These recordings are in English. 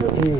Yeah.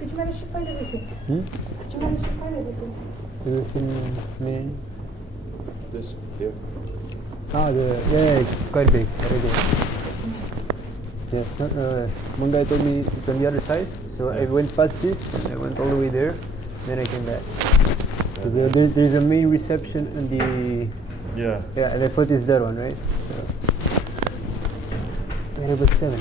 Did you manage to find everything? Hmm? Did you manage to find everything? Everything mean? This here. Yeah, it's quite big. Very big. Yes. One guy told me it's on the other side, so I went past this, I went all the way there, then I came back. So there's a main reception and the... Yeah. Yeah, and I thought it's that one, right? So. Yeah, it was 7.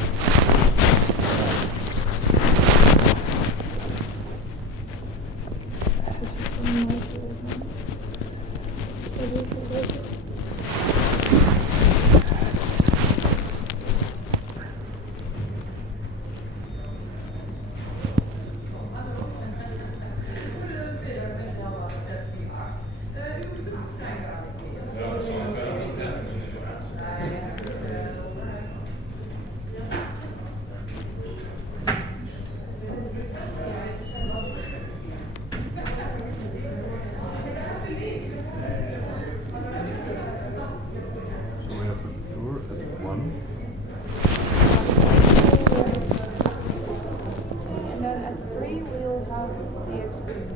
So we have the tour at 1. And then at 3 we'll have the experience.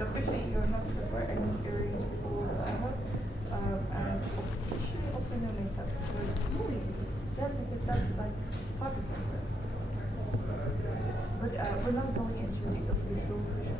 Officially, you're not supposed to wear any earrings or balls I have. And she also no makeup. Really? Yes, because that's like part of it. But we're not going into the official version.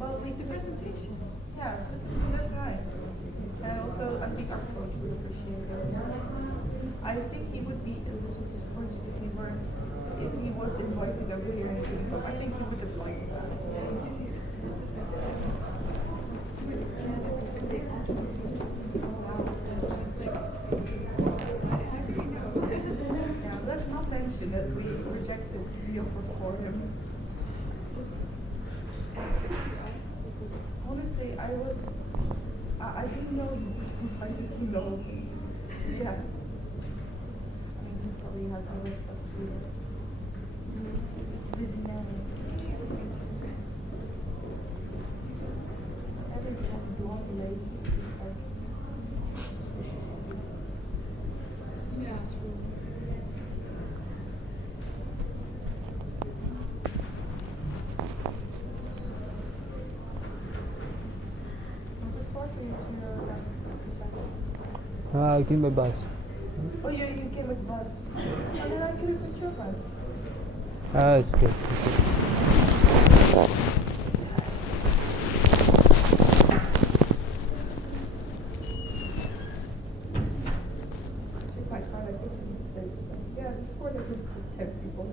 Well, with the presentation. Yeah, so that's nice. And also, I think our coach would appreciate it. I think he would be a little disappointed if he was invited over here and couldn't come. I think he would have liked that. Yeah, let's not mention that we rejected the offer for him. Honestly, I didn't know he was invited, you know. Yeah. I mean, he probably has other stuff to do. I came by bus. Oh, you came with bus. And then I could have put your bus. It's okay. It's my car, I think it's a mistake. Yeah, of course I could put 10 people.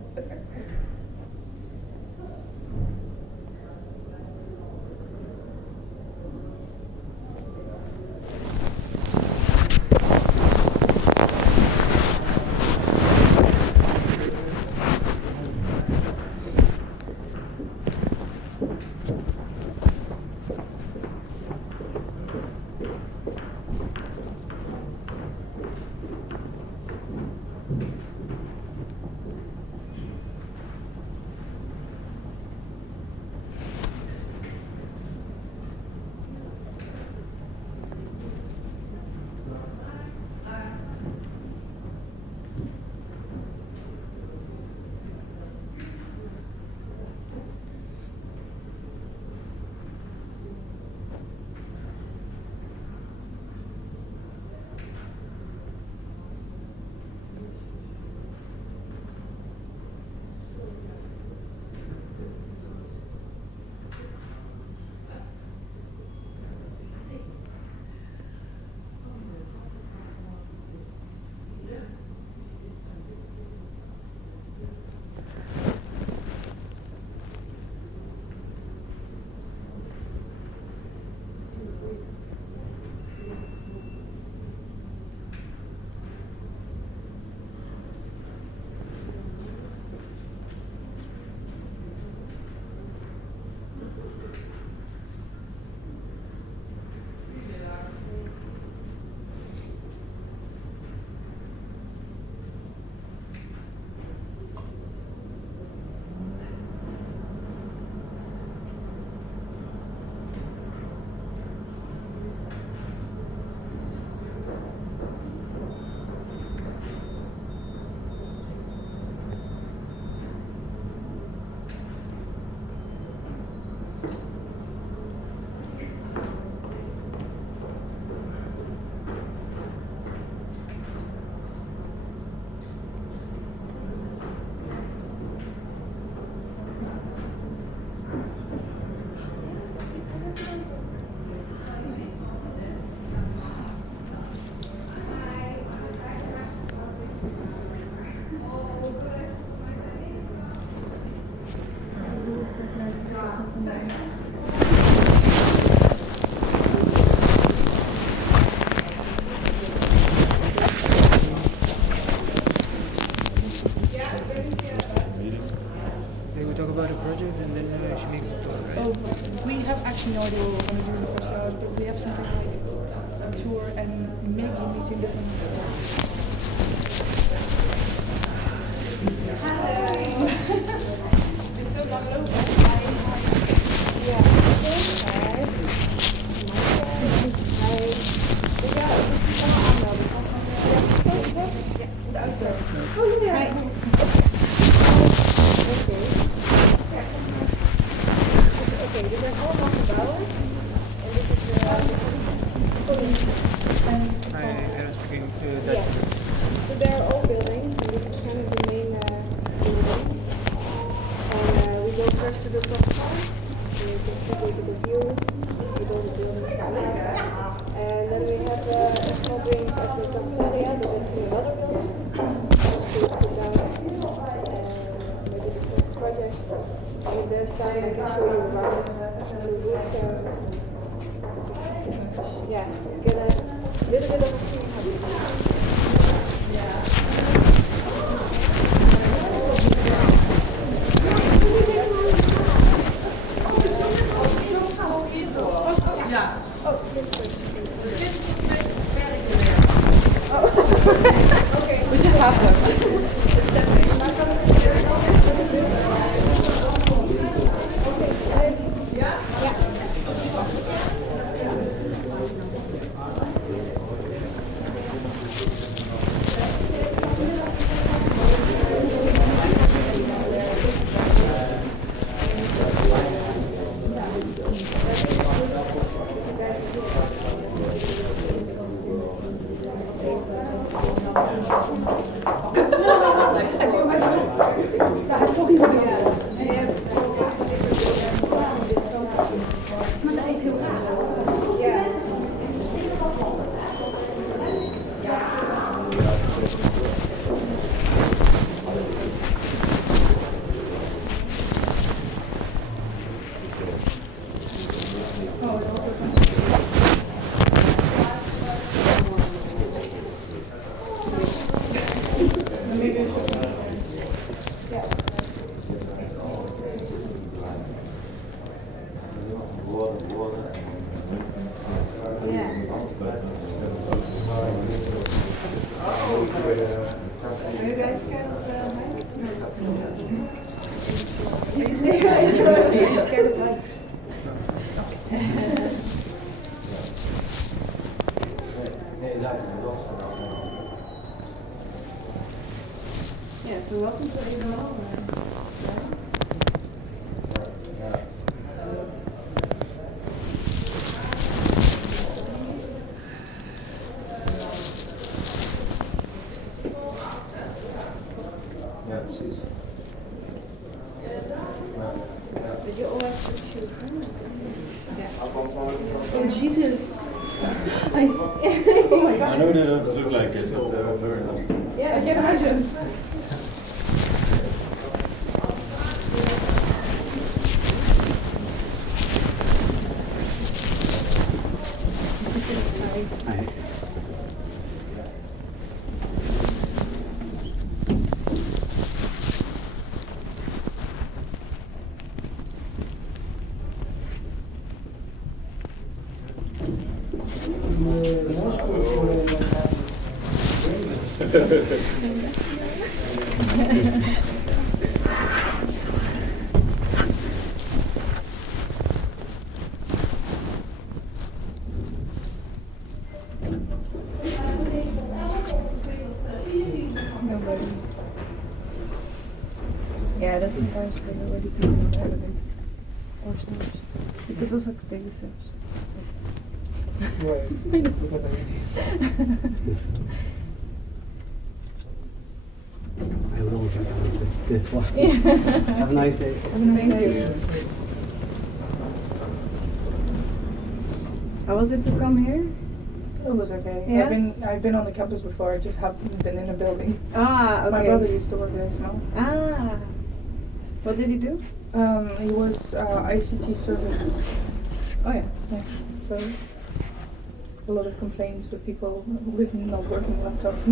Okay, we talk about the project and then she makes a tour, right? Oh, we have actually no idea what we're going to do in the first hours, but we have something like a tour and maybe meeting different people. Is zo lang lopen? Ja. De auto. Oh ja. Oké, dit zijn allemaal gebouwen. En dit is de police. I am speaking to that. Yeah. So they're all buildings, and this is kind of the main building. And we go first to the top floor, so you can see the view with all the buildings. And then we have a small drink at the cafeteria, but it's in another building. Just to sit down and maybe discuss the project. And if there's time, I can show you around the roof terrace. Yeah, get a little bit of a feel. We just have one. maybe I should. Yeah. Are you guys scared of heights? Are you scared of heights? Yeah, so welcome to Israel. Did you always put shoes on? Yeah. Oh, Jesus. Oh my God. I know they don't look like it, but they're very nice. Yeah, I can imagine. Hi. Yeah, that's sometimes when you're ready to go in the elevator or stairs. You could also take the steps. Right. That's a good idea. I will get on with this one. Have a nice day. Thank you. How was it to come here? It was okay. Yeah? I've been on the campus before. I just haven't been in a building. Ah, okay. My brother used to work there as well. Ah. What did he do? He was ICT service. Oh yeah. Yeah. So a lot of complaints with people with not working laptops.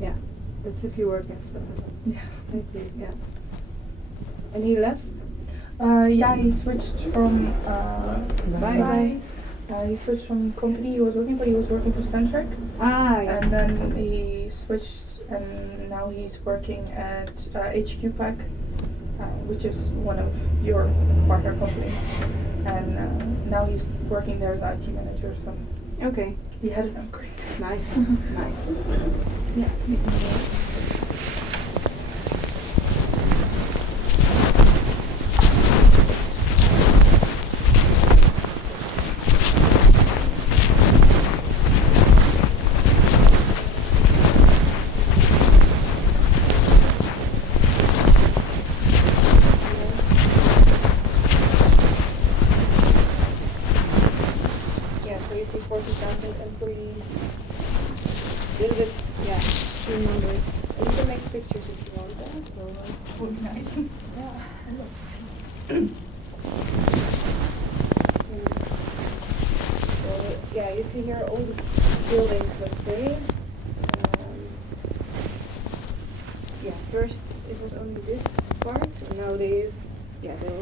Yeah. That's if you work at Yeah. IT, yeah. And he left? Yeah, he switched from Bye. He switched from company he was working, but he was working for Centric. Ah, yes. And then he switched, and now he's working at HQ Pack, which is one of your partner companies. And now he's working there as IT manager. So Okay. he had an upgrade. Nice. Nice. Yeah. Yeah, so you see 40,000 employees. A little bit, yeah, 300. And you can make pictures if you want that, so. Would be nice. Yeah. So, yeah, you see here all the buildings, let's say. Yeah, first it was only this part, and now they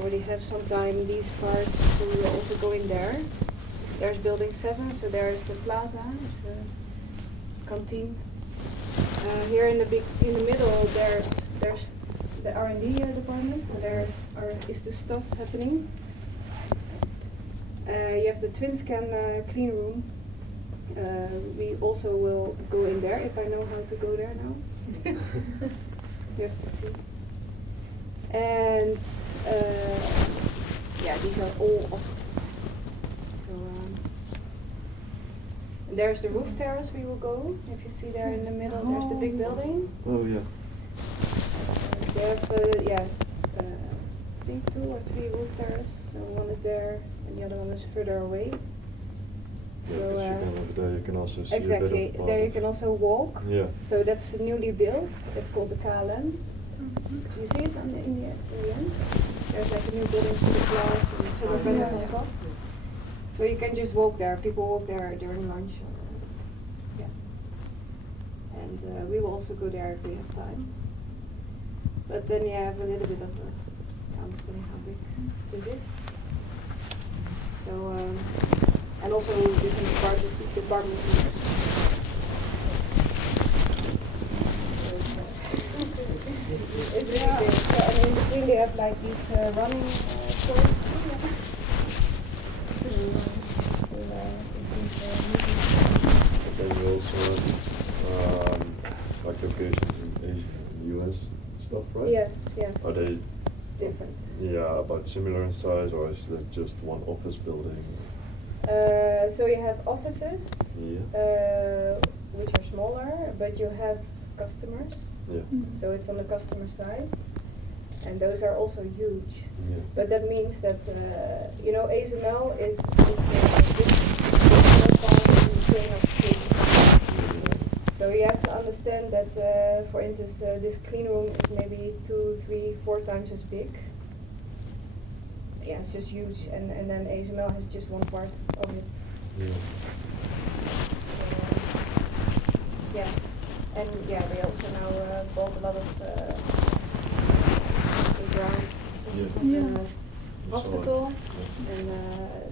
already have sometime these parts, so we are also going there. There's building 7, so there's the plaza, it's a canteen. Here in the middle there's the R&D department, so there is the stuff happening. You have the twin scan clean room. We also will go in there if I know how to go there now. You have to see. And yeah, these are all offices. So and there's the roof terrace we will go. If you see there in the middle, there's the big building. Oh yeah. They have I think 2 or 3 roof terraces. So one is there, and the other one is further away. Yeah, So, 'cause you can over there you can also see a bit exactly. of There you can also walk. Yeah. So that's newly built. It's called the KLM. You see it in the end? There's like a new building for the class and solar panels on top. So you can just walk there. People walk there during lunch. Yeah. And and we will also go there if we have time. But then you have a little bit of understanding how big this is. So, and also different departments. It's really big. So, and in between they have like these running courts. But then you also have like locations in Asia and US stuff, right? Yes, yes. Are they Different. yeah about similar in size, or is it just one office building? So you have offices, Yeah. which are smaller, but you have customers. Yeah. So it's on the customer side, and those are also huge. Yeah. But that means that ASML is so you have to understand that, for instance, this clean room is maybe 2, 3, 4 times as big. Yeah, it's just huge, and then ASML has just one part of it. Yeah. Yeah, and yeah, we also now bought a lot of some ground Yeah. from Yeah. the hospital, and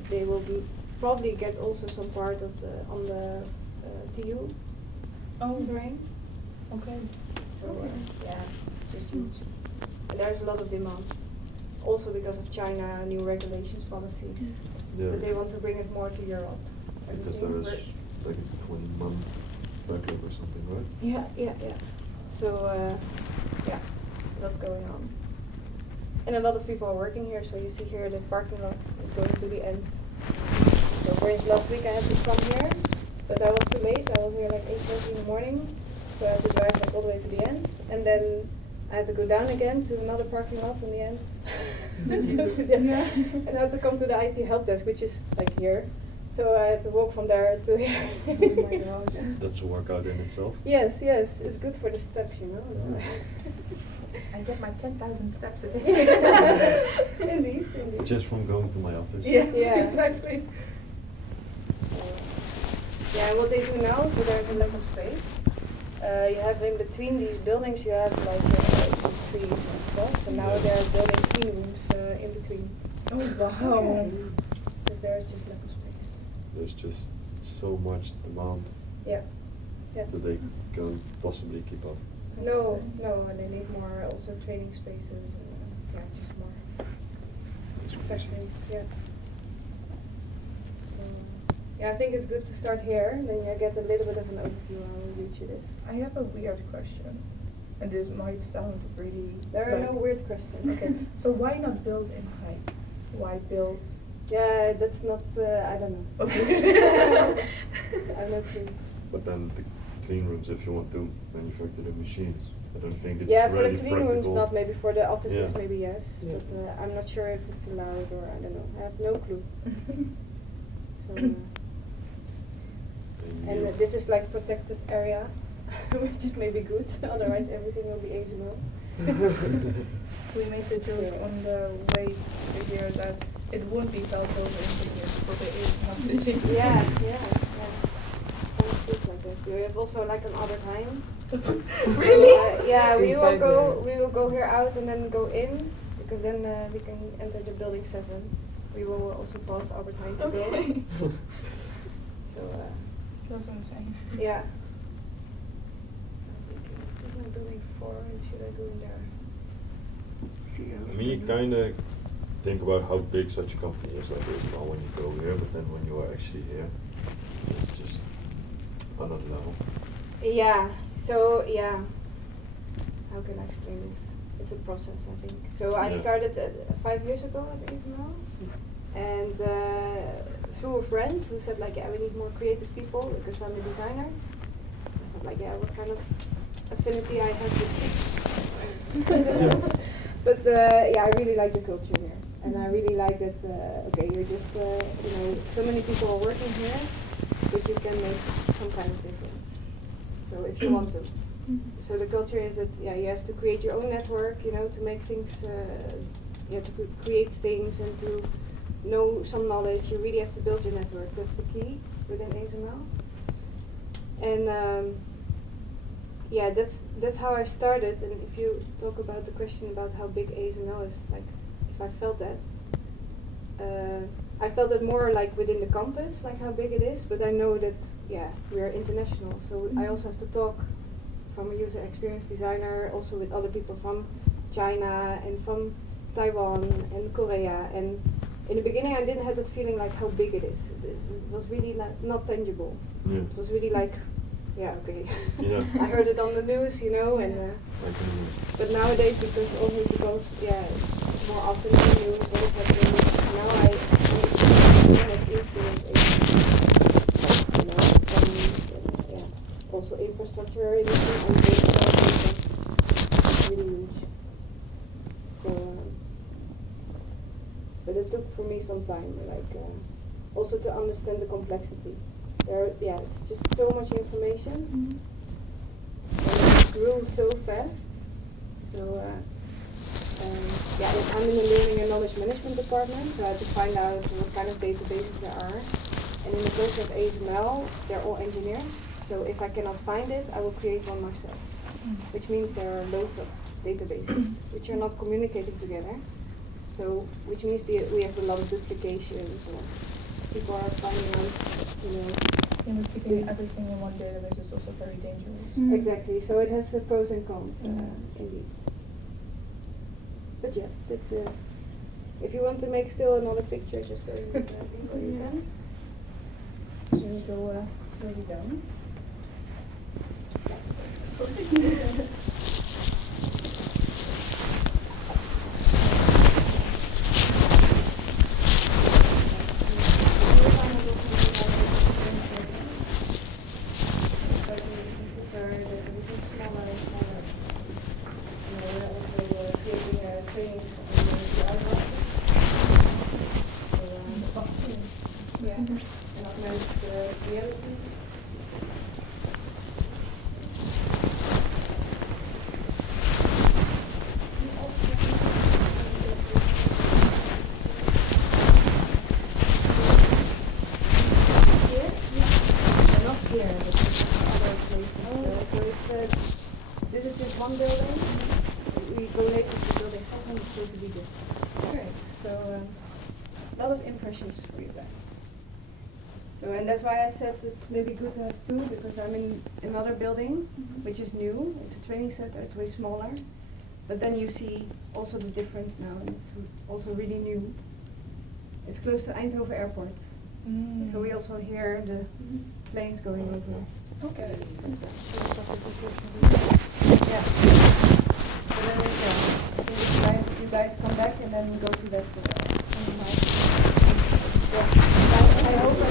they will probably get also some part of on the TU Oh, terrain. okay. So yeah, it's just huge, and there's a lot of demand. Also because of China new regulations policies, Yeah. that they want to bring it more to Europe. Because Everything. there is like a 20-month backlog or something, right? Yeah. So, yeah, that's going on. And a lot of people are working here, so you see here the parking lot is going to the end. So for instance, last week I had to come here, but I was too late. I was here like 8:30 in the morning, so I had to drive like all the way to the end. And then I had to go down again to another parking lot in the end. Yeah. And I had to come to the IT help desk, which is like here. So I had to walk from there to here. Oh my gosh. That's a workout in itself. Yes, it's good for the steps, you know. I get my 10,000 steps a day. Indeed. Just from going to my office. Yes, Yeah. exactly. Yeah, and what they do now, so there's a lack of space. You have in between these buildings, you have like these trees and stuff, and now they're building clean rooms in between. Oh wow. Because there's just lack of space. There's just so much demand Yeah. that they can't possibly keep up. No, and they need more also training spaces and yeah, just more It's crazy. factories, yeah. So, yeah, I think it's good to start here, then you get a little bit of an overview how huge it is. I have a weird question, and this might sound really. There are like- no weird questions. Okay, so why not build in height? Why build? Yeah, that's not, I don't know. Okay. I have no clue. But then the clean rooms, if you want to manufacture the machines, I don't think it's Yeah, for really the clean practical. rooms not, maybe for the offices Yeah. maybe yes, Yeah. but I'm not sure if it's allowed or I don't know. I have no clue. So, and this is like protected area, which is maybe good, otherwise everything will be ASML. We made the joke on the way here that it won't be felt over engineers, but it is not sitting. Yeah. Sounds good like that. We have also like another time. Really? Yeah, we will Inside go here out and then go in, because then we can enter the building 7. We will also pass Albert Heijn to go. Okay. So That's insane. yeah. I think is this not building 4? Should I go in there? I mean, you kind of think about how big such a company is like ASML when you go here, but then when you are actually here, it's just another level. Yeah. So yeah. How can I explain this? It's a process, I think. So I Yeah. started 5 years ago at ASML, and through a friend who said like, yeah, we need more creative people because I'm a designer. I thought like, yeah, what kind of affinity I have with chicks. But yeah, I really like the culture here, and I really like that. Okay, you're just so many people are working here, but you can make some kind of difference. So if you want to. So the culture is that you have to create your own network, to make things, you have to create things and to know some knowledge. You really have to build your network. That's the key within ASML. And yeah, that's how I started. And if you talk about the question about how big ASML is, like if I felt that, I felt it more like within the campus, like how big it is. But I know that we are international, so I also have to talk from a user experience designer, also with other people from China and from Taiwan and Korea. And in the beginning, I didn't have that feeling like how big it is. It was really not tangible. Yeah. It was really like, yeah, okay. Yeah. I heard it on the news, you know, and but nowadays because it's more often in the news what is happening. Now I have influence, you know, and also infrastructure in this and it's really huge. So, but it took for me some time, like also to understand the complexity. It's just so much information, and it grew so fast. So, I'm in the learning and knowledge management department, so I had to find out what kind of databases there are. And in the case of ASML, they're all engineers. So if I cannot find it, I will create one myself, which means there are loads of databases which are not communicating together. So, which means we have a lot of duplications, or people are finding out, you know. Keeping everything in one database is also very dangerous. Exactly, so it has pros and cons, indeed. But yeah, that's if you want to make still another picture, just go in with that, or you can. So we go slowly down. This is just one building. We go later to the building. Sometimes it's going to be good. Okay. So a lot of impressions for you guys. So and that's why I said it's maybe good to have two, because I'm in another building which is new. It's a training center. It's way smaller. But then you see also the difference now. And it's also really new. It's close to Eindhoven Airport. So we also hear the planes going over. Okay. Yeah. So then I think if you guys come back and then we go to that I hope that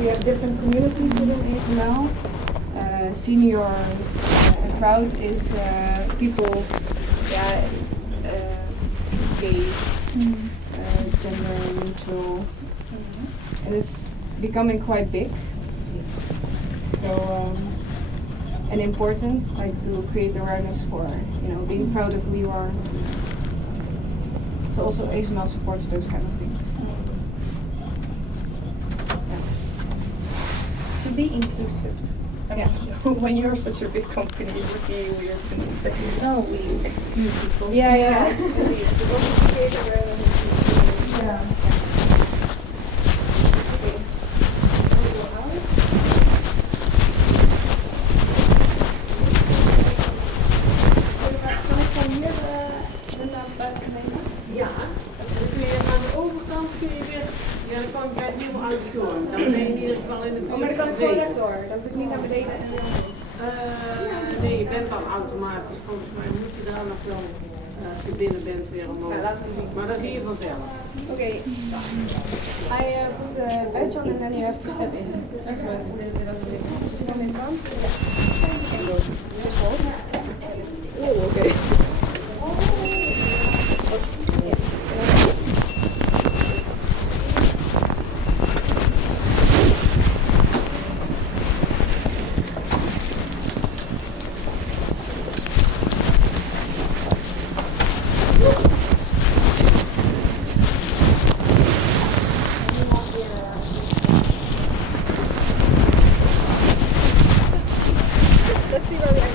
we have different communities within ASML. Seniors, and crowd is people, gays, gender neutral, and it's becoming quite big. So and important, like to create awareness for being proud of who you are. So also ASML supports those kind of things. To be inclusive. When you're such a big company, it would be weird to say, no, we exclude people. Yeah. Indeed. But also to create awareness. Yeah. Okay. Can we go out? Kan ik van hier naar buiten nemen? Ja, dan kun je aan de overkant kun je weer, ja dan kan je bij het nieuwe auditorium. Dan ben je in ieder geval in de buurt. Oh, maar dan kan het gewoon rechtdoor. Dan hoef ik niet naar beneden en nee, je bent dan automatisch. Volgens mij moet je daar nog wel als je binnen bent weer omhoog. Nou, laten we zien. Maar dat zie je vanzelf. Okay. I put the badge on and then you have to step in. So it's a little bit of a just stand in front and go. Just hold. Oh, okay. Let's see where we are.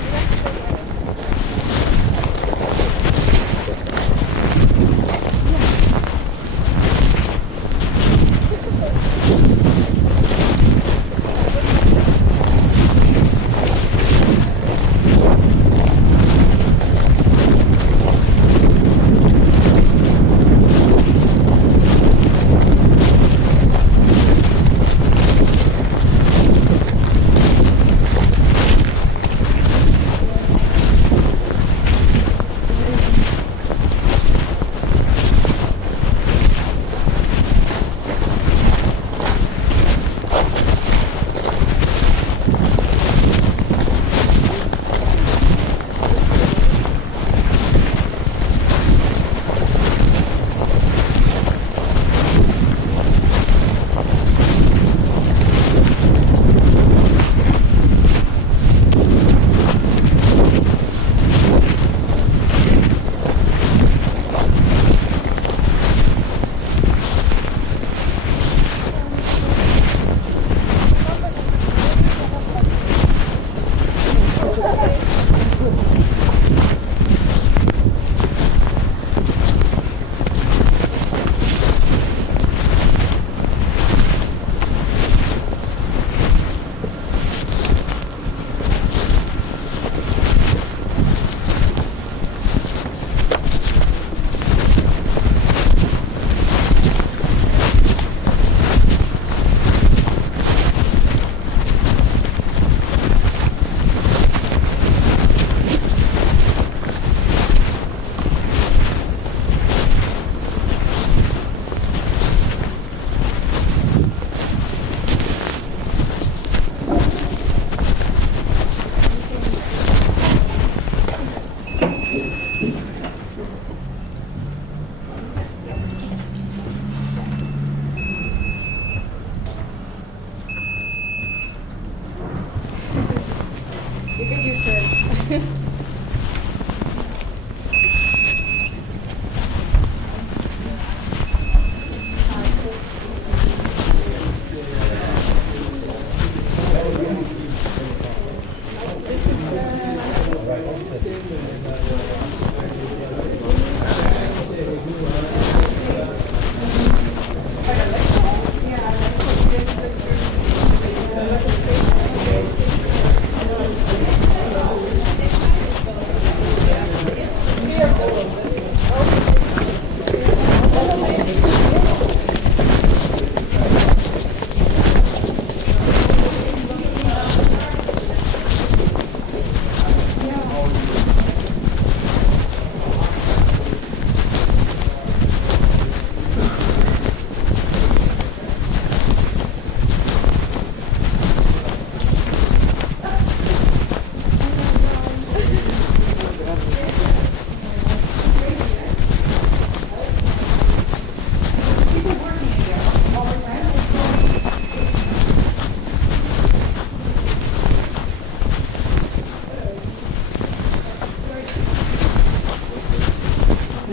You get used to it.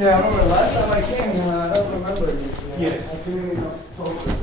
Yeah, I remember last time I came, I don't remember. Yes. I couldn't even talk to you.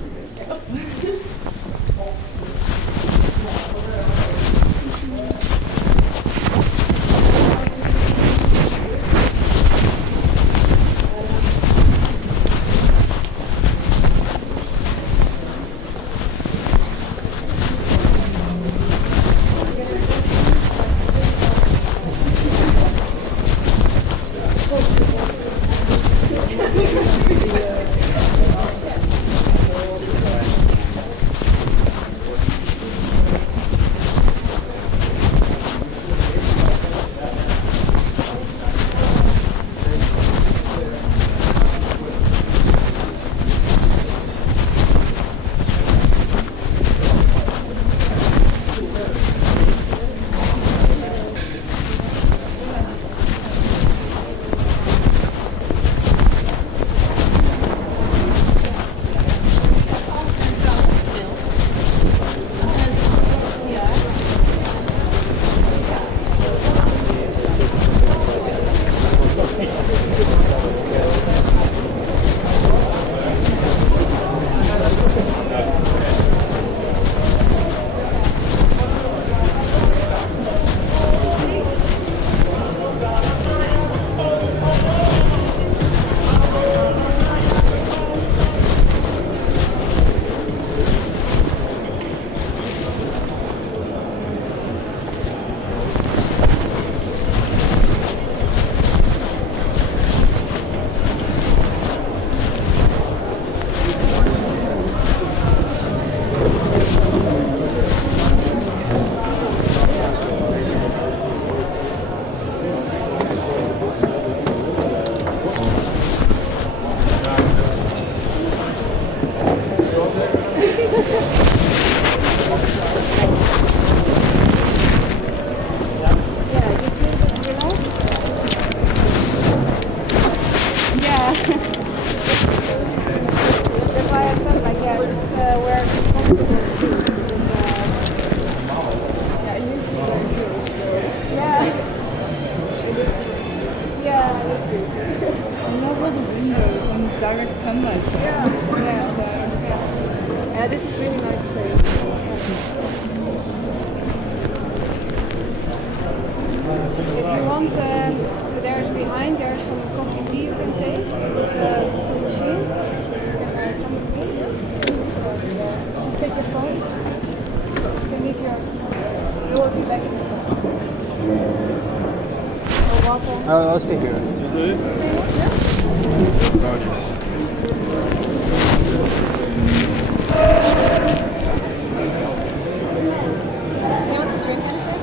you want, so there's behind, there's some coffee tea you can take. It's 2 machines. You can come with me. Just take your phone. You can leave your. You will be back in a second. You're welcome. I'll stay here. Stay here? Yeah? You want to drink anything?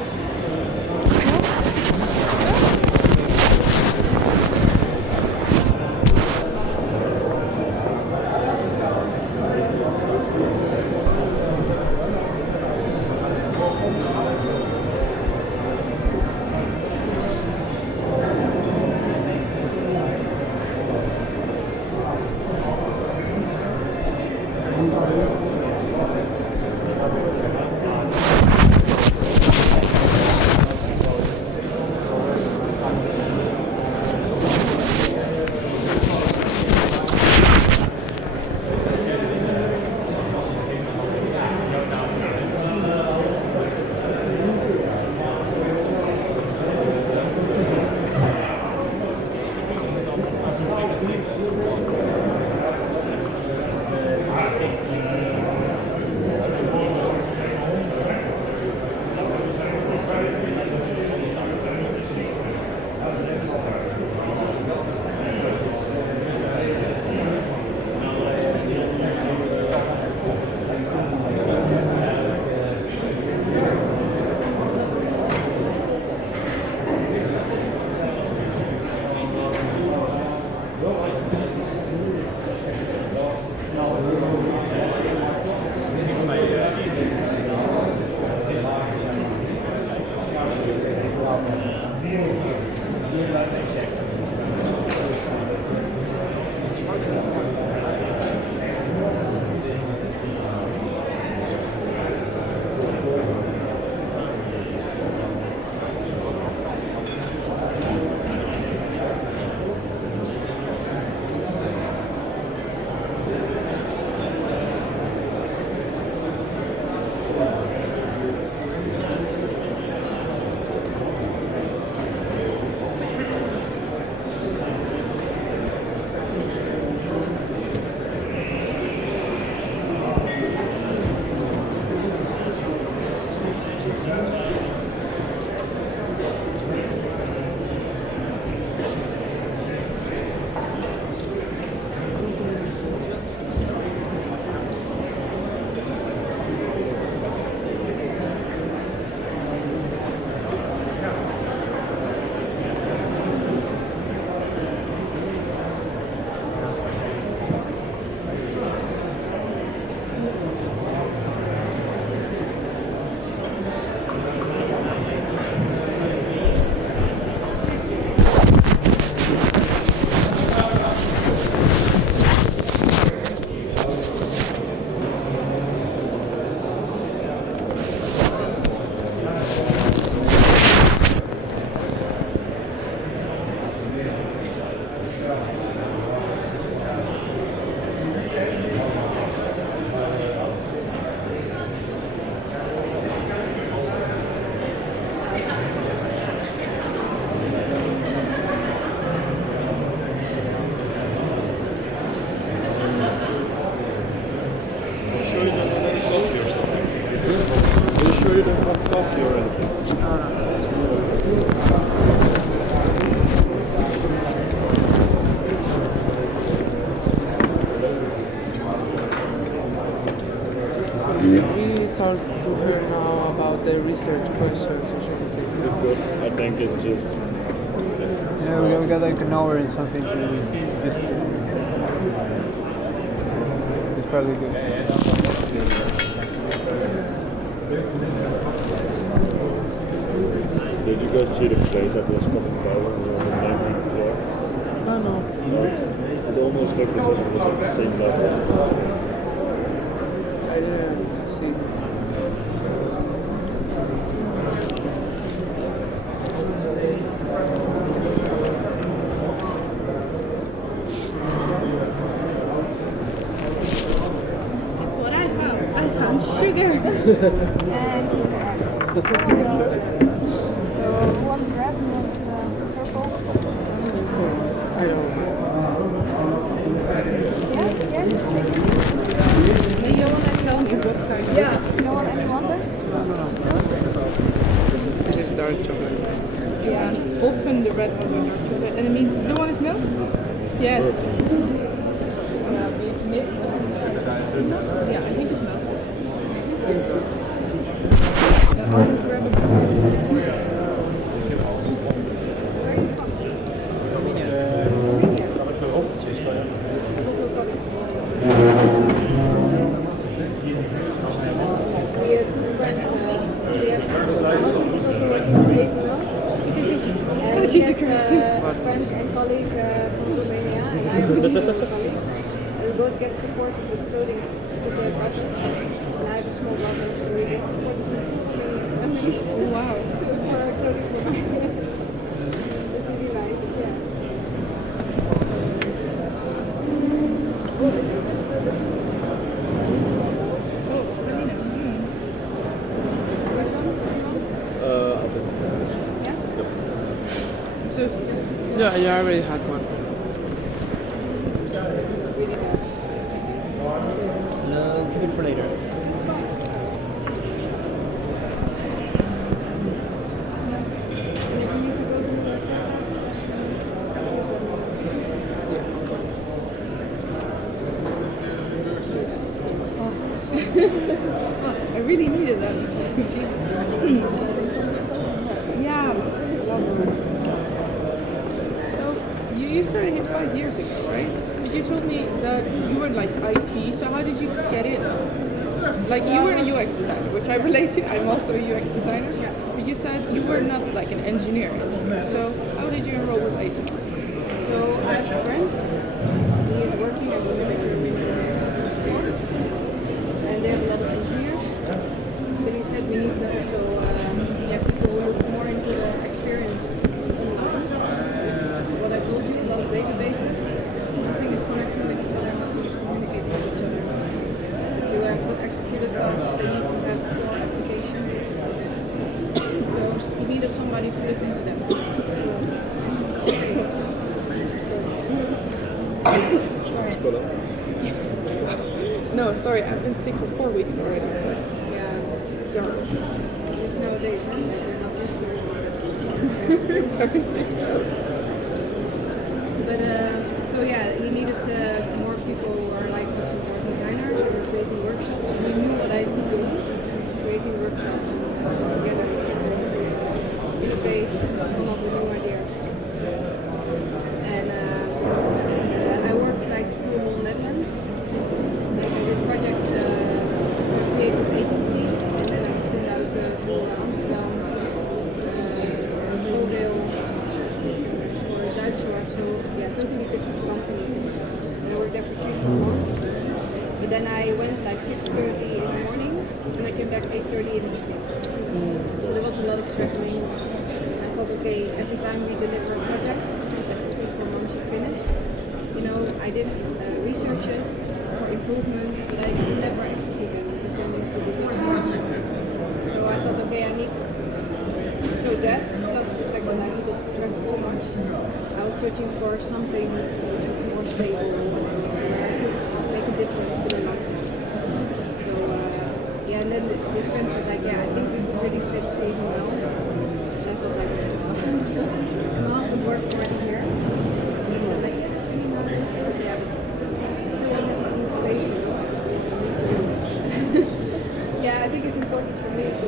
talk to her now about the research questions or something? I think it's just... Yeah, we got like an hour and something to just... It's probably good. Did you guys see the plate that was coming down on the floor? No. It almost looked as if it was at the same level as the last time. I didn't see. That's what I found. I found sugar and Easter eggs. So one bread was dark chocolate. Yeah, often the red ones are dark chocolate. And it means the one is milk? Yes. Milk? Is it milk? Yeah, I think it's milk. I'll grab it. Jesus Christ. A friend and colleague from Romania, and I have a colleague. And we both get supported with clothing because they're Dutch, and I have a small daughter, so we get supported with two Romanian families. Wow. For our clothing provider. That's really nice, yeah. Yeah, I already had one. It's really Dutch. No, keep it for later. And if you need to go to the restaurant, I really needed that. Jesus. Yeah. So you started here 5 years ago, right? You told me that you were like IT, so how did you get in? Like you were a UX designer, which I relate to. I'm also a UX designer. But you said you were not like an engineer. So how did you enroll with ASMR? so I have a friend. He is working as a manager in customer support, and they have a lot of engineers. But he said we need to also have people who look more into the experience online. What I told you, a lot of databases. Nothing is connected with each other, nothing is communicating with each other. If you have to execute a task, they need to have 4 applications. So you needed somebody to look into that. Sorry. No, sorry, I've been sick for 4 weeks already. Yeah, It's dark. just nowadays, huh? They're not used to it. But so yeah, he needed more people who are like support designers who are creating workshops. And he knew what I could do, creating workshops together. Innovate, come up with new ideas. And I worked like through the whole Netherlands. Like I did projects for a creative agency, and then I was sent out to Amsterdam, Oordeel, for Zuidzorp, so yeah, totally different companies. And I worked there for 3-4 months. But then I went like 6:30 in the morning, and I came back 8:30 in the evening. So there was a lot of traveling. I thought, okay, every time we deliver a project, after 3-4 months you're finished. You know, I did researches for improvements, but I never executed because then you have to do it. So I thought, okay, I need, so that plus the fact that I needed to travel so much, I was searching for something which was more stable, so I could make a difference in the long term. So yeah, and then this friend said like, yeah, I think we could really fit these well. And I thought like, my husband works already here. And he said like, yeah, it's really nice. I said, yeah, but I still want to have my own space. Yeah, I think it's important for me to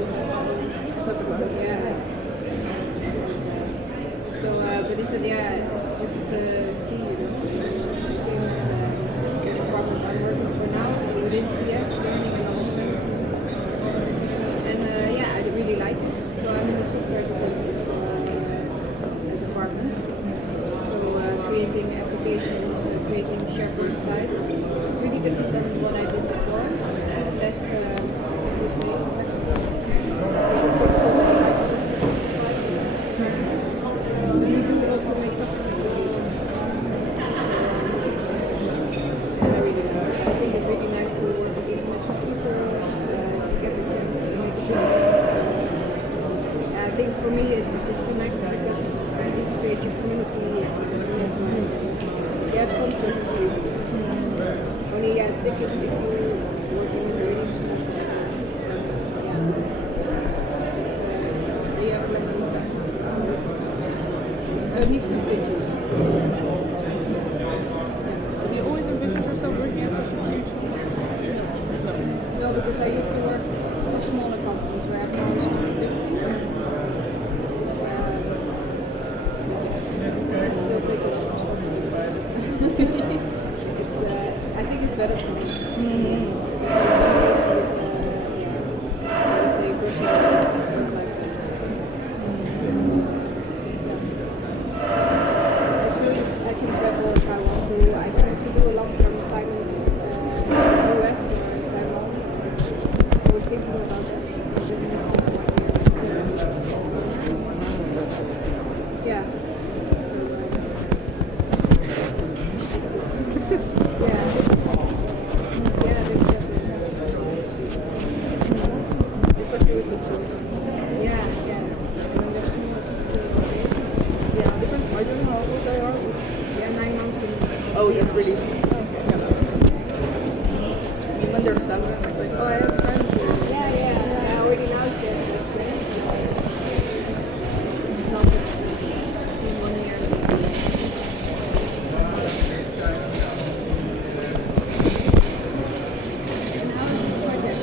yeah. So, but he said, yeah, just see, you know, the department I'm working for now, so within CS, learning and development. And yeah, I really like it. So I'm in the software development department. So creating applications, creating SharePoint sites. It's really different than what I did before. Less, we say, flexible. But we do also make custom applications. And I really like it. I think it's really nice to work with international people, to get the chance to make a difference. I think for me it connects because I need to create your community network. You have some sort of community. Only yeah, it's different if you work in a really small company. Yeah. It's, you have less than it needs to fit you. Have you always envisioned yourself working as such a huge No, because I used to work for smaller companies where I have more responsibilities. I still take a lot of responsibility. It's, I think it's better for me. Because I'm used with, I would say, brushing work-life balance. I can travel if I want to. I can also do a long-term assignment in the US or in Taiwan. We're thinking about that. Yeah. Yeah. Yeah, there's definitely. Especially with the children. Yeah, yeah. And when they're small, it's Yeah, depends. I don't know how old they are. yeah, 9 months and Oh, that's really small. Okay. Yeah. I mean, when they're 7, it's like, oh, I have friends here. yeah, yeah. I already now just have friends. It's not that in 1 year. And how is the project?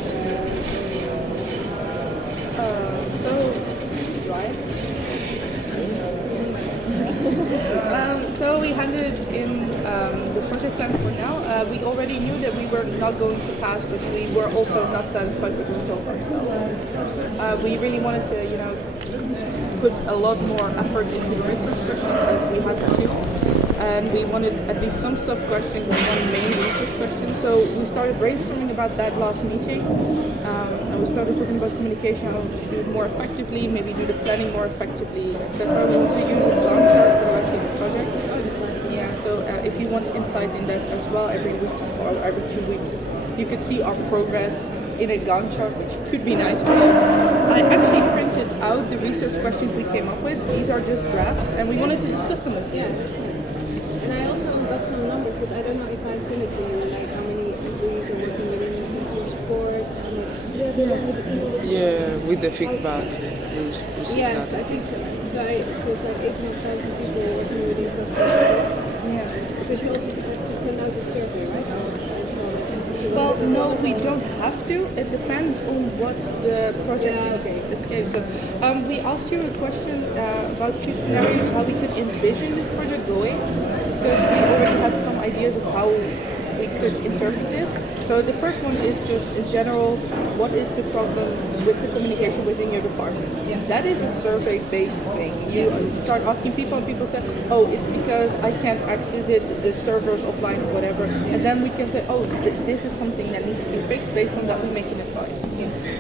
So, right? So we handed in the project plan for now. We already knew that we were not going to pass, but we were also not satisfied with the result ourselves. We really wanted to, put a lot more effort into the research questions as we had to. And we wanted at least some sub-questions and one main research question. So we started brainstorming about that last meeting. And we started talking about communication, how to do it more effectively, maybe do the planning more effectively, etc. We want to use a Gantt chart for the rest of the project. Yeah, so if you want insight in that as well, every week or every 2 weeks, you could see our progress in a Gantt chart, which could be nice for you. I actually printed out the research questions we came up with. These are just drafts, and we wanted to discuss them with you. Yeah, that's nice. And I also got some numbers, but I don't know if I sent it to you, like how many employees are working within customer support, how much. Yeah, with the feedback. We received Yes, that. I think so. So it's like 800,000 people working within customer support. Yeah. Because you also have to send out the survey, right? Well, no, we don't have to. It depends on what the project escapes. So we asked you a question about 2 scenarios, how we could envision this project going, because we already had some ideas of how we could interpret this. So the first one is just in general, what is the problem with the communication within your department? Yeah. That is a survey-based thing. You start asking people and people say, oh, it's because I can't access it, the server's offline or whatever. And then we can say, oh, this is something that needs to be fixed. Based on that, we make an advice.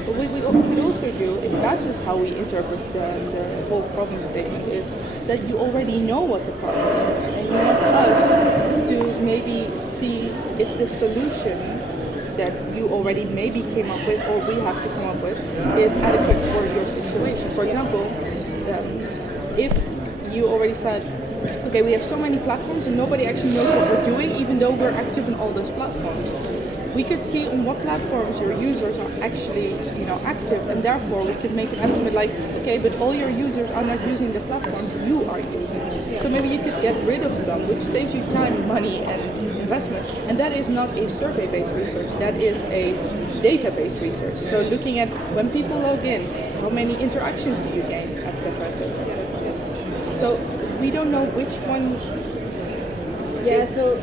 But what we could also do, if that is how we interpret the whole problem statement, is that you already know what the problem is. And you want us to maybe see if the solution that you already maybe came up with or we have to come up with is adequate for your situation. For example, if you already said, okay, we have so many platforms and nobody actually knows what we're doing, even though we're active in all those platforms. We could see on what platforms your users are actually, active, and therefore we could make an estimate like, okay, but all your users are not using the platforms you are using. So maybe you could get rid of some, which saves you time, money, and investment. And that is not a survey-based research, that is a database research. So looking at when people log in, how many interactions do you gain, etc., etc., etc. So we don't know which one. Yeah, so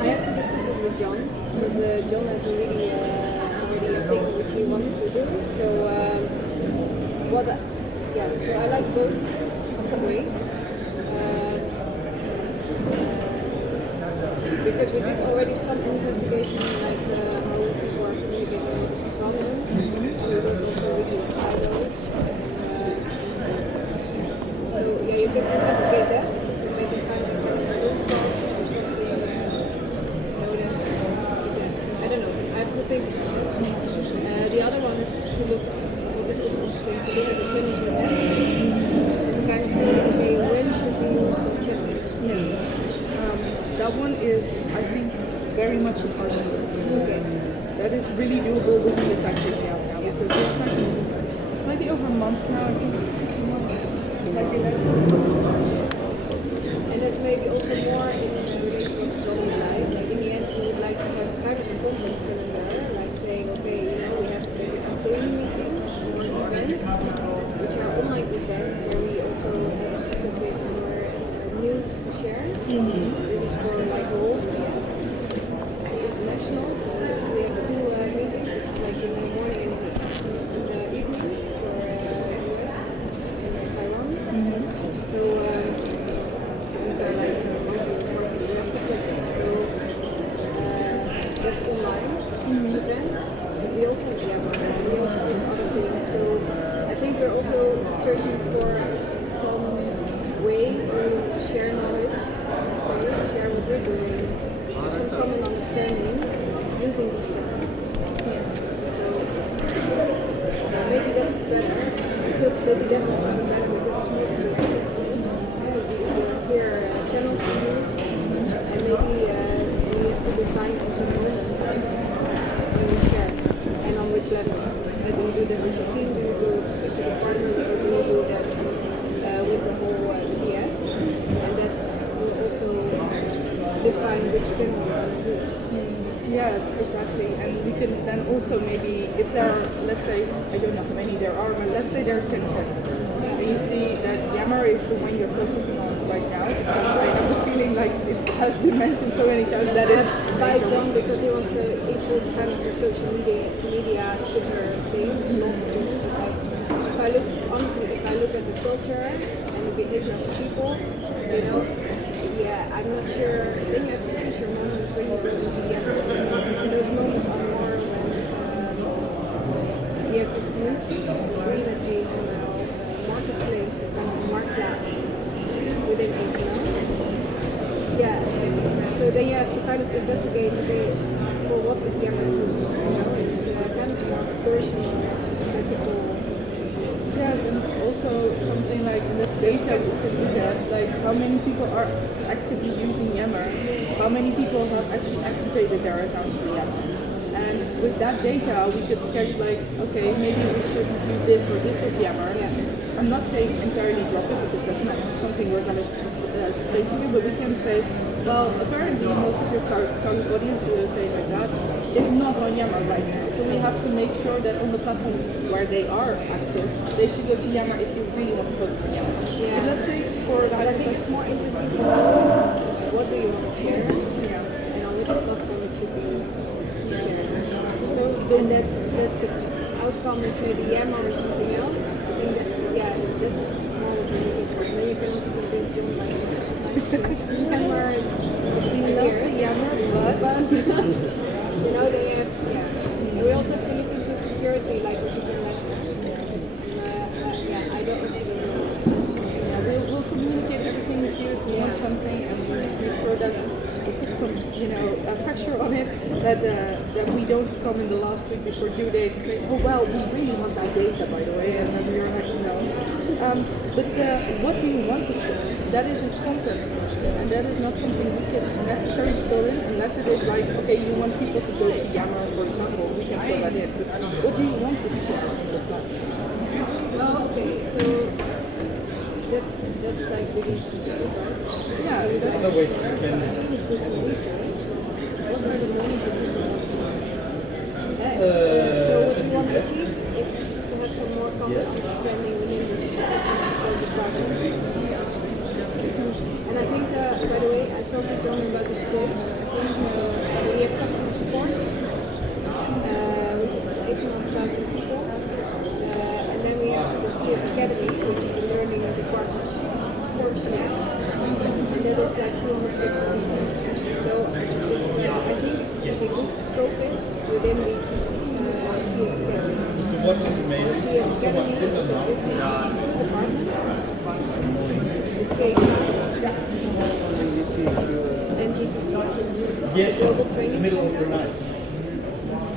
I have to discuss this with John, because John has already a thing which he wants to do. So so I like both ways. Because we did already some investigation, like how people are communicating with this department. We did also review silos. So yeah, you can investigate that. So maybe find root cause or something. Notice. I don't know. I have to think. The other one is to look. What is also interesting to look at the channels we have and to kind of see, okay, when should we use some channels? Yes. That one is, I think, very much in our scope. Okay. That is really doable within the time frame we have now, because we have slightly over a month now, I think. Slightly less. also searching for some way to share knowledge, let's say, share what we're doing, have some common understanding using these platforms. So maybe that's better. Maybe that's even better because it's more community. We hear channels to use, and maybe we have to define also moments when we share, and on which level. Do you do that with your team? Do you do it with your partner? Or do you do that with the whole CS? And that will also define which channel we're going to use. Yeah, exactly. And we can then also maybe, if there are, let's say, I don't know how many there are, but let's say there are 10 channels. And you see that Yammer is the one you're focusing on right now, because I have the feeling like it has been mentioned so many times that is by John because he wants to include kind of the social media Twitter thing. If I look honestly, if I look at the culture and the behavior of the people, you know, yeah, I'm not sure. Then you have to choose your moments when you go into Yammer. And those moments are more when you have these communities, green HTML, marketplace, or kind of marketplace within HTML. Yeah, so then you have to kind of investigate, okay, for what is Yammer used? You know, it's kind of more personal, ethical. Yes, and also something like the data we can look at, like how many people are actively using Yammer, how many people have actually activated their account for Yammer. And with that data, we could sketch like, okay, maybe we should do this or this with Yammer. Yeah. I'm not saying entirely drop it because that's not something we're going to say to you, but we can say, well, apparently most of your target audience, say like that, is not on Yammer right now. So we have to make sure that on the platform where they are active, they should go to Yammer if you really want to focus on Yammer. Yeah. But let's say for the But I think it's more interesting to know what do you want to share and on which platform it should be shared. And that the outcome is maybe Yammer or something else. I think that that's more what we're looking for. And then you can also convince John like it's nice to Yammer Yammer, but you know they have And we also have to look into security like what you can mention. I don't actually know. we'll communicate everything with you if we want something, and make sure that we put some, pressure on it, that we don't come in the last week before due date and say, oh well, we really want that data, by the way, and then we're not, But what do you want to show? That is a content question, and that is not something we can necessarily fill in unless it is like, okay, you want people to go to Yammer, for example, we can fill that in. But what do you want to share on the platform? Well, okay, so that's like really specific, right? Yeah, I exactly. think it's good to research. What are the moments that people want to share? So what we want to achieve is to have some more common understanding within the customer support department. And I think, by the way, I talked to John about the scope. So we have customer support, which is 800,000 people. And then we have the CS Academy, which is the learning department for CS. And that is like 250 people. So I think it's a good scope is within these CS Academy. The CS Academy is existing in 2 departments. It's and GTC. Yes, Global Training middle of the Center. night.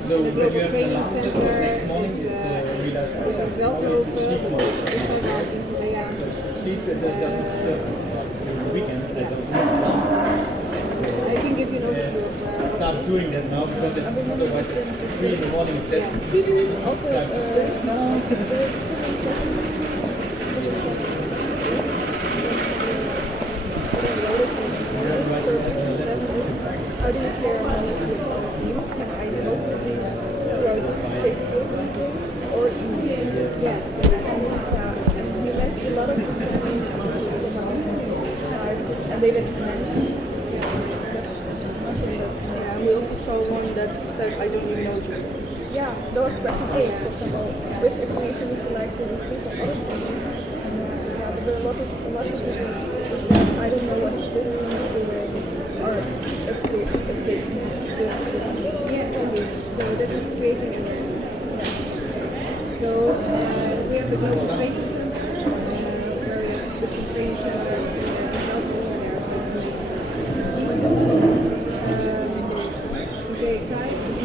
So The Global when you Training have the Center next morning, is it's in Veldhoven, but it's also now in Korea. sleep that doesn't disturb the weekends. I can give you an overview of where I start doing that now because otherwise at 3 in the morning it says Also, how do you share money with other teams? Are you mostly throughout face-to-face meetings or email? Yeah. And you mentioned a lot of different things and they didn't mention. Yeah, we also saw one that said, I don't even know you. Yeah, that was question 8, for example. Which information would you like to receive from other things? But there are a lot of people who said, I don't know what this thing is doing, or update. Yeah, so that is creating awareness. So we have the global training different training centers in Belgium, they excite is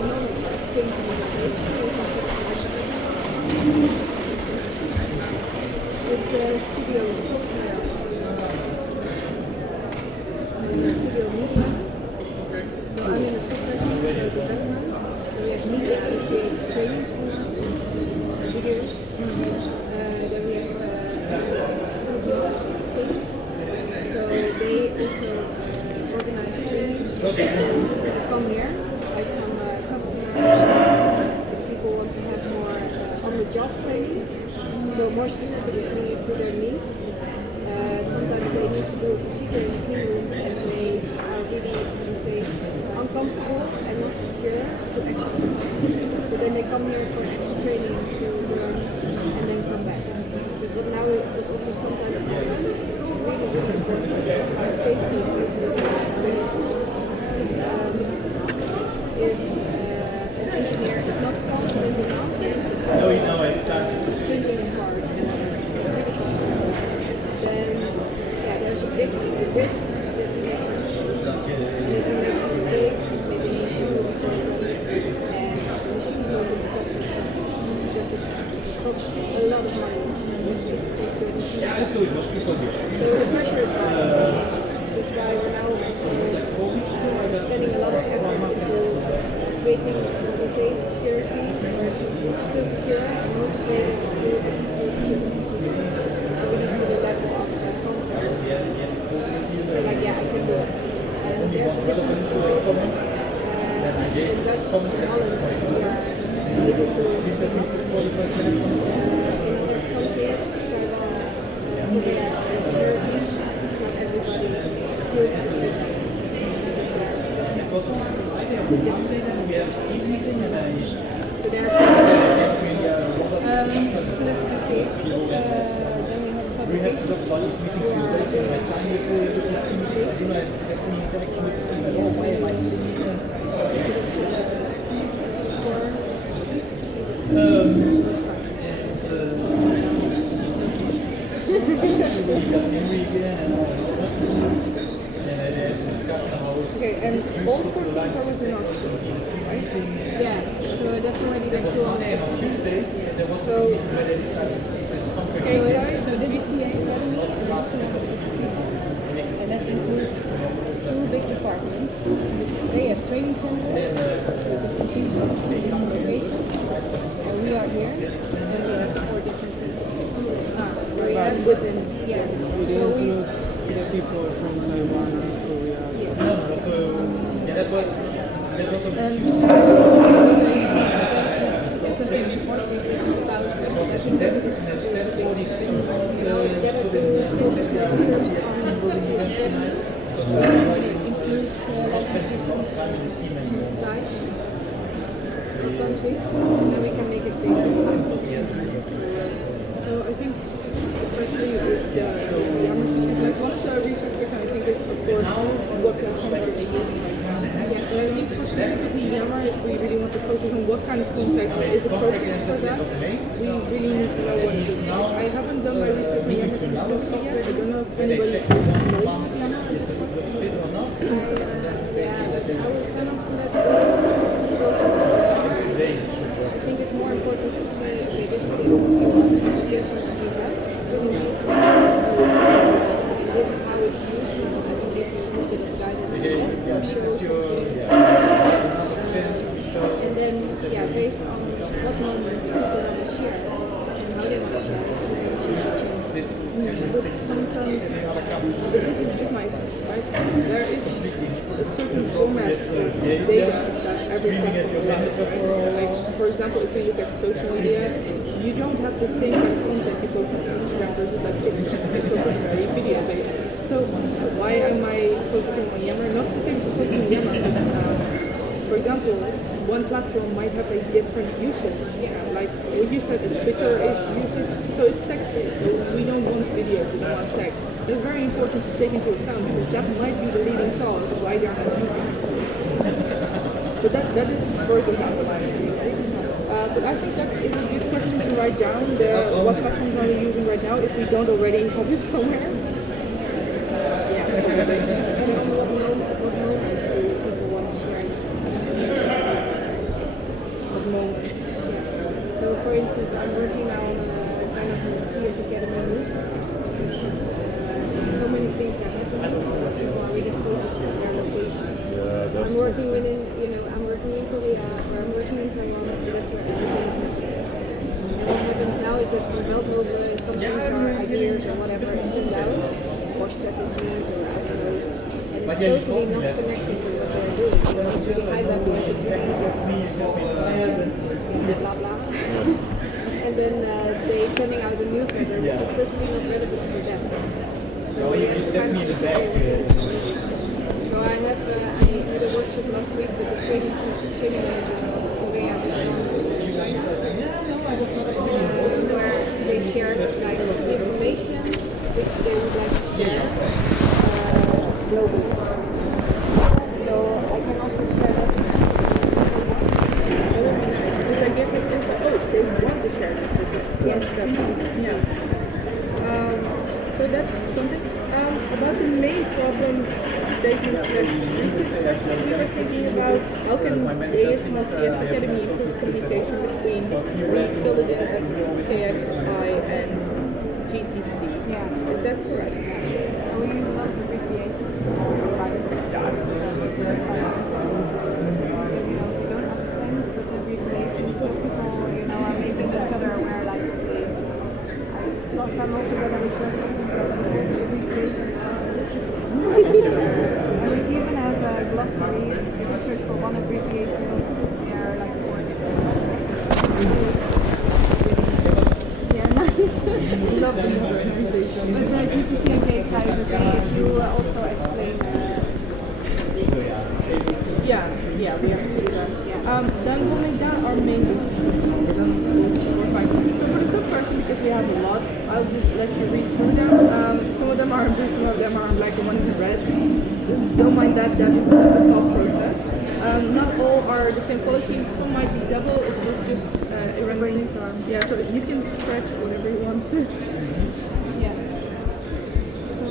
knowledge exchange in innovation. It's studio software, studio media. So I'm in the software team, so development. We have media, we create trainings online, videos. Then we have exchange. So they also organize trainings for people to come here, like from customers, if people want to have more on-the-job training. So more specifically to their needs. Sometimes they need to do a procedure in the clean room and they are really, uncomfortable and not secure to execute. So then they come here for extra training to learn and then come back. Because what now also sometimes happens, it's really, really important. It's our safety is also really important. If an engineer is not confident enough, it's changing in part. It's really complex. Then there's a big risk that he makes a mistake. And if he makes a mistake, maybe the machine will start running and the machine will get the customer because it costs a lot of money if the machine. So the pressure is high. That's why we're now also spending a lot of effort into creating, security, where people feel secure and motivated to execute a certain procedure. So really see the level of confidence. So like, I can do it. And there's a different approach. In Dutch, in Holland, we are able to speak up. In other countries, Taiwan, Korea, there's a European, not everybody feels to speak up. It's a different approach. So there are so let's give dates. Then we have publications for okay, and all 4 teams are within our school, right? Yeah, so that's already the 250. So, okay, so this is CA Academy, and that's 250 people. And that includes 2 big departments. They have training centers, so different people in different locations. And we are here, and we have 4 different teams. So we have within, yes. So we the people from Taiwan and Korea. Yes. And customer support is 1,000. I think that it's together to focus now first on CSPet, which includes lots of different sites or countries, and then we can make it bigger. So I think especially with the Yammer system, like one of the research questions I think is of course what platform are they using right now. Yeah, so I think for specifically Yammer, if we really want to focus on what kind of contact is appropriate for that, we really need to know what it is. I haven't done my research on Yammer specifically yet. I don't know if anybody knows Yammer. Yeah, but I was kind of let go focus on I think it's more important to say, okay, this is the overview of applications we have. Really nice. This is how it's used. I can give you a little bit of guidance on that. Show some things. And then, based on what moments people want to share and how they want to share it, then choose your channel. But sometimes, but this is just myself, right? There is a certain format of data that every platform allows, right? Like, for example, if you look at social media, you don't have the same kind of content you post on Instagram versus like TikTok. TikTok is very video based. So why am I focusing on Yammer? Not the same to focus on Yammer, but for example, one platform might have a different usage. Like what you said, it's picture-based usage, so it's text-based. So we don't want videos, we don't want text. It's very important to take into account because that might be the leading cause why they are not using it. But that is historical example, I think. But I think that is a good question to write down. What platforms are we using right now if we don't already have it somewhere. Yeah. And on what moments do people want to share? What moments? Yeah. So for instance, I'm working now on a kind of a CS Academy news. Because so many things are happening. People are really focused on their location. I'm working I'm working in Korea or I'm working in Taiwan. That's where everything is happening. And what happens now is that from Veldhoven, some things are ideas or whatever is sent out, or strategies or I don't know. And it's totally not connected to what they're doing. It's really high level, it's really blah blah. And then they're sending out a newsletter which is totally not relevant for them. So we have kind of So I had a workshop last week with the training managers of Korea and China, where they shared like information which they would like to share globally. So I can also share that. Because I guess it's just they want to share this. This is yeah. So that's something. About the main problem statements that research, we were thinking about how can ASMLCS Academy improve communication between, we filled it in as KXI and GTC. Yeah. Is that correct? We use a lot of abbreviations to provide it. So, you don't understand the abbreviations, so people, are making each other aware, like, last time also got a request of abbreviations. And we even have a glossary. If you search for one abbreviation, there are like 4 different. Yeah, nice. We love the organization. But GTC and KXI is okay if you also explain. Yeah, we have to do that. Yeah. Then going down our main so for the sub-question, because we have a lot, I'll just let you read through them. Some of them are in blue, some of them are like the ones in red. Don't mind that, that's just the thought process. Not all are the same quality, some might be double, it was just a brainstorm. Yeah, so you can stretch whatever you want to. Yeah. So,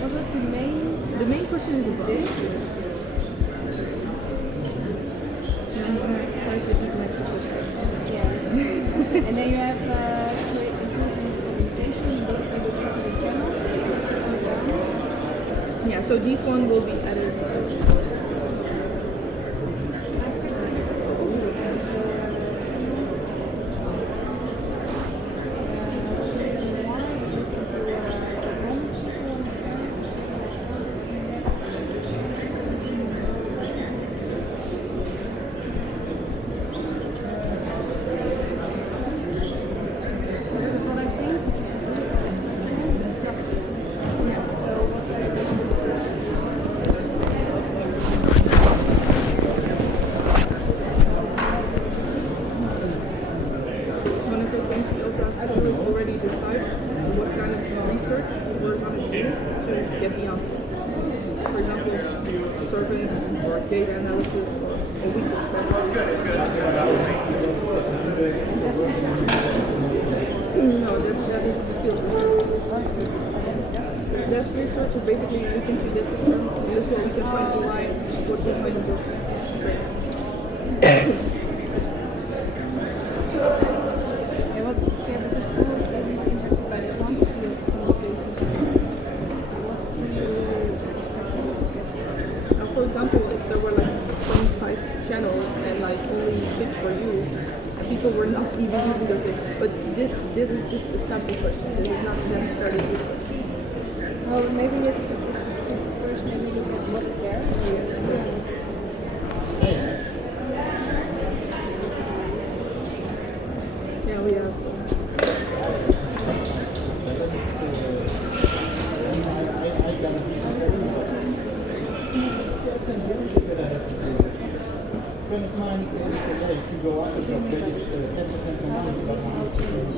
what was the main? The main question is this. I'm going to try to keep my And then you have so improving communication, both the channels, yeah, so these one will be added. Already decide what kind of research we're going to do to get the answer. For example, survey or data analysis or a week of stuff. No, that is field research. Desk research is basically looking to this term, look what we can find online, what we find in books. For example, if there were like 25 channels and like only 6 were used, people were not even using those 6. But this is just a sample question. This is not necessarily a good question. well, maybe it's first maybe look at what is there. Yeah, we have. Friend of mine said, if you go up, it's 10% more money, so that's how much it is.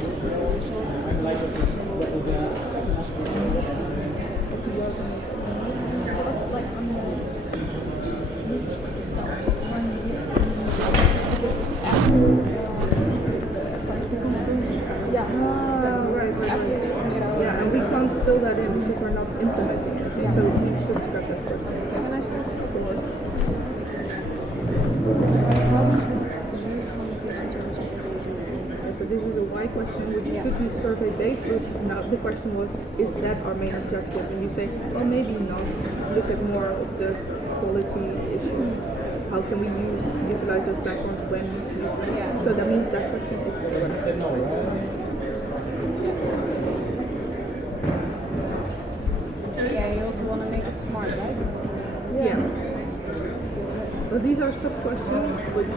I'm like, what would Yeah. please fill that in because we're not implementing it. So please should scrap that first. Can I start? Of course. How much is used communication services for So this is a why question, which should be survey based, but now the question was, is that our main objective? And you say, well, maybe not. Look at more of the quality issue. How can we utilize those platforms when? Yeah. So that means that question is said no, Yeah, you also want to make it smart, right? Yeah. But these are sub-questions which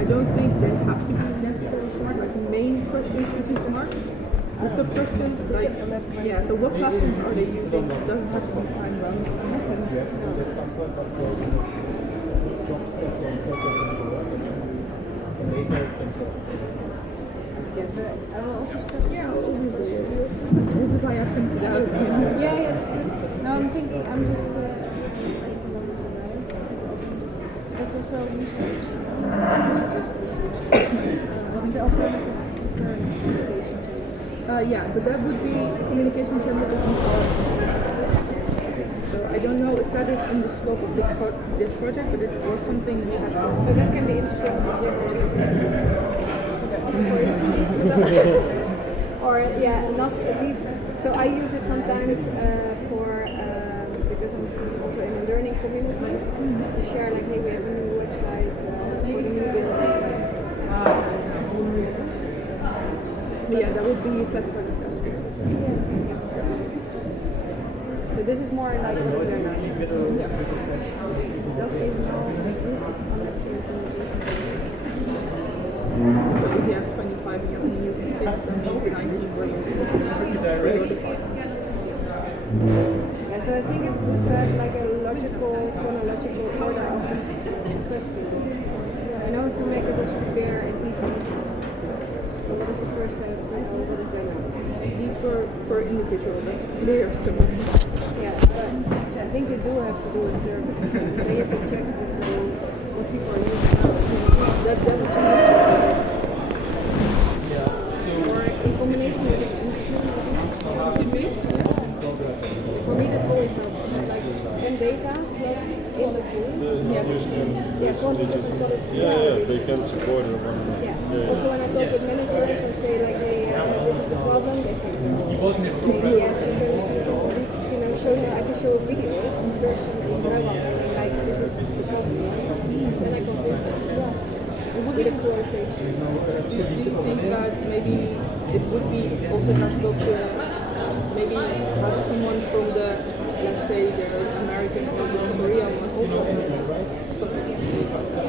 I don't think they have to be necessarily smart. Like the main question should be smart. The sub-questions, like, yeah, so what platforms are they using? Doesn't have to be time bound. At some point, but jobs that were later it can cost. Yes, I will also start. Yeah, this is why I printed out. Yeah, that's good. No, I'm thinking, I'm just that's also research. That's also just research. What's the alternative current communication channels? Yeah, but that would be communication services and power. So I don't know if that is in the scope of this project, but it was something we had. So that can be interesting for or yeah, not at least. So I use it sometimes for because I'm also in a learning community to share like, hey, we have a new website for the new building. Yeah, that would be classified as task pieces. So this is more like what is there now? Task is now unnecessary communication. So if you have 25 and you're only using 6, that means 19 were using. Yeah, so I think it's good to have like a logical, chronological order of these questions. You know, to make it also clear and easy. So what is the first step? What is there now? These were per individual, that's clear. So Yeah, but I think you do have to do a survey. Then you can check what people are using now. that changes. Or in combination with it. Could be. For me, that always helps. Like, and data plus interviews. Yeah, quantitative and qualitative. Yeah, they can support it. Yeah. Also, when I talk with managers, I say like, hey, this is the problem. They say, yes, you can, show me. I can show a video of the person what I want. So like, this is the problem. Then I convince them. With a quotation. Do you think that maybe it would be also not scope to maybe have someone from the, let's say, the American or the Korean one also something to say about that?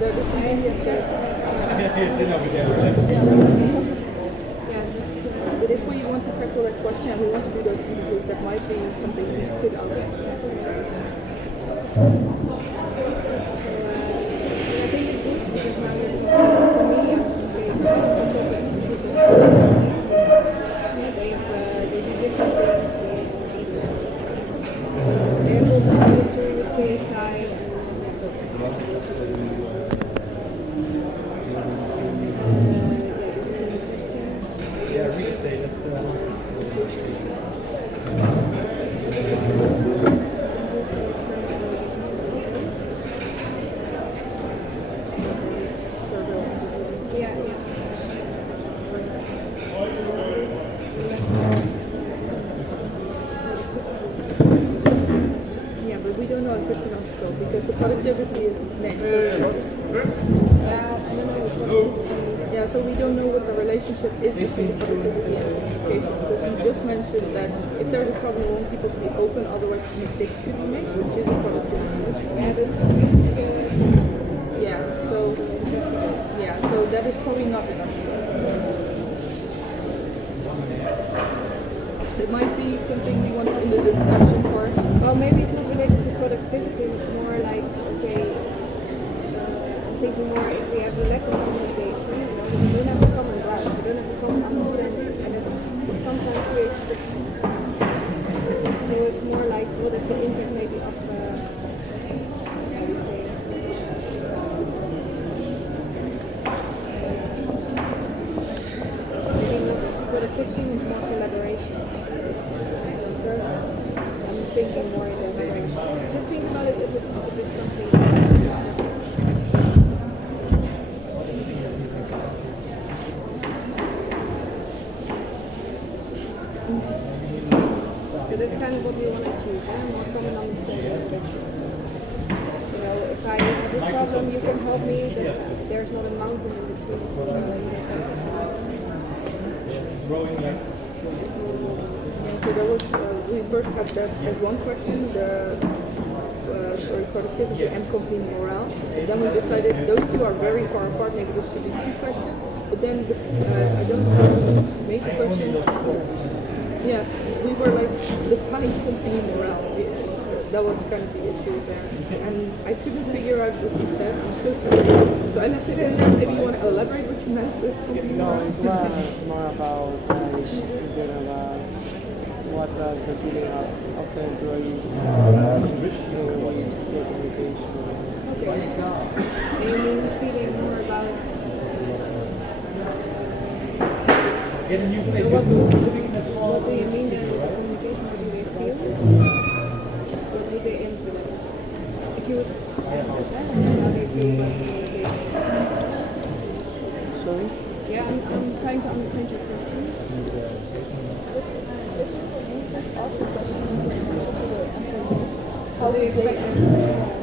That is not but if we want to tackle that question and we want to do those interviews, that might be something we could ask. I think it's good because now you're for me, I'm very excited to talk with people. They do different things. They have also some history with KXI. Yeah, real estate, that's Yeah, but we don't know if it's enough scope because the productivity is next. Yeah, so we don't know what the relationship is between the productivity and education because we just mentioned that if there's a problem, we want people to be open, otherwise mistakes could be made, which is a productivity issue. Yeah, so that is probably not enough. It might be something we want in the discussion part. Well, maybe it's not related to productivity, more like, okay, I'm thinking more if we have a lack of communication, we don't have a common ground, we don't have a common understanding, and it sometimes creates friction. So it's more like, what is the impact maybe of, how do you say, communication. I'm thinking more in that way. Just think about it if it's something that's just happened. So that's kind of what we want to achieve, more common understanding. You know, if I have a problem, you can help me, that there's not a mountain in between. Growing like. So there was, we first had that as one question, the productivity and company morale. Then we decided those two are very far apart, maybe there should be two questions. But then, I don't know how to make the question. Yeah, we were like, define company morale. That was kind of the issue there. And I couldn't figure out what he said. I'm so sorry. So I left it in there. Maybe you want to elaborate what you meant with company morale? No, it was more about what was the feeling of the employees communication. Okay. And you mean the feeling more about Get a new place. what do you mean then with communication? What do they feel? What would they answer then? If you would ask them that, how do you feel about communication? Sorry? Yeah, I'm trying to understand your question. Ask the question to the employees. How do you expect them to answer?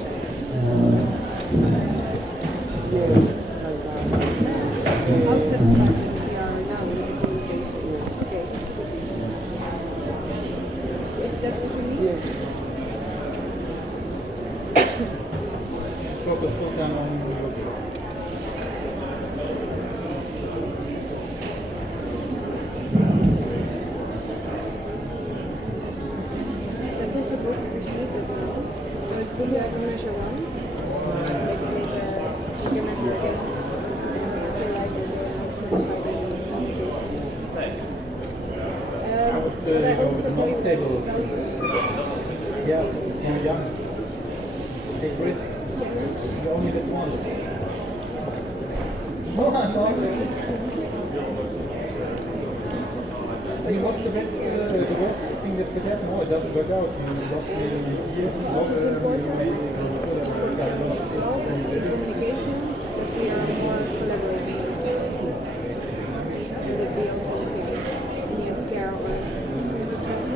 How satisfied we are now with the communication? Okay, that's a good answer. Is that what you mean? Yes. Focus full time on your job. That's also both appreciated, you know. So it's good to have a measure one. Maybe later you can measure again. So like that you're not satisfied with the communication. I would go with the non-stable. Yeah, you're young. Take risks. You only live once. No, I'm not. I mean, what's the worst thing that could happen? No, it doesn't work out. You lost a year. This is important. How is communication that we are more collaborating and that we also in the end care or trust.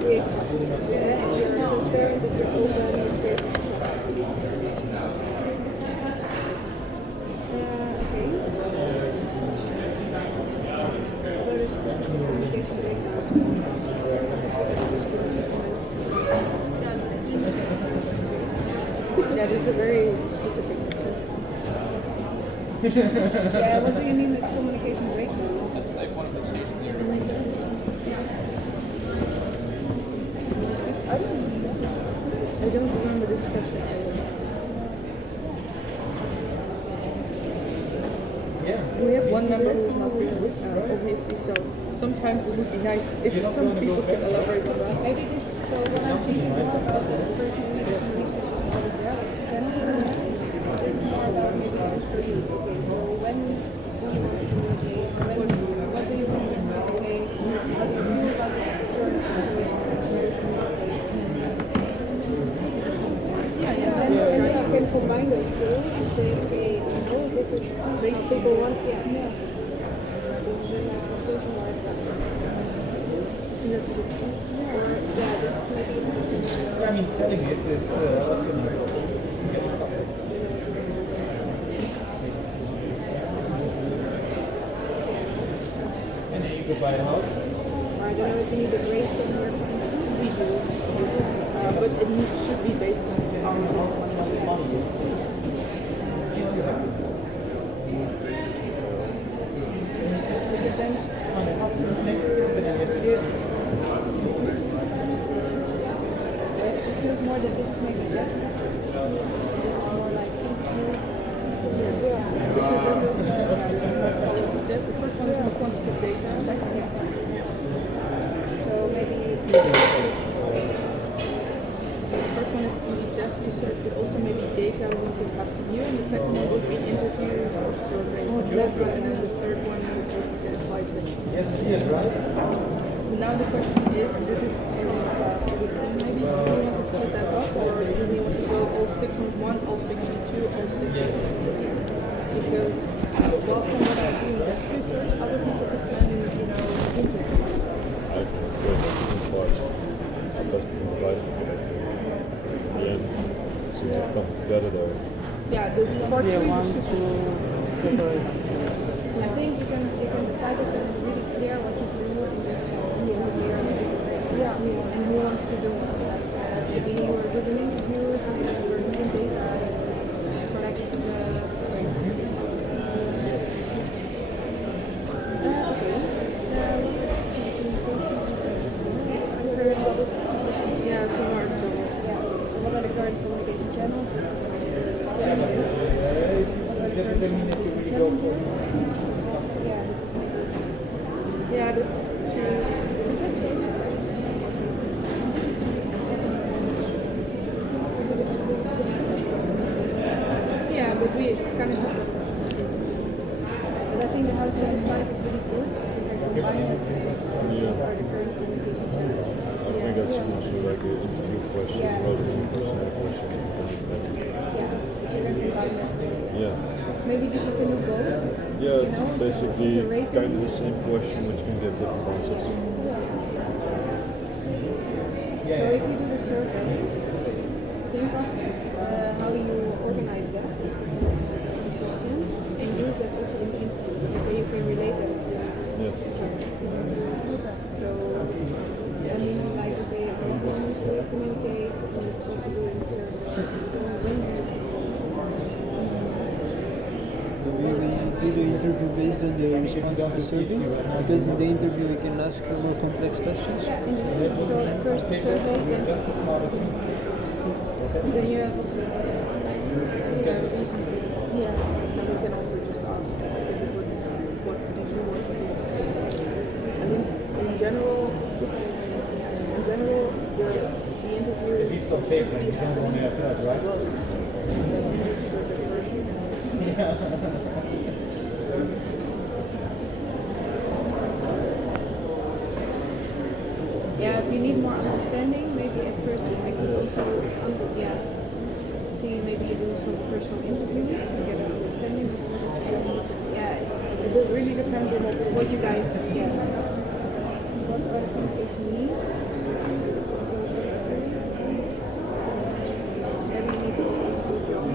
Create trust. Yeah, if you're transparent, if you're open, you create trust. Okay. What are the specific communication breakdowns? Yeah, that's a very specific question. Yeah, what do you mean with communication breakdowns? I don't remember this question. Yeah. We have one member who is not here, obviously, so sometimes it would be nice if some people could elaborate on that. Maybe this, so what I'm thinking more about this person who did some research on what is there, like channels or that, this is more about maybe for you. Okay, so when do you want to communicate? What do you want to communicate? How do you feel about the current situation that you communicate? And then you can combine those two and say, okay, oh, this is makes people want, yeah. This is a conclusion or a practice. And that's a good thing. Or, yeah, this is maybe I mean, selling it is also nice. And then you go buy a house. I don't know if you need a brainstorm or We do, but it should be based on How much money is if you have it. because then Find a husband next, and then you have kids. it feels more that this is maybe less research. This is more like interviews. because it's more qualitative. The first one is more quantitative data. So maybe The first one is indeed desk research, but also maybe data we could have here. And the second one would be interviews or surveys, etc. And then the third one would be quite rich. Yes, yes, right? Now the question is, and this is sort of for the team maybe, do we want to split that up or do we want to go all 6 on 1, all 6 on 2, all 6 on 3? Because while someone is doing research, other people are planning, interviews. I think the parts are best to be divided. In the end, since it comes together there. Yeah, the part 3 Yeah, one, should two, separate. I think you can decide if it's really clear what you do in this year. Yeah, and who wants to do it. Maybe you were doing interviews, and you were doing data, collecting the strengths. Yeah, some are double. Yeah. So what are the current communication channels? Yeah, that's true. Yeah, but we kind of have But I think the House 75 is really good. If you can combine it with what are the current communication channels. I think that's also like an interview question rather than a personal question. Yeah, but you can combine that. Yeah. Maybe people can do both. Yeah, it's know, basically it's a rating. kind of the same question which can get different answers. So if you do the survey, think of how you organize that, the questions, and use that also in the interview, because then you can relate that to each other. So, I mean, like the way everyone's communicate, and also doing the survey. Do the interview based on the response of the survey? Because in the interview we can ask more complex questions. So first the survey, then you have also reason to. Yeah, and we can also just ask what did you want to do? I mean, in general, the interview should be happening well. Yeah, if you need more understanding, maybe at first I could also see maybe you do some interviews to get an understanding of it really depends on what you guys what are the communication needs. Maybe you need to also include John.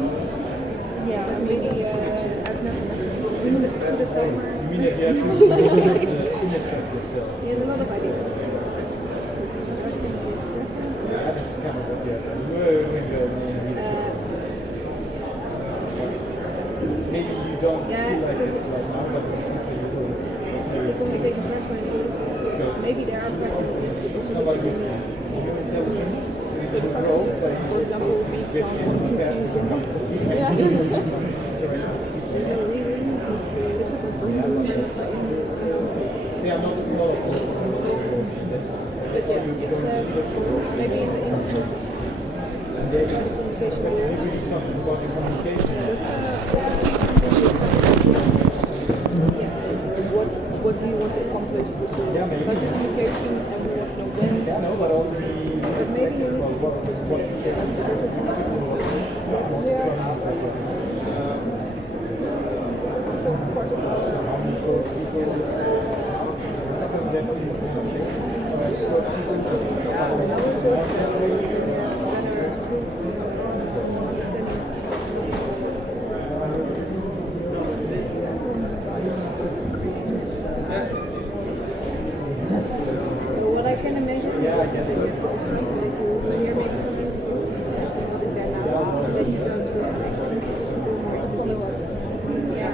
Yeah, But maybe I've never put the timer. You mean that you have to inner-check yourself? He has a lot of ideas. That's kind of what you have to do. Maybe you don't feel like it right now, but in the future you will. So communication preferences, maybe there are preferences, but also Somebody the with intelligence so the preferences, for example, would be John wanting to use your mouth. Yeah. There's no reason, just it's supposed to be They are not a lot of but yeah, it's maybe in the interview. Communication. maybe it's not about the communication. What do you want to accomplish with the budget communication and we want to know when? Yeah, no, but also But maybe you need to because it's not clear. how many source people So what I can imagine is that you have to discuss it, that you hear maybe some interviews, what is there now, and then you don't do some extra interviews to do more interviews. Yeah.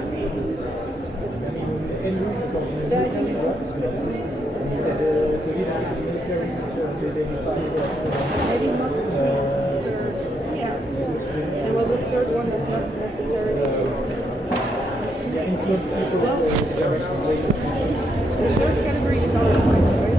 Yeah, I think it's good to split some. Maybe not yeah. And well, the third one is not necessarily. Well, the third category is our life, right?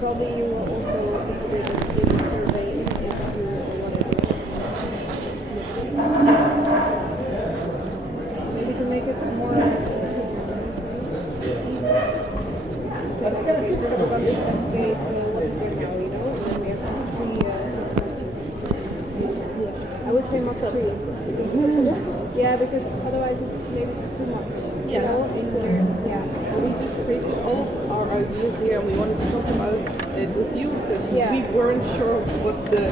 probably you will also integrate a daily survey in the interview or whatever. Maybe to make it more so like, okay, we're going to investigate what is there now, you know, and then we have these three sub-questions. Yeah, I would say max 3. Because, yeah, because otherwise it's maybe too much. Yes. You know, in there, yeah. We just pasted all our ideas here, and we wanted to talk about it with you because we weren't sure what the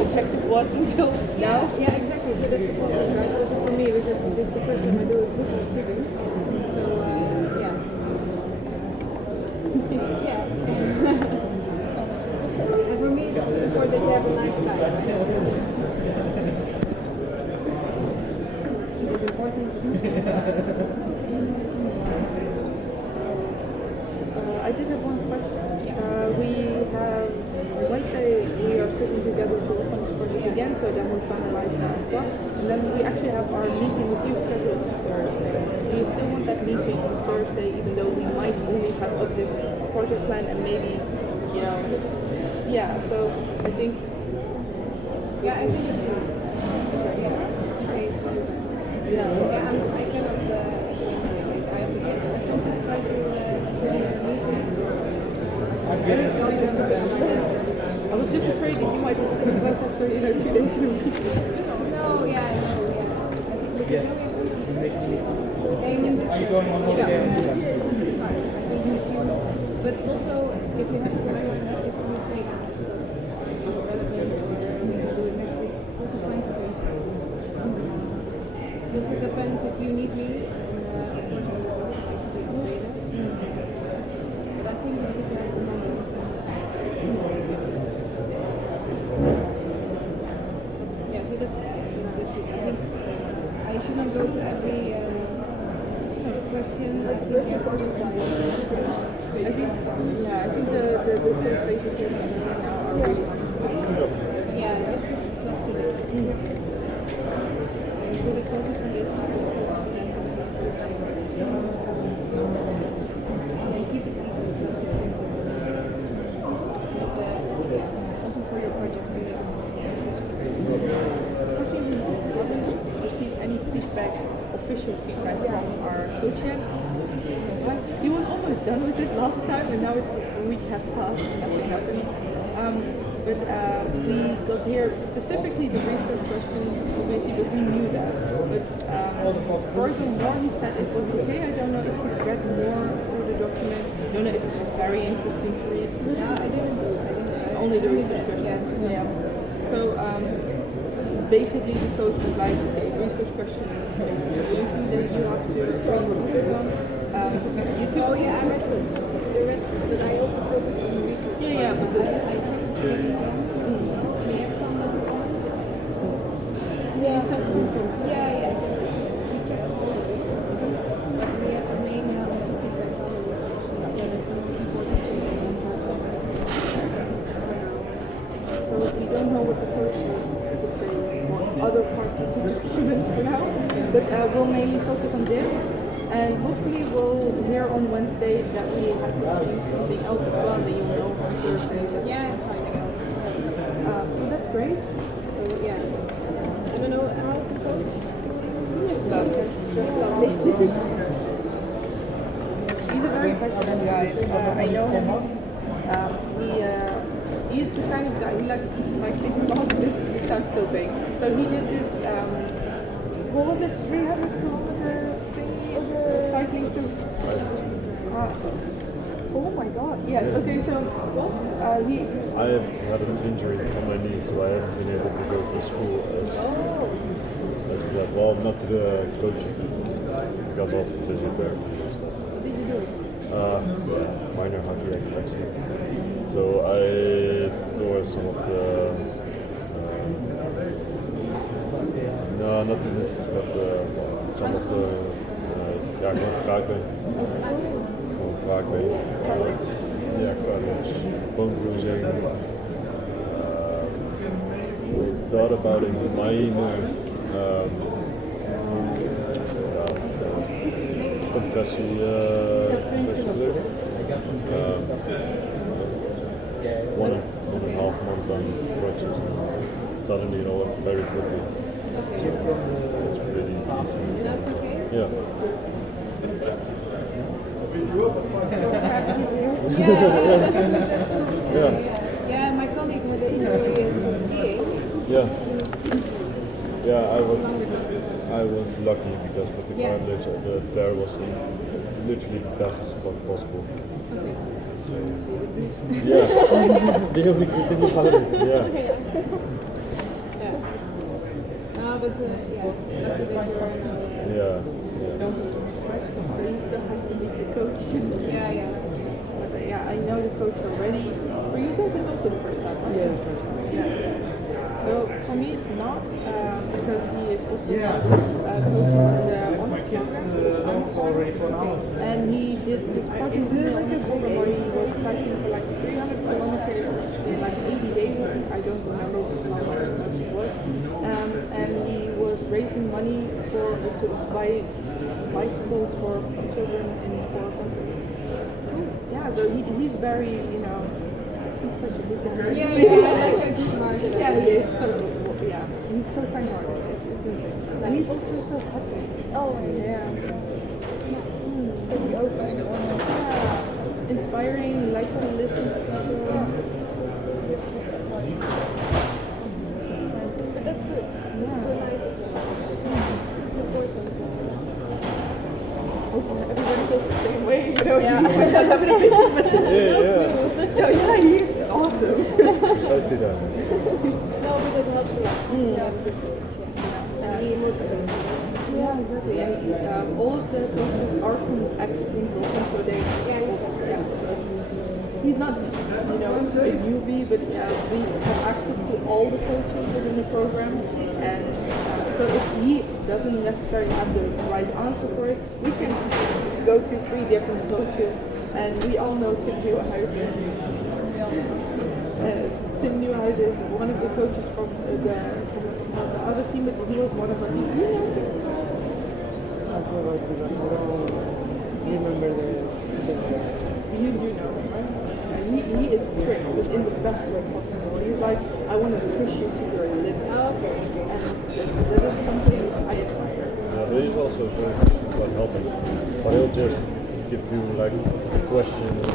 objective was until now. Yeah, exactly. So that's the process, right? Also for me, because this is the first time I do a group of students. So yeah. Yeah. And for me, it's also important that you have a nice time. This is important. I did have one question. Wednesday we are sitting together to work on this project again, so then we finalize that as well. And then we actually have our meeting with you scheduled for Thursday. Do you still want that meeting on Thursday, even though we might only have updated the project plan and maybe, so I think... Yeah, I think it's good. Yeah, it's okay. Yeah. I cannot I have the kids. I sometimes try to I was just afraid that you might be sick of us after 2 days in a week. No, yeah, I know, yeah. Are you going on holiday? It's fine. I think but also, if you have questions, if you say it's not relevant or do it next week, also fine to raise it. Just it depends if you need me, and of course I will also like to be updated. But I think it's good to have the moment. Yeah, so that's it. I think I shouldn't go to every question. Like the first important side. I think the third pages we're sending right now are really Yeah, just to cluster it. And put a focus on this. And keep it easy, keep it simple. Because also for your project to make it successful. Unfortunately, we haven't received any feedback, official feedback from our coach yet. He was almost done with it last time, and now it's a week has passed and nothing happened. But we got here specifically the research questions, obviously, but we knew that. But further more, he said it was okay. I don't know if you read more through the document. I don't know if it was very interesting to read. I didn't. Only the research questions. Yeah. So basically, the coach was like, okay, research question is basically the only thing that you have to focus on. You could, I read the rest, but I also focused on the research. Yeah, but I talked to John. He had some he said something. Yeah. He checked all of it. But we had the main also feedback on the research. Yeah, that's the most important thing. So we don't know what the coach is to say for other parts of the document for now, but we'll mainly focus on this. And hopefully we'll hear on Wednesday that we have to change something else as well, and then you'll know on Thursday that something else. So that's great. So yeah. I don't know, how's the coach? He's lovely. That's lovely. He's a very passionate guy. I know him. He is the kind of guy who likes to keep cycling along. This sounds so big. So he did this, what was it, 300 kilometer cycling through. Oh my god. Yes, okay, so I have had an injury on my knee, so I haven't been able to go to school not to the coaching, because of physiotherapy and stuff. What did you do? Minor hockey accident. So I tore some of the no, not the discs, but some of the gewoon kraakbeen. Gewoon kraakbeen. Cartilage. Bone bruising. We thought about a minor concussie. 1.5 months on corrections. Suddenly, you know, very quickly. It's pretty easy. That's okay. Yeah. Yeah. Yeah, my colleague with the injury is skiing. Yeah. Yeah, I was lucky because with the cartilage, the tear was in literally the best spot possible. Okay. So, yeah. The only good thing about it. Yeah. Yeah. No, but yeah, that's a bit Yeah. Don't stress, so he still has to meet the coach. yeah. But yeah, I know the coach already. For you guys, it's also the first time, right? Yeah, the first time. Yeah. So for me, it's not because he is also coach on the honors program. already for an hour. And he did this project on the honors program where he was cycling for like 300 kilometers in like 80 days. I don't remember how much it was. And he was raising money for to buy bicycles for children in poor countries. Yeah, so he's very, you know, he's such a good guy. Yeah, I like a good market. Yeah, he is so, yeah, he's so kind-hearted. It's insane. And he's also so happy. Oh, Yeah. pretty open. Yeah. Inspiring, he likes to listen to people. But that's good. It's so nice that you it's important. Hope everybody feels the same way, you know? Yeah. You might not have an opinion, but Yeah. yeah, he's awesome. Precisely that. No, but it helps a lot. Yeah, good coach, yeah. And he motivates you. Yeah, exactly. And all of the coaches are from ex-consultants, so they so he's not, you know, a newbie, but we have access to all the coaches within the program, and so if he doesn't necessarily have the right answer for it, we can go to 3 different coaches, and we all know Tim Nieuwenhuizen. Tim Nieuwenhuizen is one of the coaches from the other team, but he was one of our team. You know Tim? I forgot because I don't remember the You do know, right? He is strict, but in the best way possible. He's like, I want to push you to your limit. Okay. And that is something I admire. Yeah, but he's also very good about helping. But he'll just give you like a question and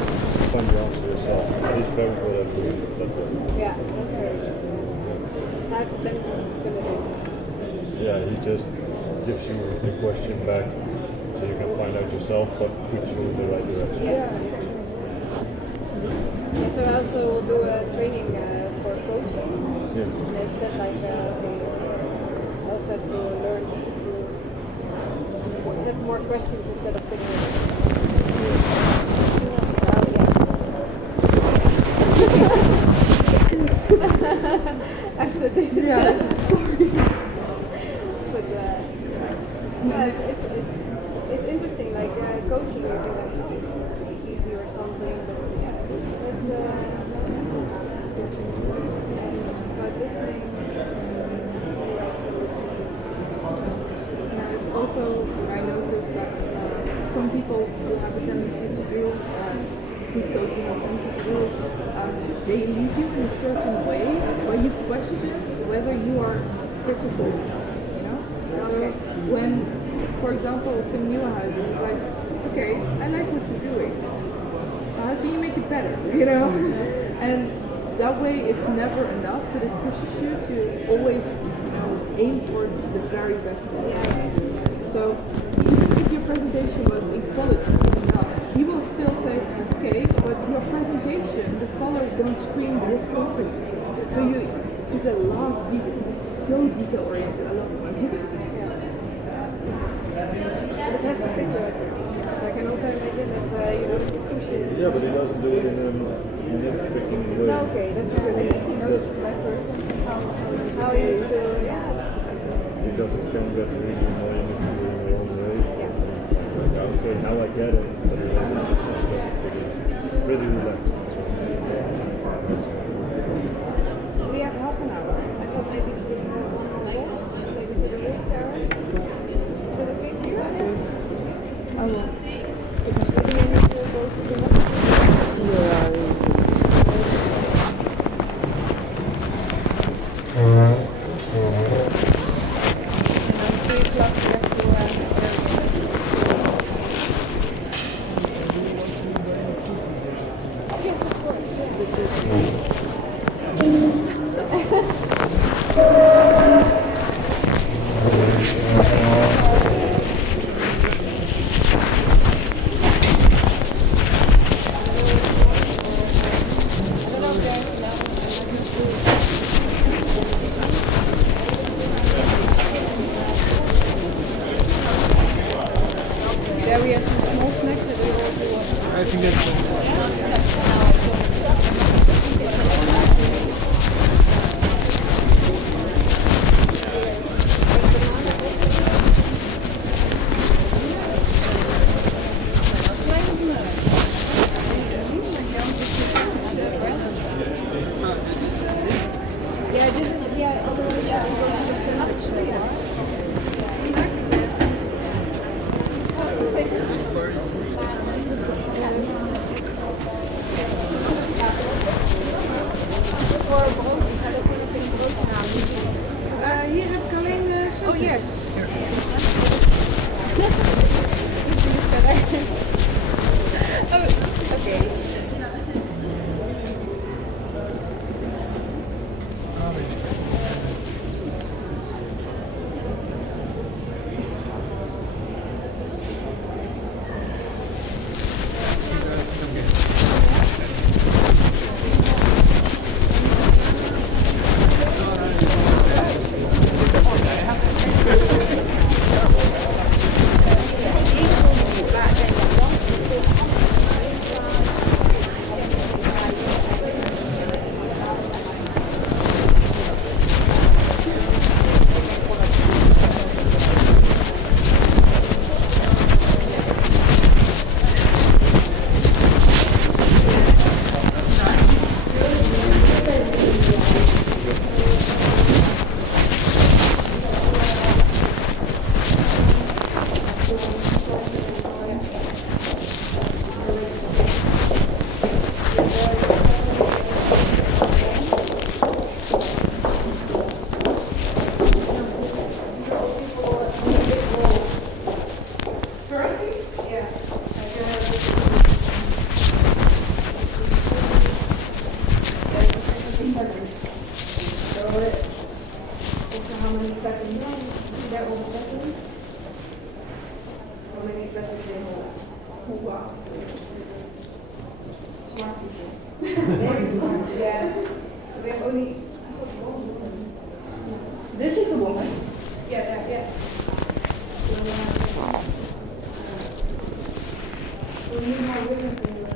find the answer yourself. He's very good at doing that way. Yeah, that's very good. So I have to Yeah, he just gives you the question back so you can find out yourself, but puts you in the right direction. Yeah. Yeah, so I also do a training for coaching. Yeah. And it said like, okay, I also have to learn to have more questions instead of thinking. I've said this. Yeah. But yeah, it's interesting. Like coaching, you think that's easy or something, but yeah, it's but listening. Yeah, it's also what I noticed that some people who have a tendency to do who's coaching has tendency to do is they lead you in a certain way where you question whether you are critical, you know? So when, for example, Tim Nieuwenhuizen is like, okay, I like what you're doing. How can you make it better, you know? And that way it's never enough, but it pushes you to always, you know, aim for the very best thing. So even if your presentation was in quality enough, he will still say, okay, but your presentation, the colors don't scream this confidence. So you, to the last detail, it's so detail oriented. I love it. It has to fit you. So I can also imagine that you don't push it. Yeah, but he doesn't do it in a nitpicking way. No, okay, that's good. I think he knows my person and how he is to, Because it can get really annoying if you do it in the wrong way. Yeah. Like, okay, now I get it, but it doesn't. Pretty relaxed. We have half an hour. I thought maybe we could have one more walk, maybe to the roof terrace. Is that okay for you? Yes. I will. Because we need to go to the next. Yeah, Yeah, we have some small snacks that we will do. I think that's Yeah, this is, yeah, otherwise yeah, we go to the sandwich later. Voor broodjes, had ook nog een broodje halen. Hier heb ik alleen oh, hier. Oh, oké. Yeah, we have only. This is a woman. Yeah, yeah. We need more women in the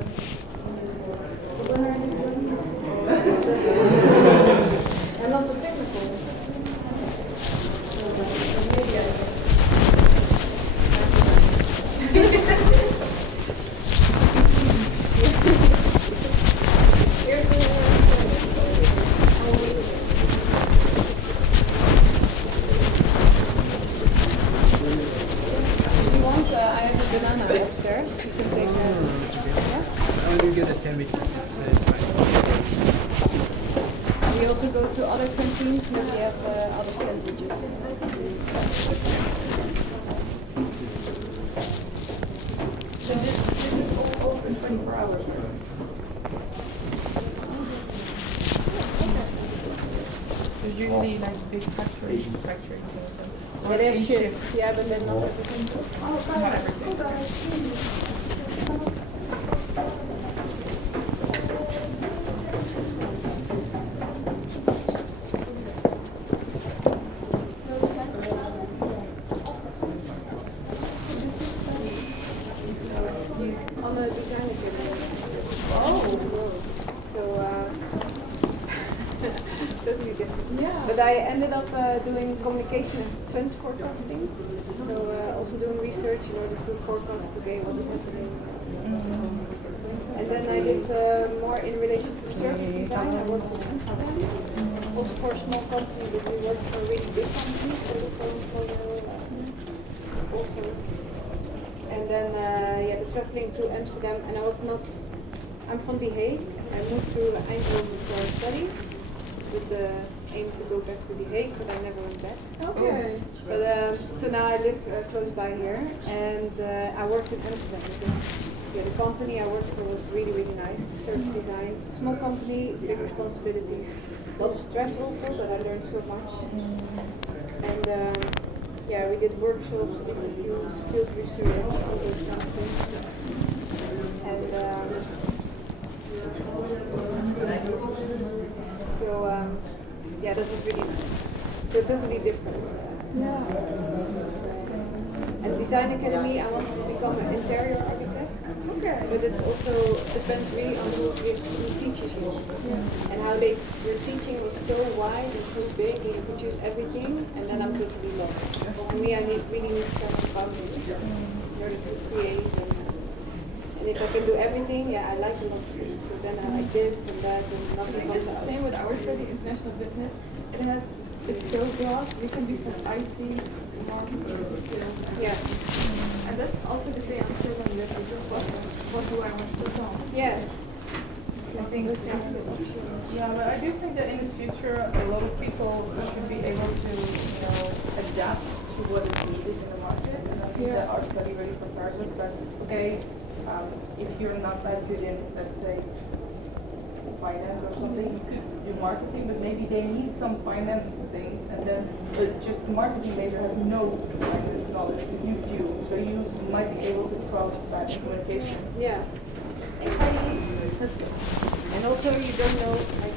and lots of technical. Upstairs, you can take that. Yeah? when you get a sandwich. We also go to other canteens where we have other sandwiches. So this is all open 24 hours. There's usually like big factory things. Yeah, they have shifts. Yeah, but then not everything. Oh, not everything. On the design academy. Oh. So totally different. Yeah. But I ended up doing communication and trend forecasting. So also doing research in order to forecast today what is happening. And then I did more in relation to service design. I worked in Amsterdam. Also for a small company, but we worked for a really big company. Also. And then the traveling to Amsterdam, and I'm from The Hague. I moved to Eindhoven for studies with the aim to go back to The Hague, but I never went back. Okay. But so now I live close by here, and I worked in Amsterdam because the company I worked for was really, really nice. Service design, small company, big responsibilities, a lot of stress also, but I learned so much. And we did workshops, interviews, field research, all those kind of things. And that was really nice. So totally different. Yeah. At Design Academy, I wanted to become an interior architect. Okay. But it also depends really on who teaches you. And how your teaching was so wide and so big, and you could choose everything, and then I'm totally lost. For me, I really need to set some boundaries in order to create. And if I can do everything, yeah, I like a lot of things. So then I like this and that, and nothing I comes guess it's out. the same with our study, international business. It's so broad. We can do from IT to marketing to sales. Yeah. And that's also the thing I'm sure when you have your what do I want to do? Yeah. I think yeah, but I do think that in the future a lot of people should be able to, adapt to what is needed in the market. And I think that our study really prepares us that okay, if you're not that good in, let's say, finance or something, you could do marketing, but maybe they need some finance things, and then just the marketing major has no finance knowledge, but you do, so you might be able to cross that communication. Yeah. That's good. And also you don't know, like,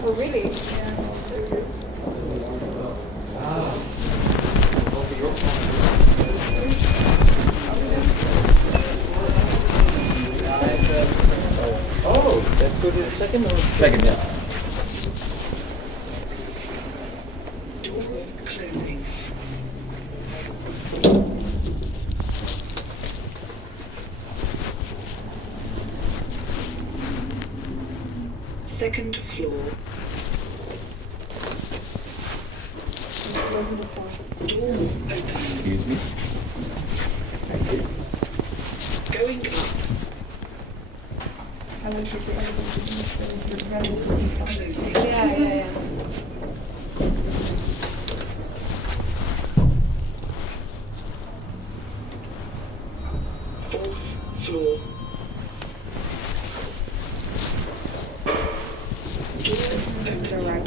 oh really? Oh, let's go to the second or? Second, yeah. Second floor. Doors open. Excuse me. Thank you. Going up. I wish you could everybody to do Closing. Yeah. Fourth floor. Doors open. Right.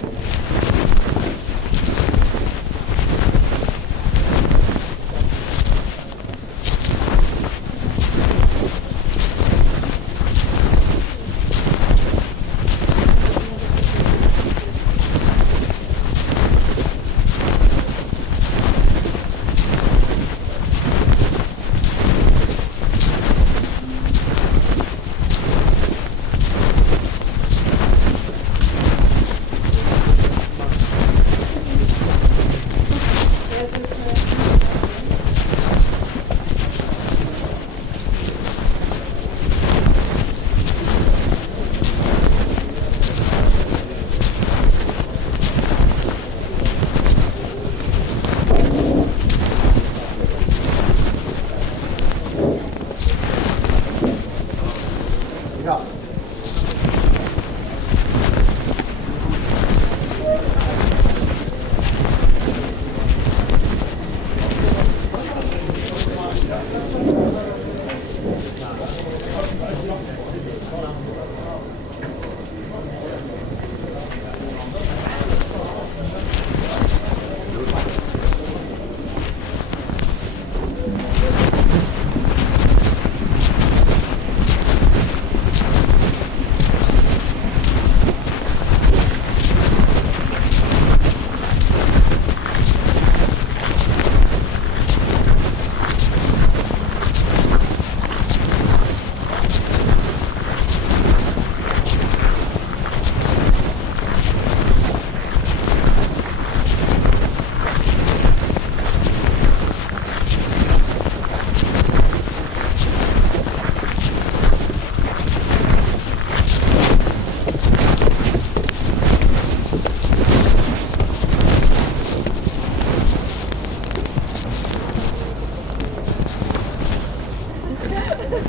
Highway.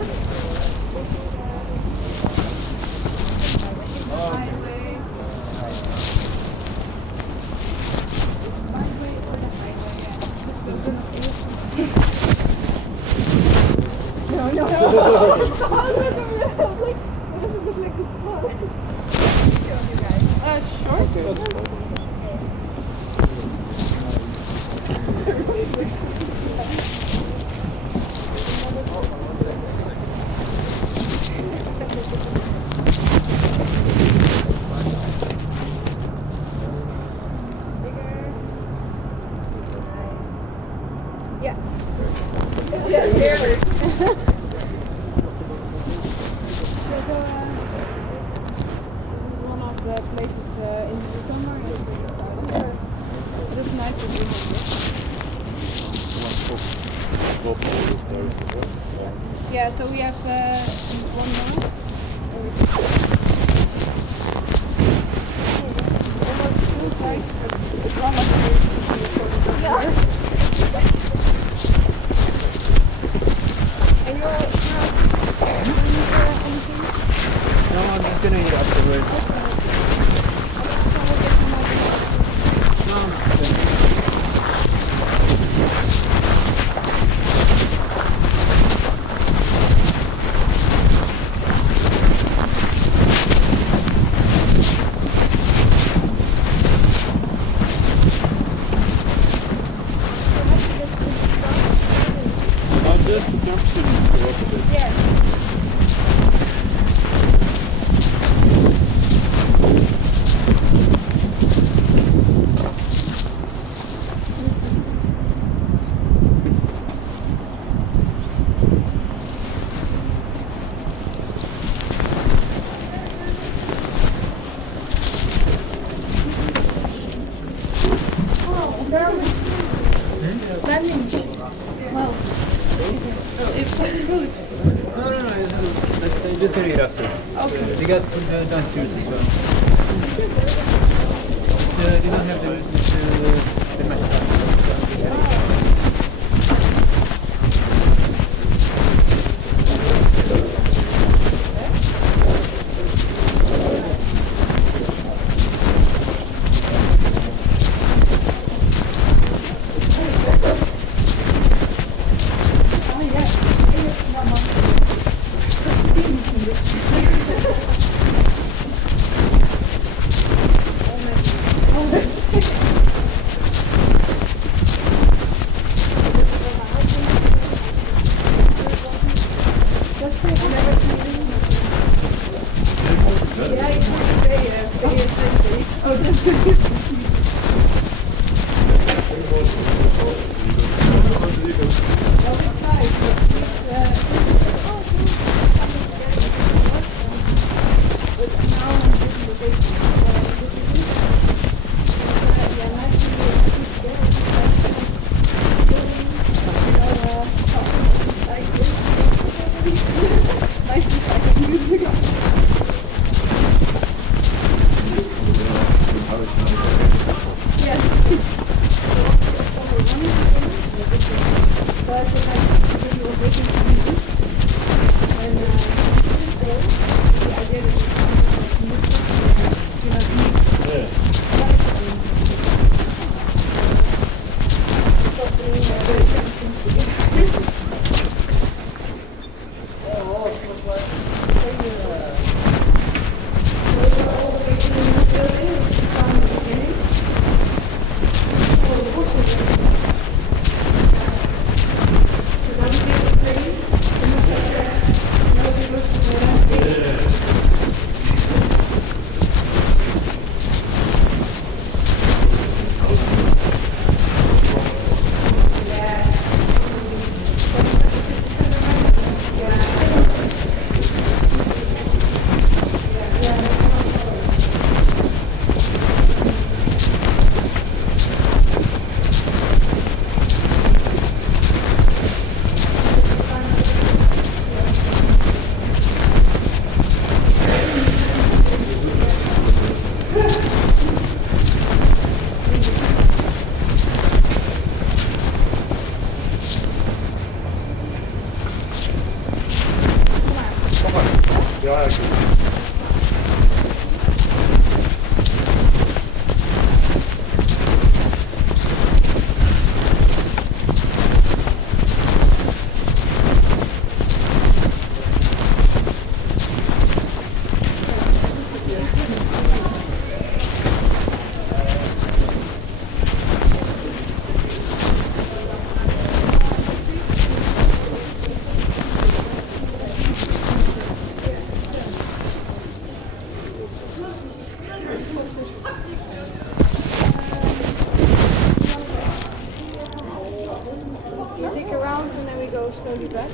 Byway or the highway, yeah. No, no, no. Like, what does it look like this one? Short. Yeah. Yeah, here. So, this is one of the places in the summer it's really crowded. This night will be Yeah, so we have one more. And you're anything? No, I'm just gonna eat afterwards. No, I'm just gonna eat after. Okay. You got food downstairs as well. You don't have the mashed Nice. Ja, ik You dig around and then we go slowly back.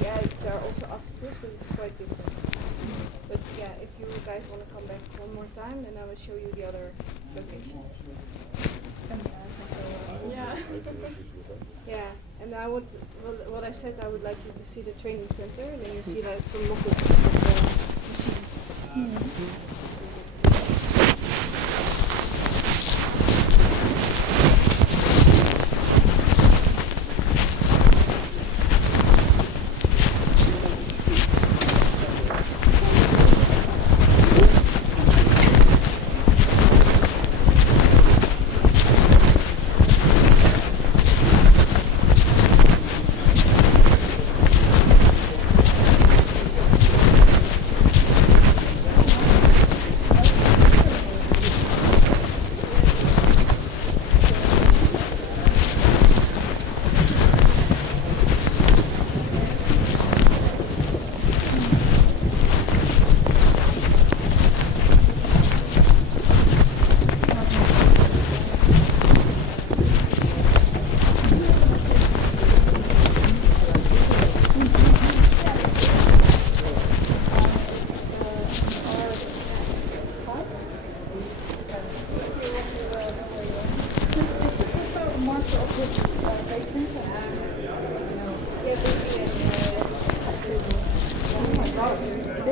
Yeah, there are also offices, but it's quite different. But yeah, if you guys want to come back one more time, then I will show you the other location. Yeah. Yeah, and I would, what I said, I would like you to see the training center, and then you see like some mock-ups of the machines.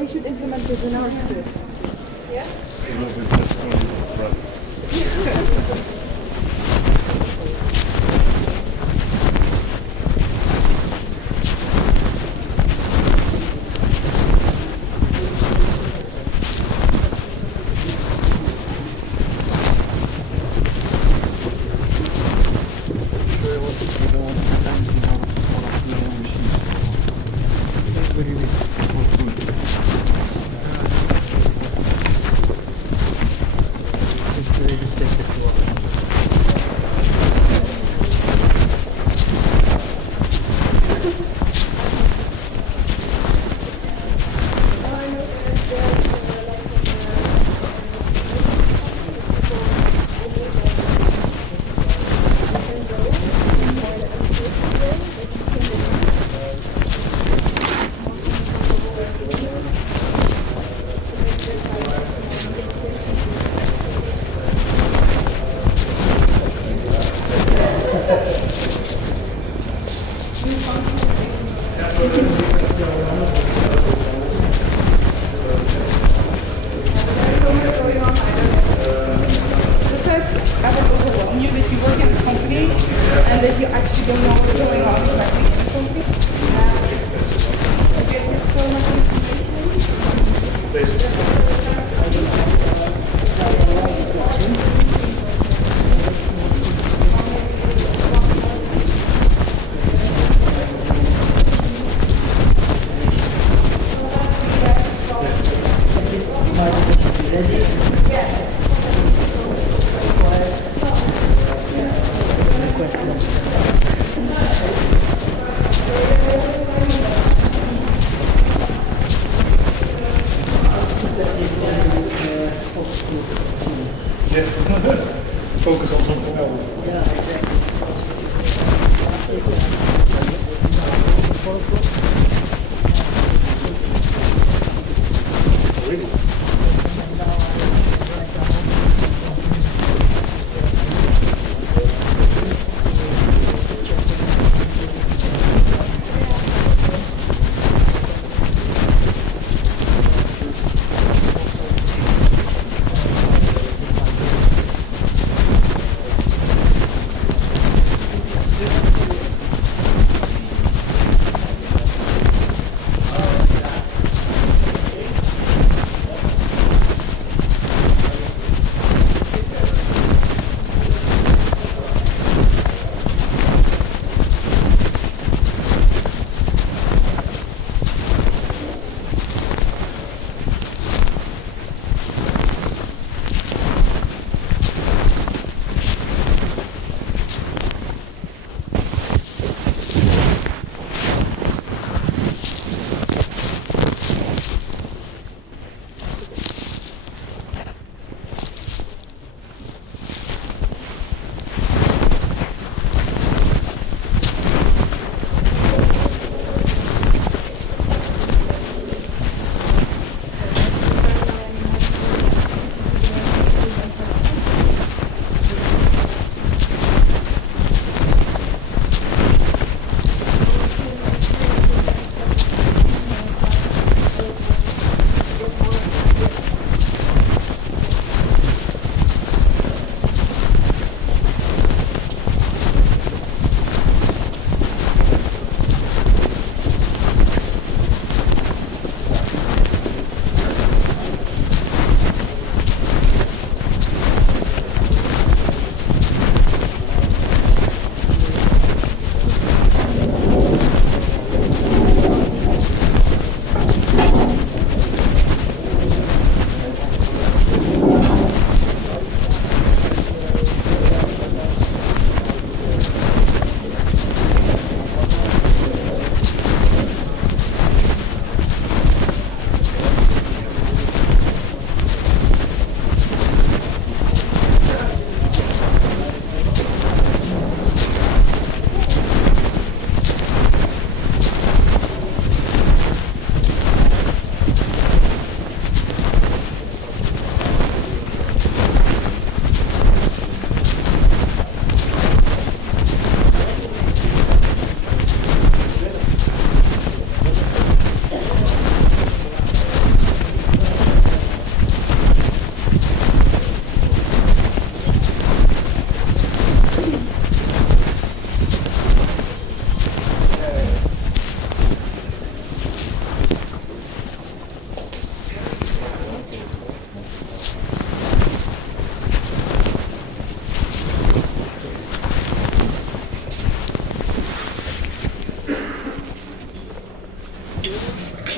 we should implement this in our school. Yeah?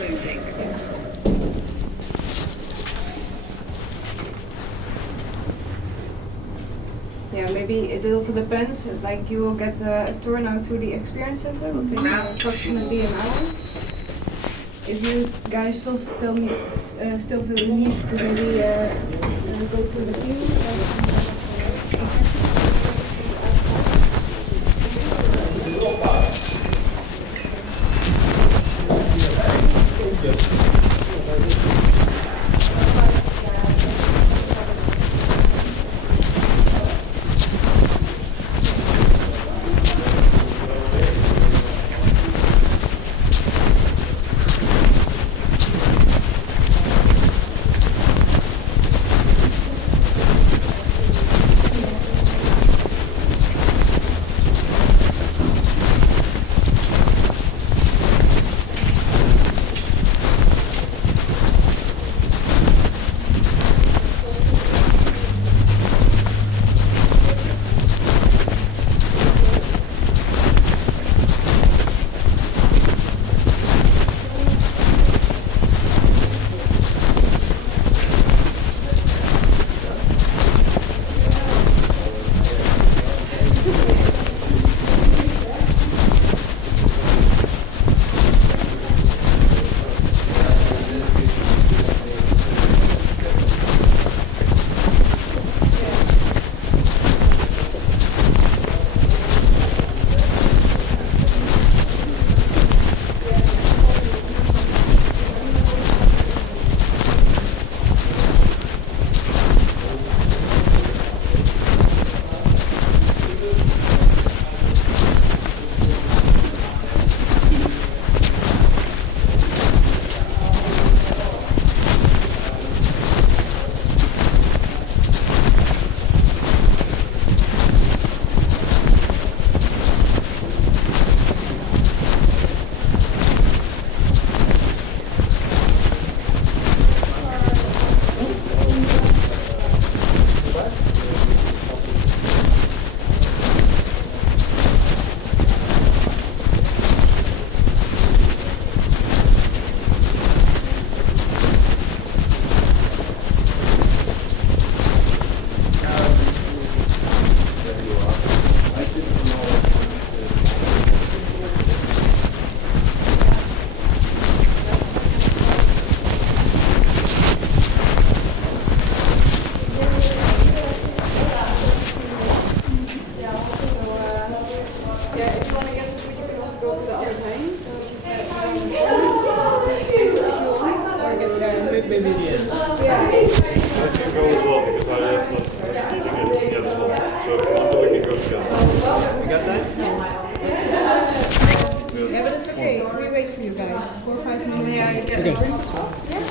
closing. Yeah, maybe it also depends. Like you will get a tour now through the experience center. It will take approximately an hour. If you guys still feel the need to maybe go to the field. Maybe the end. I can go as well because I have not seen it yet as well. So if you want to, we can go together. We got that? Yeah, but it's okay. We wait for you guys. 4 or 5 minutes. Yeah, you get Okay. a drink as well? Yes.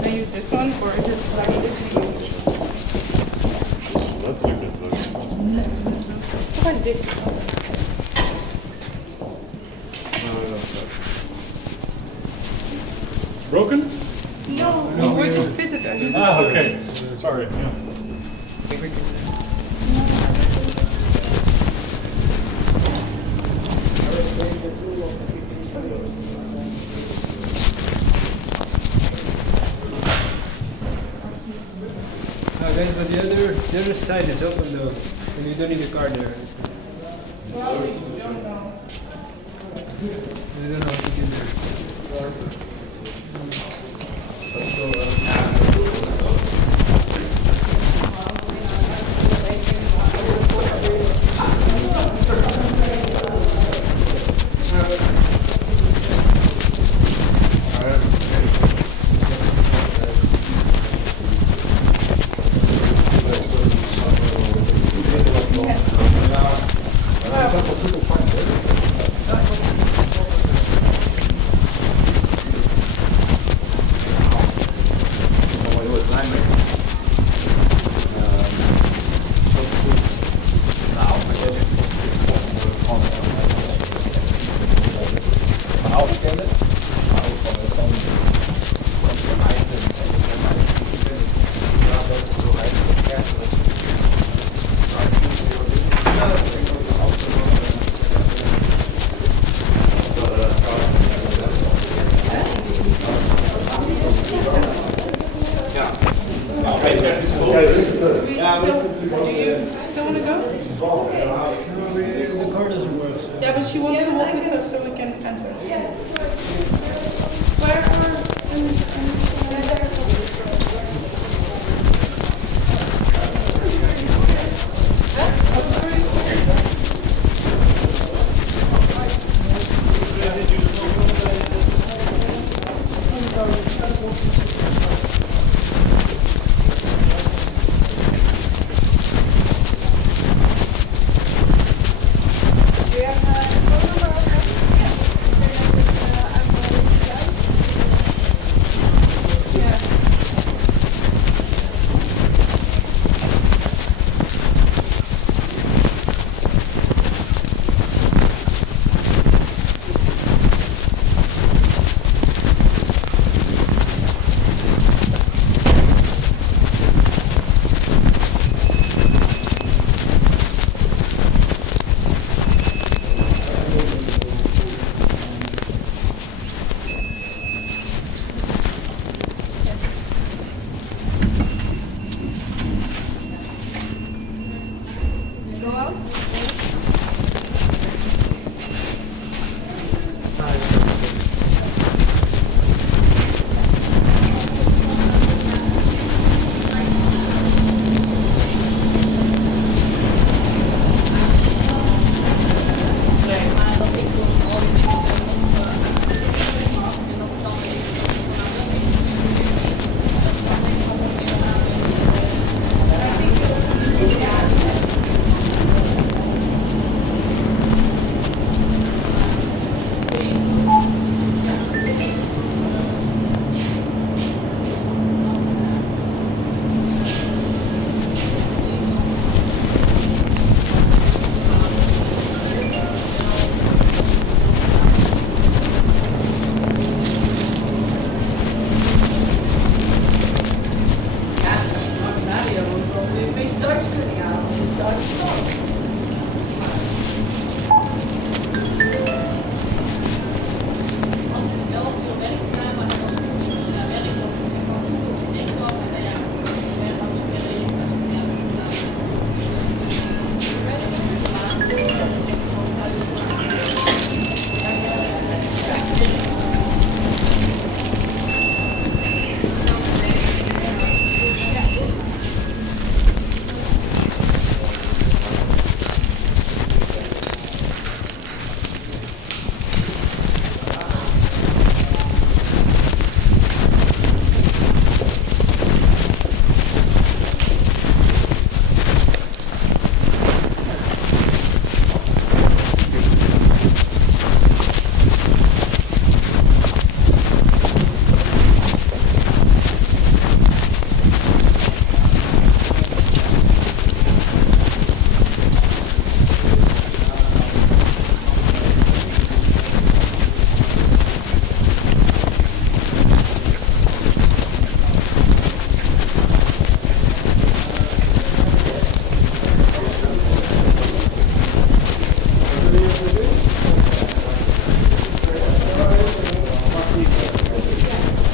I use this one or is it like this view? Letterlijk dit leuk. Gewoon dit. Broken? No, we're just visitors. Ah, okay. Sorry. Yeah. Guys, but the other side is open though, and you don't need a car there. Well, we don't know. I don't know how to get there. Yeah, but she wants to walk with us so we can enter. Yeah.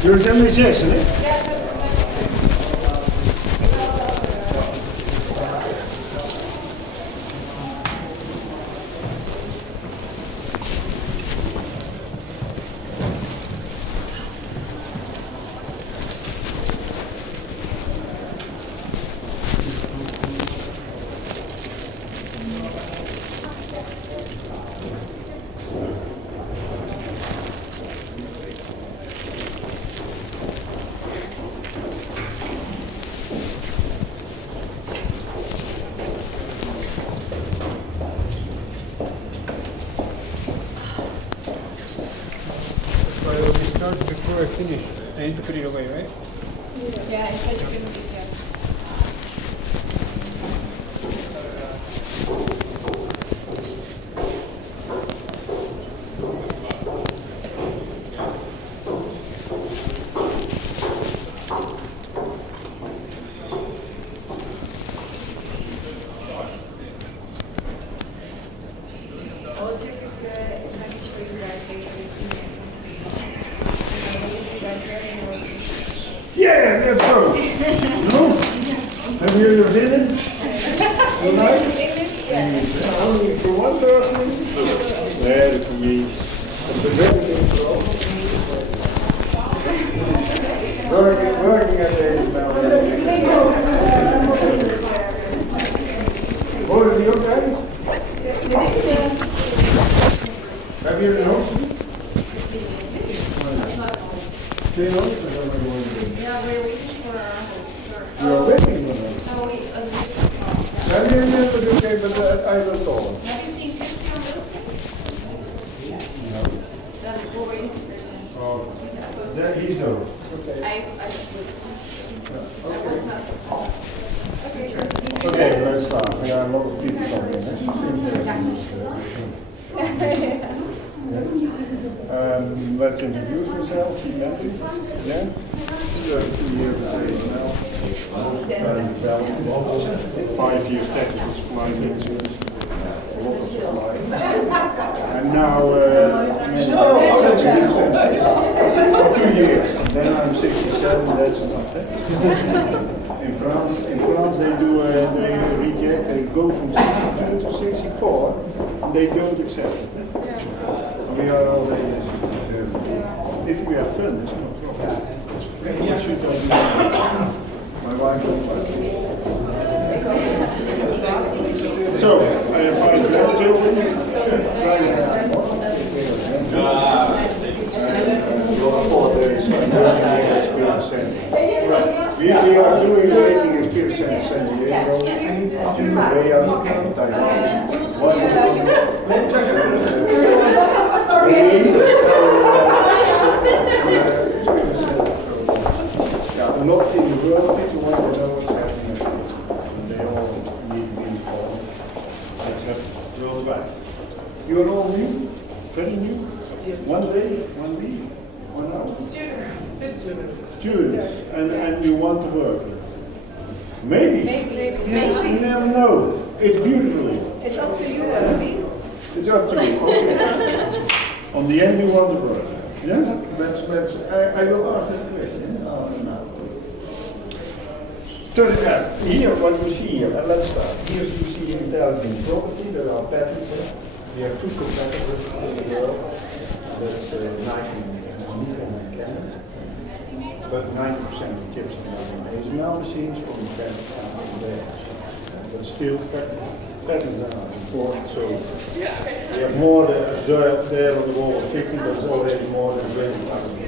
You're examination, eh? charge before I finish. I need to put it away, right? Yeah, I said you can do that. I'll check if I can show you guys later. You guys very much. Yeah, that's so. No? Have you ever been in? Tonight? Only for one person? Yeah, for me. The very thing for all. Working at the now. What are the other guys? Have you ever known? Do you know? Yeah, we're waiting for our host. You are waiting for them. So we Have you never been okay, but I will call them. have you seen Christian Wilson? No. Then we're waiting for Christian. Oh, He's supposed then he's no. Okay. I was not. Okay, let's start. We are a lot of people talking. Let's introduce ourselves. Yeah? 2 years now. 5 years technical supply management. A lot of supply. And now, for 2 years. Then I'm 67, that's enough. In France they do, they reject, they go from 62 to 64, they don't accept it. We are already, if we have fun, it's no problem. What should I do? My wife won't let me. So, I have 5 grandchildren. We are doing rating experience in San Diego, Marbella, and Taiwan. Not in the world, people want to know what's happening. They all need to be informed. That's happening worldwide. You are all new? Very new? Yes. 1 day, 1 week, 1 hour? Students. And you want to work? Maybe. You never know. It's beautifully. It's up to you, It's up to you. Okay. On the end, you want to work. Yeah? I will ask that question. So here, what you see here, let's start. Here you see intelligent property. There are patents. We have 2 competitors in the world. That's Nike and Canon. But 90% of chips are in ASML machines, only 10% in there. But still, patents are important. So we have more there on the wall of 50, but it's already more than 20,000.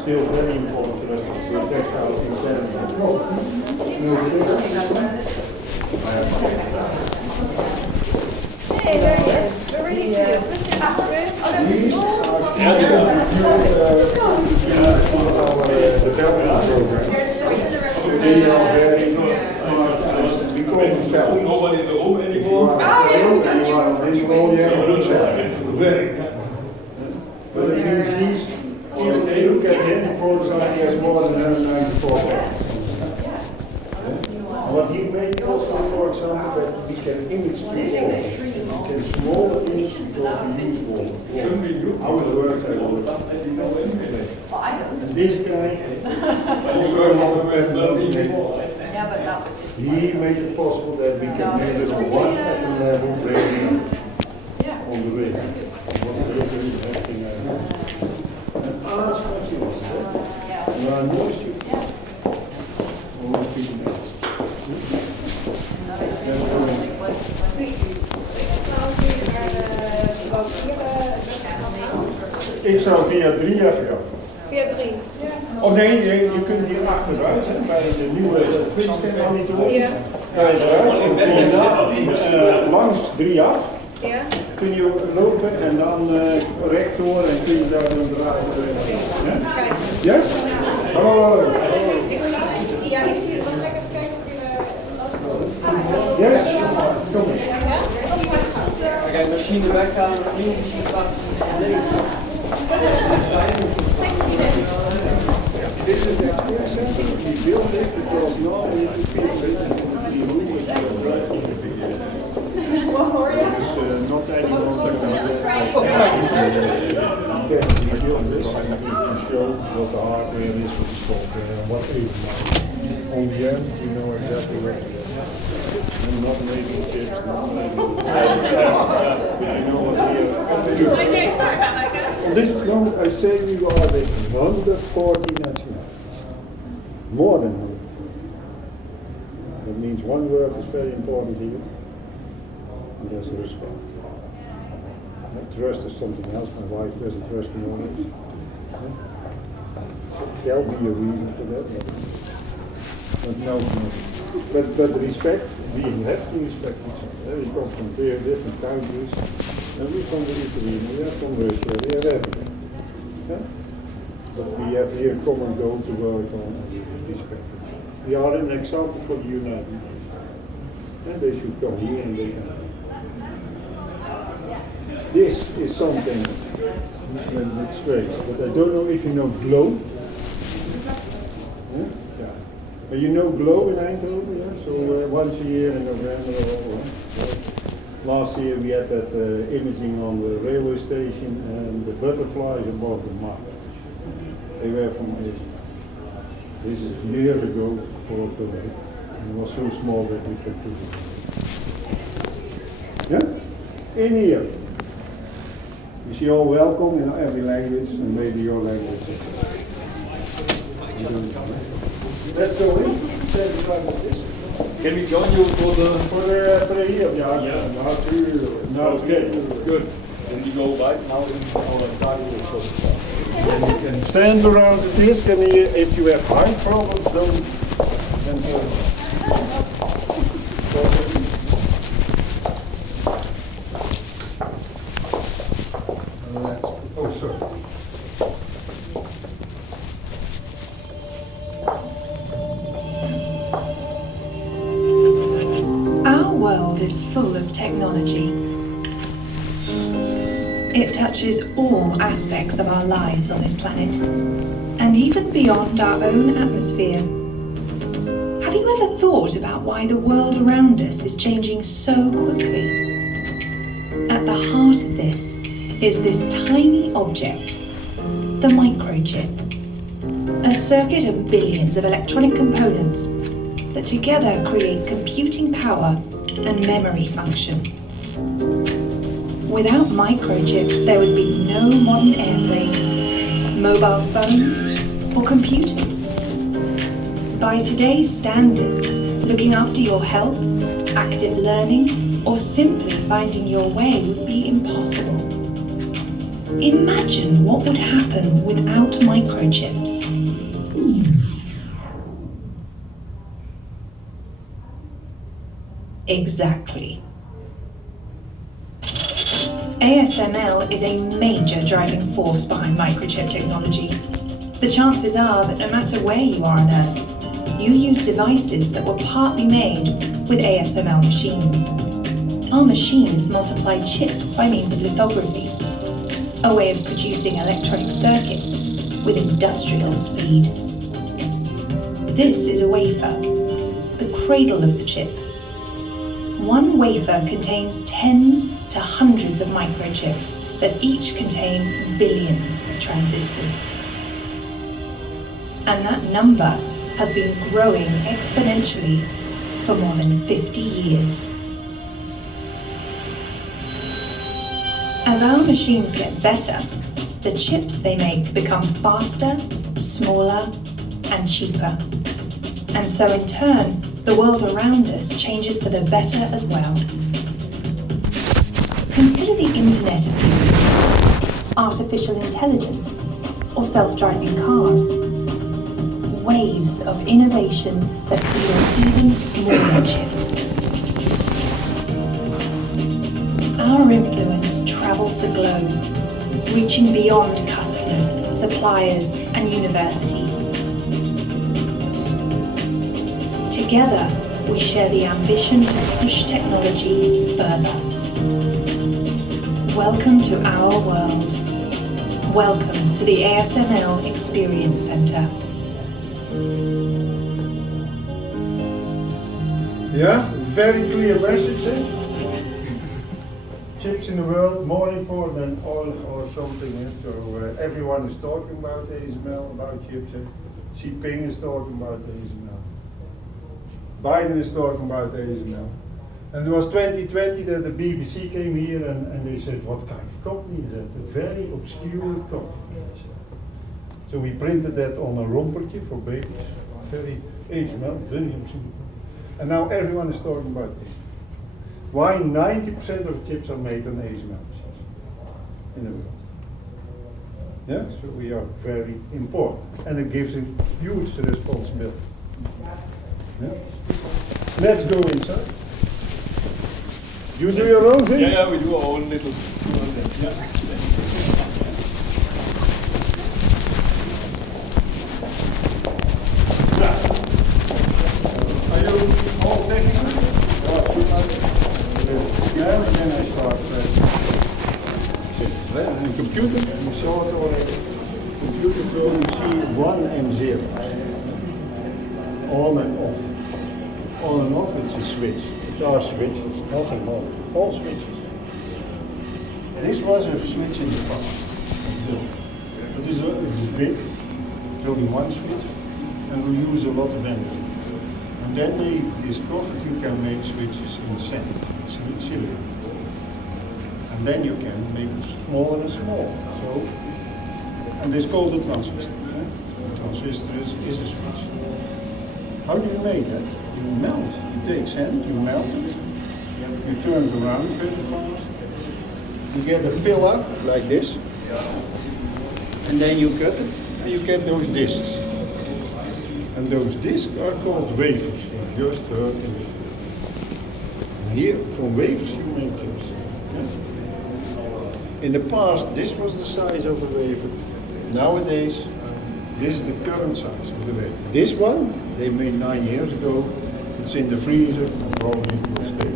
Still very important for us to protect our intelligent property. Hey, there he is. We're ready to do development program. They are very, we call them fellows. If you are a fellow and you are on this role, you have a good salary. Very good. But it means these, they look at him, for example, he has more than 194 pounds. What he made possible, for example, that we can image people. We can smaller image because we use water. How it works, I don't know. And this guy, also he made it possible that we can measure on 1 atom level where we are on the way. What is everything I know. And ask questions. You are no stupid. Only people else. Ik zou via 3 even gaan. Via 3. Oh nee, je kunt hier achteruit, hè, bij de nieuwe monitor. Ja. Kan je eruit, langs 3 af. Ja. kun je lopen en dan rechtdoor en kun je daar dan draaien. Ja? Ja? Hallo. Ja, ik zie het. Dan ga ik even kijken of je Ja? Kom maar. Kijk, machine weggaan, nieuwe machine plaatsen. This is the example. We built it because normally you feel the room is not anyone we built this to show what the hardware is, what the software, and what is. On the end, you know exactly where it is. I'm not making chips, not making. I know what we are. Okay, sorry about that, guys. On this moment, I say we are with 140 nationalities. More than 100. That means one word is very important here. And that's respect. Trust is something else. My wife doesn't trust me always. Shall be a reason for that. But no. But respect, we have to respect each other. We come from very different countries. And we come from Italy, we are from Russia, we have everything. Yeah? But we have here common goal to work on respect. We are an example for the United Nations. And they should come here and they can. This is something with space, but I don't know if you know GLOW. Yeah? Yeah. But you know GLOW in Eindhoven, yeah? So once a year in November. Last year we had that imaging on the railway station and the butterflies above the mark. They were from Asia. This is years ago before COVID. And it was so small that we could put it. Yeah? In here. You see all welcome in every language and maybe your language. Let's go in. Can we join you for the... For the year, yeah. Okay, good. Then we go right now in our dining room. Stand around the disc and if you have eye problems, don't... Oh, sorry. Our world is full of technology. It touches all aspects of our lives on this planet, and even beyond our own atmosphere. Have you ever thought about why the world around us is changing so quickly? At the heart of this is this tiny object, the microchip. A circuit of billions of electronic components that together create computing power and memory function. Without microchips, there would be no modern airplanes, mobile phones, or computers. By today's standards, looking after your health, active learning, or simply finding your way would be impossible. Imagine what would happen without microchips. Exactly. ASML is a major driving force behind microchip technology. The chances are that no matter where you are on Earth, you use devices that were partly made with ASML machines. Our machines multiply chips by means of lithography, a way of producing electronic circuits with industrial speed. This is a wafer, the cradle of the chip. One wafer contains tens to hundreds of microchips that each contain billions of transistors. And that number has been growing exponentially for more than 50 years. As our machines get better, the chips they make become faster, smaller, and cheaper. And so in turn, the world around us changes for the better as well. Consider the Internet of Things, artificial intelligence, or self-driving cars. Waves of innovation that yield even smaller chips. Our Our influence travels the globe, reaching beyond customers, suppliers, and universities. Together, we share the ambition to push technology further. Welcome to our world. Welcome to the ASML Experience Center. Yeah, very clear message. Eh? Chips in the world more important than oil or something. Eh? So everyone is talking about ASML, about chips. Eh? Xi Jinping is talking about ASML. Biden is talking about ASML. And it was 2020 that the BBC came here and they said, what kind of company is that? A very obscure company. So we printed that on a rompertje for babies. Very ASML, very obscure. And now everyone is talking about this. Why 90% of chips are made on ASML machines in the world? Yeah, so we are very important. And it gives a huge responsibility. Yeah. Let's go inside. You do your own thing? Yeah, we do our own little. Yeah. Are you all technical? Yeah, and then I start. In the computer, you saw it already. Computer will you see 1 and 0. On and off. On and off, it's a switch. It are switches, nothing more. All switches. This was a switch in the past. But it is big. It's only one switch. And we use a lot of energy. And then they discovered you can make switches in sand, silicon. And then you can make them smaller and smaller. So, and this is called a transistor. A transistor is a switch. How do you make that? You melt. You take sand, you melt it, you turn it around very fast. You get a pillar like this, and then you cut it, and you get those discs. And those discs are called wafers. You just heard in the and here, from wafers you make chips. Yeah? In the past, this was the size of a wafer. Nowadays, this is the current size of the wafer. This one, they made 9 years ago. It's in the freezer and probably it will stay.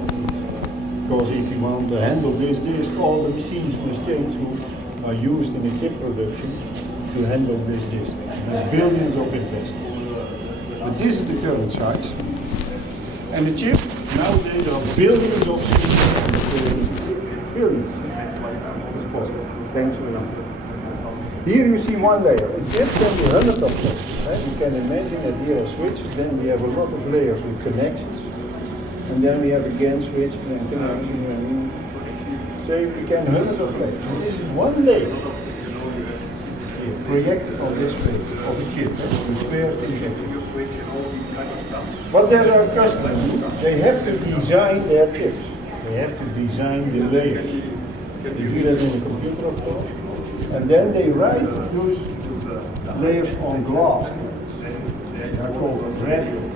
Because if you want to handle this disc, all the machines must change who are used in the chip production to handle this disc. There's billions of investment. But this is the current size. And the chip, nowadays are billions of seeds. Billions. It's possible. Thanks for that. Here you see one layer. A chip can be hundreds of layers. Right? You can imagine that here are switches, then we have a lot of layers with connections. And then we have again switch and connection. And so we can hundreds of layers. And this is one layer. Here, projected on this way of a chip. The spare injection. What does our customer do? They have to design their chips. They have to design the layers. They do that in a computer, of course. And then they write those layers on glass. They are called radicals.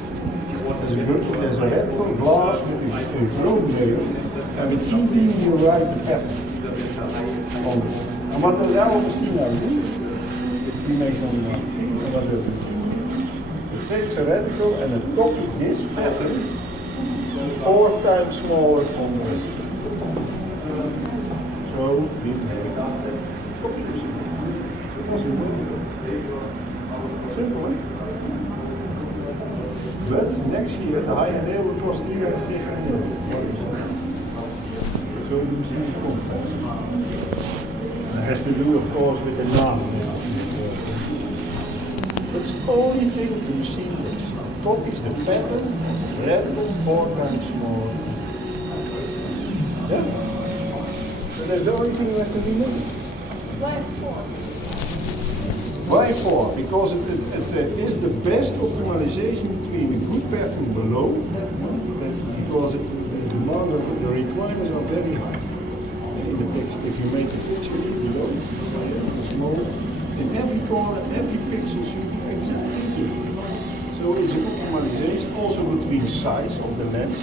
There's a radical glass with a chrome layer, and with E-beam you write the pattern on it. And what does our machine now do? We make them what does it? It takes a radical and it copies this pattern 4 times smaller from the radical. So we make copies. Simple, eh? But next year the higher nail will cost 350 million. So you see the contrast. It has to do, of course, with the nano. That's the only thing to see this. Copies the pattern, radical 4 times smaller. Yeah. So that's the only thing you have to remember. Why 4? Why 4? Because it is the best optimization between a good pattern below, because the demand of the requirements are very high. In the picture, if you make a picture below, small, in every corner, every pixel should be exactly good. So it's an optimization also between size of the lens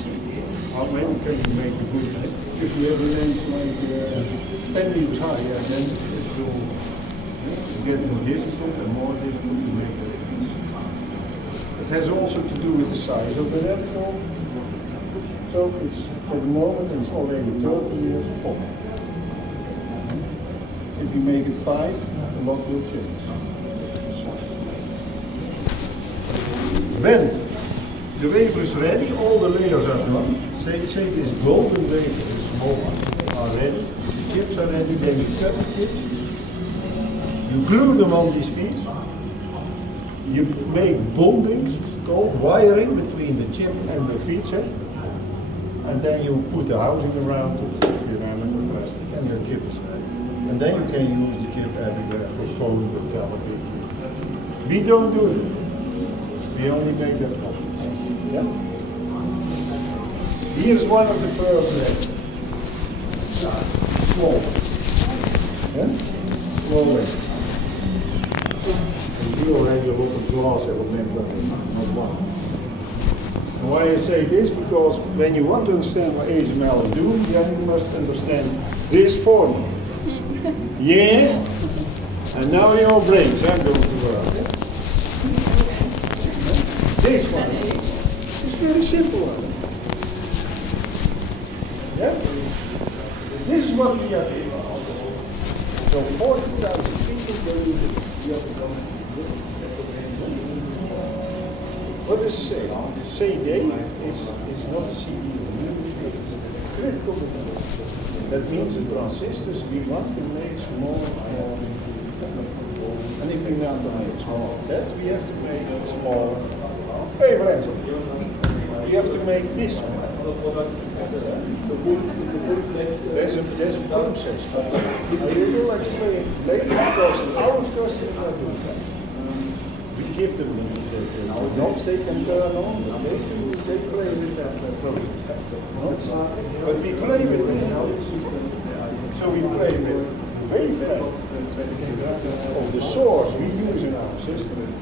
How many can you make a good lens? If you have a lens like 10 meters high, then it will get more difficult and more difficult to make a lens. It has also to do with the size of the reticle. So it's, at the moment, it's already 30 years old. If you make it 5, a lot will change. When the wafer is ready, all the layers are done. Say this golden wafer, the small ones, are ready. The chips are ready, then you cut the chips. You glue them on these feet. You make bondings, it's called wiring between the chip and the feature. And then you put the housing around it, ceramic or plastic, and your chip is ready. And then you can use the chip everywhere for phone or television. We don't do it. We only make that possible. Yeah? Here's one of the first layers. Small. Yeah? Small layer. And you already have a lot of glass elements, not one. And why I say this? Because when you want to understand what ASML is doing, then you must understand this formula. Yeah? And now your brains are going to work. This one. It's very simple. Yeah? This is what we have to do. So 40,000 people will use it. What does say? CD is not a CD. Critical. That means the transistors we want to make small. And if we want to make small, that we have to make smaller. Wavelength. We have to make this one. There's a process. I will explain later because our customers are doing that. We give them our dogs they can turn on, but they play with that process. But we play with it. So we play with wavelength of the source we use in our system.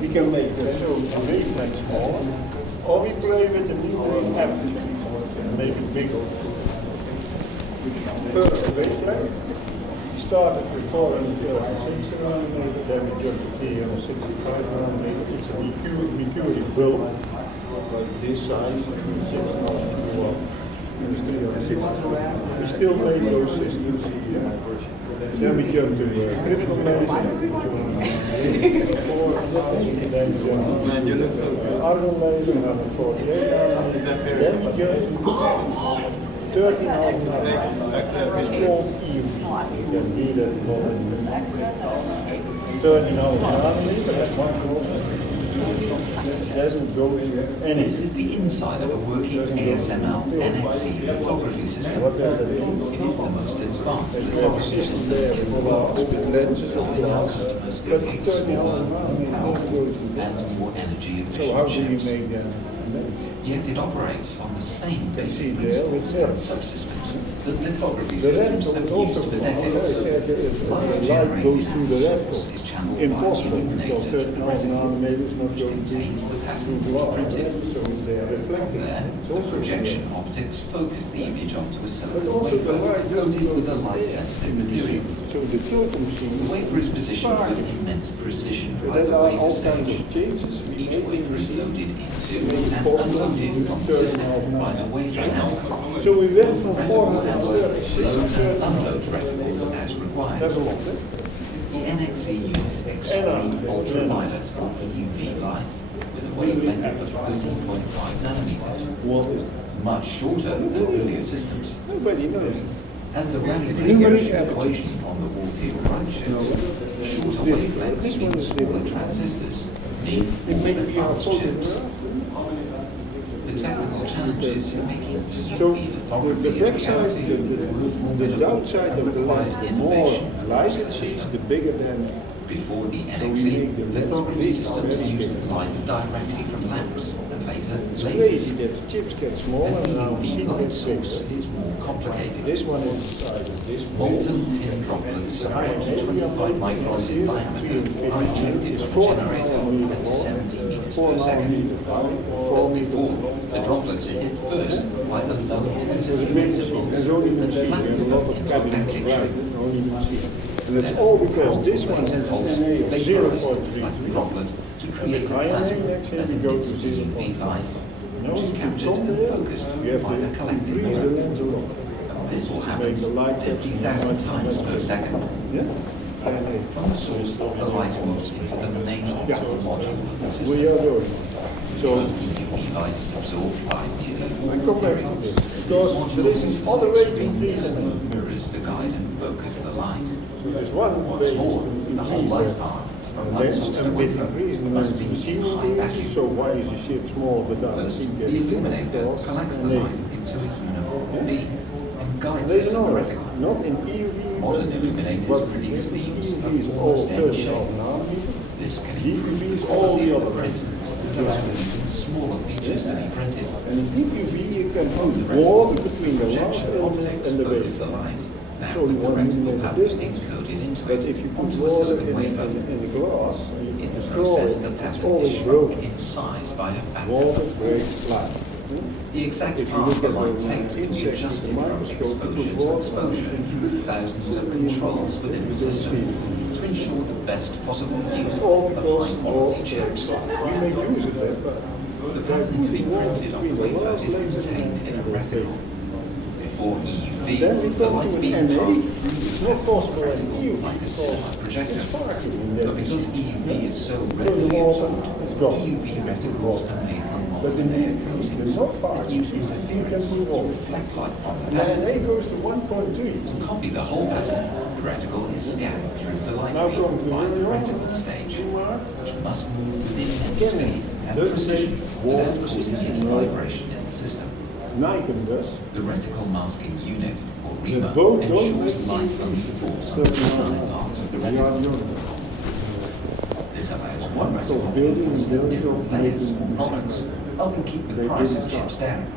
We can make that so the wavelength smaller, or we play with the metering aperture and make it bigger. First wavelength. We started with 460 nanometers, then we jumped to 365 nanometers. It's a mercury bulb, like this size, 6.5 watt. It's 365. We still make those systems. Then we jump to criminal laser, then we jump to argon laser, 148 nanometers. Then we jump to 13 nanometers. It's called EUV. You can read it in 13 nanometers. That's one course. It doesn't go to any. This is the inside of a working ASML NXE lithography system. What does that mean? It is the most advanced We have a system there with glass, with lenses of glass, but 30 nanometers goes to and more energy efficient So how do you chips. make them? Yet it operates on the same basic see there with principles and subsystems that lithography The systems reticle have is also used for small. I said decades. if the Light light generated goes through the at source reticle, is channeled impossible by because illuminated 30 nanometers not which going contains the through pattern glass, printed. so it's there reflecting. There, It's the also projection optics focus the image onto a But silicon also the wafer light doesn't coated go with a there light-sensitive in the material. machine. So the silicon machine The wafer is positioned with immense precision So by there the are wafer all kinds stage. of changes we Each make in wafer the is machine. loaded into and unloaded from the system by the wafer helm. So we went from Reticle handler 436 loads to and 30. unloads reticles as required. That's a lot, eh? The NXE uses extreme ultraviolet or EUV light with a wavelength of 13.5 nanometers. What is that? Much shorter than earlier systems. Nobody knows. As the Rayleigh Numeric radiation aperture. equation on the wall-tail right shows, shorter wavelengths This one mean is smaller different. transistors, need It more may be our advanced chips. photograph. The technical challenges in making So EUV lithography the a backside, reality the formidable downside of the lens, required the more innovation light across it the sees, system. the bigger then. Before the we NXE, make the lithography lens systems very used big. light directly from lamps, and later It's crazy lasers. that the chips get smaller An and now EUV sheet light gets source bigger. is more complicated. This one is the size of this Molten tin droplets some 125 microns in diameter are injected from a generator at 70 meters per second. As before, the droplets are hit first by the low intensity laser pulse that flattens them into a pancake shape. And it's all because this one has an NA of 0.3 droplet to create a plasma that emits UV light, which is captured and focused by the collecting increase the mirror. lens a lot. This will happen 50,000 times per second. From the source, the light moves into the main module of the system. We are doing. So, Because UV light is absorbed by I come back to this. Because there is uses other way to extremely do smooth mirrors to guide and focus the light. So there's one What's way more, to the whole increase light the path from one lens source to and with wafer increasing the must lens be machine in high increases. vacuum. So why is the shape small? But I First, think the illuminator collects the light into a uniform beam and guides there's it to the another, reticle. not in EUV, Modern but illuminators what produce beams of EUV is all almost any 30 shape. nanometer. This can DUV improve is the all quality the of other the print to allow even smaller features to be printed. And in deep UV you can put The water reticle between the last projection element optics and the focus base. the light. It's Now only with the 1 reticle millimeter pattern distance. encoded into But it if you put onto a water silicon in wafer, the glass, in you the destroy process it, the it's pattern always is shrunk broken. in size by a factor Water of 4. breaks light. The exact If you path look the at light the takes can be insect with adjusted the from microscope, you exposure put to water exposure through thousands of controls within the system to ensure the best possible use It's all of because high quality water chips. breaks light. You may use it there, but The pattern to be printed on the wafer is contained in a reticle. Before EUV, then we the come light to beam an NA. passed through It's the not possible in reticle EUV like a because cinema projector. it's far too in But because EUV is so readily absorbed, EUV reticles are made from But in multi-layer the coatings not far. that use interference to reflect light from the And pattern. NA goes to 1.3. To copy the whole pattern, the reticle is scanned through the light Now beam come to by the the reticle stage, which must move with immense Again, speed and doesn't precision say without wall causing any no. vibration in the system. Nikon does. The reticle masking unit, or The REMA, both don't ensures make light EUV only falls on the inside parts of the We are reticle. the other. This allows one Because reticle to building use and building different of layers making and products, helping keep the They price didn't of chips stop. down.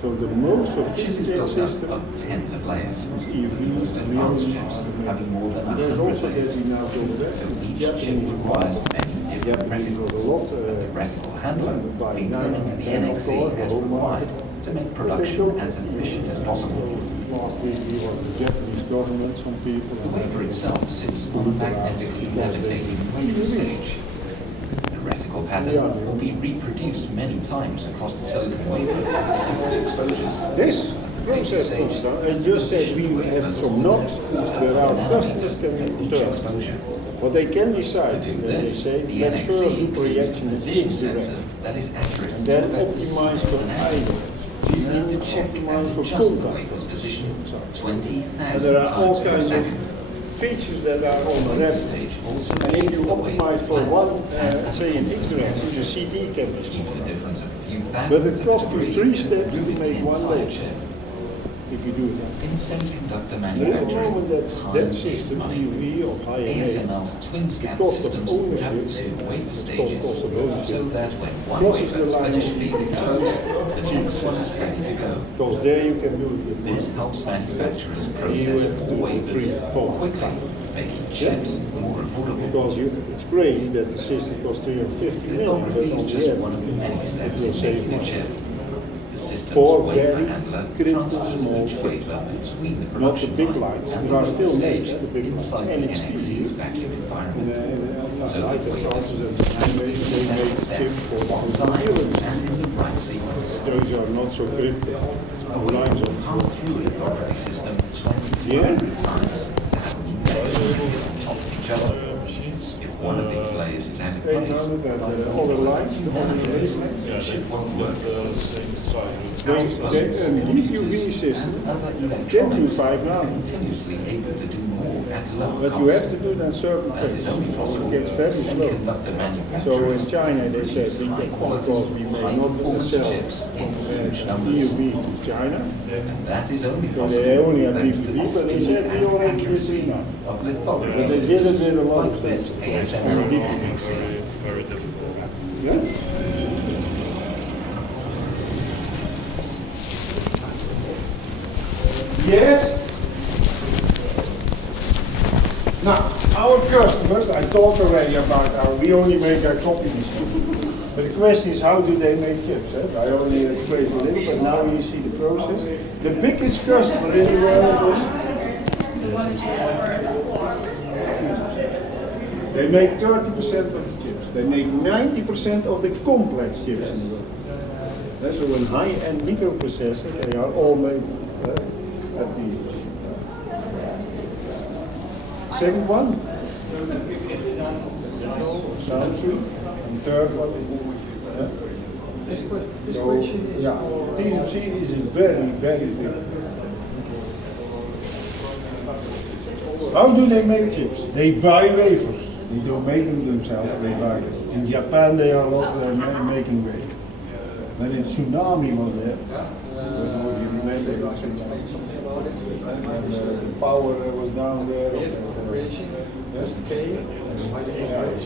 So the most The chip is sophisticated built up system of tens of layers, is the EUV. most advanced chips having more than There's 100 also layers. that we now go with So each Japanese chip requires many different Japanese got a reticles. lot, The reticle handler by feeds them into the and of NXE course the as whole required market. to make production as efficient as possible. Last week we was the Japanese government, some people. The wafer itself sits on a magnetically levitating wafer stage. The reticle pattern will be reproduced many times across the silicon wafer at separate exposures. This process comes down, and just said we have some knobs where our customers can each turn. exposure. What they can decide To is do that they this, say, the let's first NXE do includes a projection in position X sensor direction, that is accurate and to then both the optimize source for and angle. You You need need to to check optimize and for adjust the contact. wafer's position And 20,000 there are all times per kinds of second. features that are on the The left. stage also And if makes you the wafer optimize for flat one, and say in X direction, the CD can be even smaller. a difference of a few But thousandths it of a costs you degree 3 steps to ruin make the one entire layer, chip. if you do that. In semiconductor There is a manufacturing, moment that time that is system, money. EUV of high NA, ASML's twin scan cost of systems ownership, have 2 wafer it's stages, called cost of ownership, so that when one crosses wafer the is line finished of being exposed, the next one is ready to go. because there you can do it. This helps manufacturers You process have to do more it wafers 3, 4, quickly, 5. making chips more affordable. Because it's crazy that the system costs 350 million, but Lithography on is the just end, one of many it steps will in save making a money. chip. The system's For wafer very handler critical transfers small each chips. wafer between the Not the production big line lines, and there the are wafer still stage made, the big lines, inside the NXP. NXE's vacuum environment. So I the can wafers answer will that. They make step chips for one time millions. and in the right sequence. Those are not so critical. A Lines wafer will of pass through a lithography system 20 to Yeah. 100 times to have new layers on top of each other. If one of these layers is out of place, 800 by and the other middle lines, of the other the wavelengths. the chip won't work. They a deep UV system Other can do electronics 5 are nanometers. continuously able to do more at lower But cost. you have to do that certain That things, is only so possible it gets very because slow. semiconductor So manufacturers in China they said we high can, quality, because we may high not performance sell chips in huge from numbers. EUV to China. And that is only So possible they only have thanks to BPV, the but they speed said we and already did accuracy it now. of lithography But they did it with a lot of like this stuff. ASML On the deep NXE. Very difficult. Yeah? Yes? Now, our customers, I talked already about we only make our copies. But the question is, how do they make chips? I only explained a little, but now you see the process. The biggest customer in the world is, they make 30% of the chips. They make 90% of the complex chips in the world. So in high-end microprocessors, they are all made at the second one. Sound true. And third one. This question is TSMC is a very, very big. How do they make chips? They buy wafers. They don't make them themselves, they buy them. In Japan they are a lot making wafers. When the tsunami was there, I don't know if you remember that tsunami. And the power was down there. It's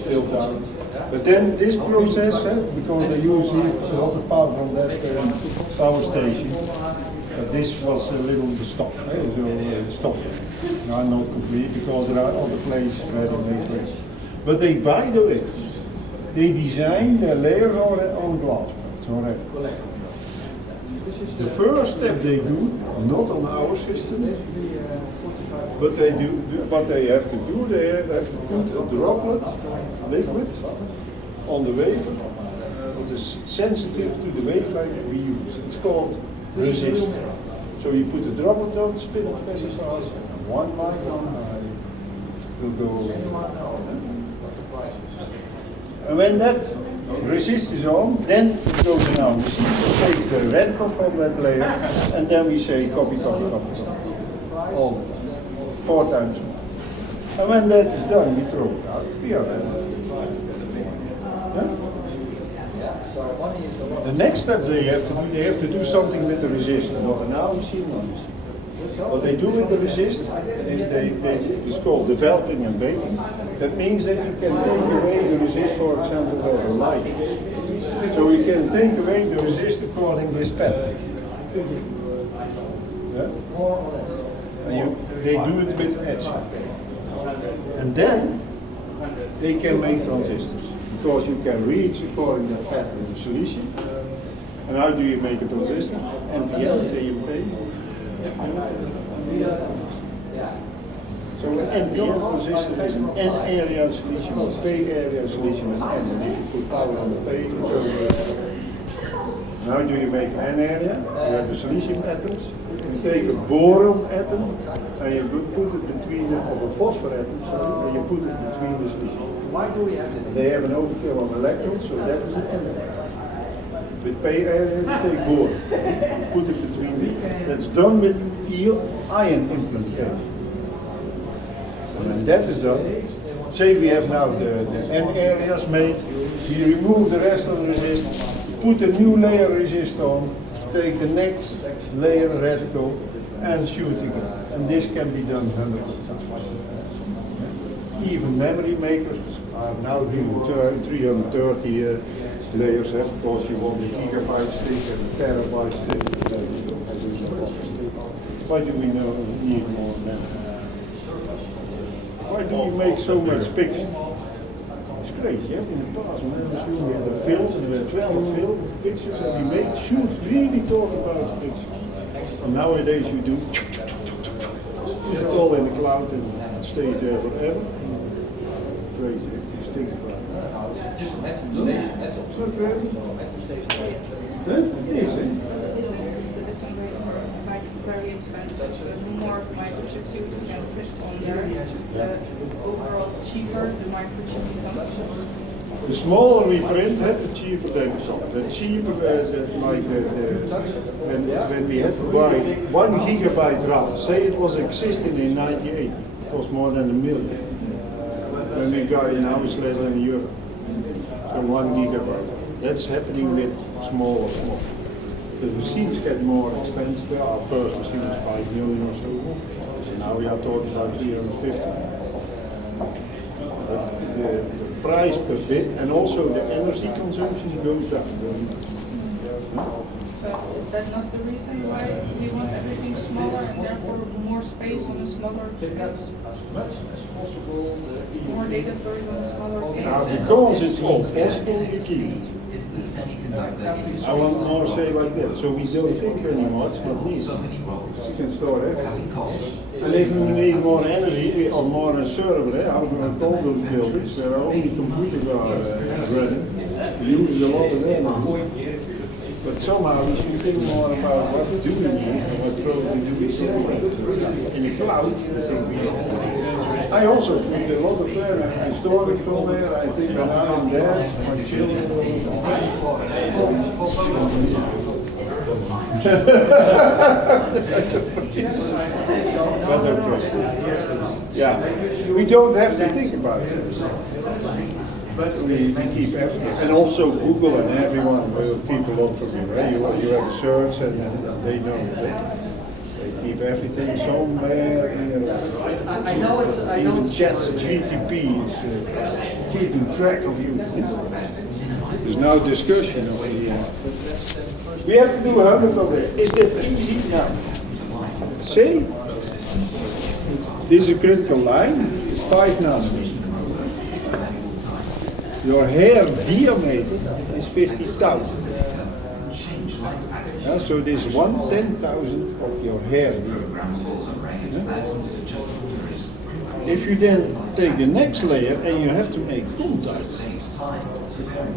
still down. But then this process, because they use a lot of power from that power station, this was a little stopped. So stopped. Now not complete because there are other places where they make wafers. But they buy the wafers. They design their layers on glass. Already. The first step they do, not on our system, but they do what they have to do. They have to put a droplet liquid on the wafer. It is sensitive to the wavelength we use. It's called resist. So you put a droplet on, spin it very fast, and 1 micron high will go. And when that resist is on, then it goes down. We take the red off from that layer, and then we say copy, copy, copy, copy. All the time. 4 times more. And when that is done, we throw it out. We are done. Yeah? The next step they have to do something with the resist. Not an hour machine, one machine. What they do with the resist is it's called developing and baking. That means that you can take away the resist, for example, of a light. So you can take away the resist according to this pattern. Yeah? And they do it with etching. And then they can make transistors. Because you can reach according to that pattern the solution. And how do you make a transistor? NPN, PMP. So an NPN transistor is an N-area solution, a P-area solution is N. And if you put power on the P, it goes. How do you make an N-area? You have the silicium atoms. You take a boron atom and you put it between of a phosphor atom, and you put it between the silicium. Why do we have this? They have an overkill of electrons, so that is an N-area. With P area, you take boron, put it between them. That's done with ion implementation. And when that is done, say we have now the N areas made, we remove the rest of the resist, put a new layer resist on, take the next layer reticle and shoot again. And this can be done hundreds of times. Even memory makers are now doing 330 layers, because you want a gigabyte stick and a terabyte stick. Why do we need more memory? Why do we make so much pictures? It's great, yeah? In the past, when I was doing we had a film, and we had 12 film pictures, and we should really talk about the pictures. And nowadays you do, put it all in the cloud and it stays there forever. Crazy, if you think about it. Just a metro station, that's all. It's not crazy? Metro station. It is, eh? This is like very expensive, so the more microchips you can put on there, the overall cheaper the microchip becomes. The smaller we print, the cheaper they become. The cheaper, when we had to buy 1 gigabyte RAM, say it was existing in 98, it cost more than $1 million. When we buy it now, it's less than €1. So 1 gigabyte. That's happening with smaller. The machines get more expensive. Our first machine was 5 million or so. So now we are talking about 350. But the price per bit and also the energy consumption goes down. But it's that not the reason why we want everything smaller and therefore more space on a smaller space? More data storage on a smaller space? Now, because it's all possible, we keep it. I want more say like that, so we don't think anymore, it's not needed. You can store everything. And if we need more energy or more server, how do I call those buildings where only computers are running, we use a lot of energy. But somehow we should think more about what do we need and what probably do we need. In the cloud, I think we I also put a lot of there and I store it from there. I think when I'm there, my children But okay. Yeah, we don't have to think about it. We keep everything, and also Google and everyone will keep a lot from you, right? You have a search and they know that they keep everything somewhere. Even ChatGPT is keeping track of you. There's no discussion of the. We have to do 100 of it. Is that easy? No. See? This is a critical line. It's 5 nanometers. Your hair diameter is 50,000. So this 1/10,000 of your hair. If you then take the next layer and you have to make contact,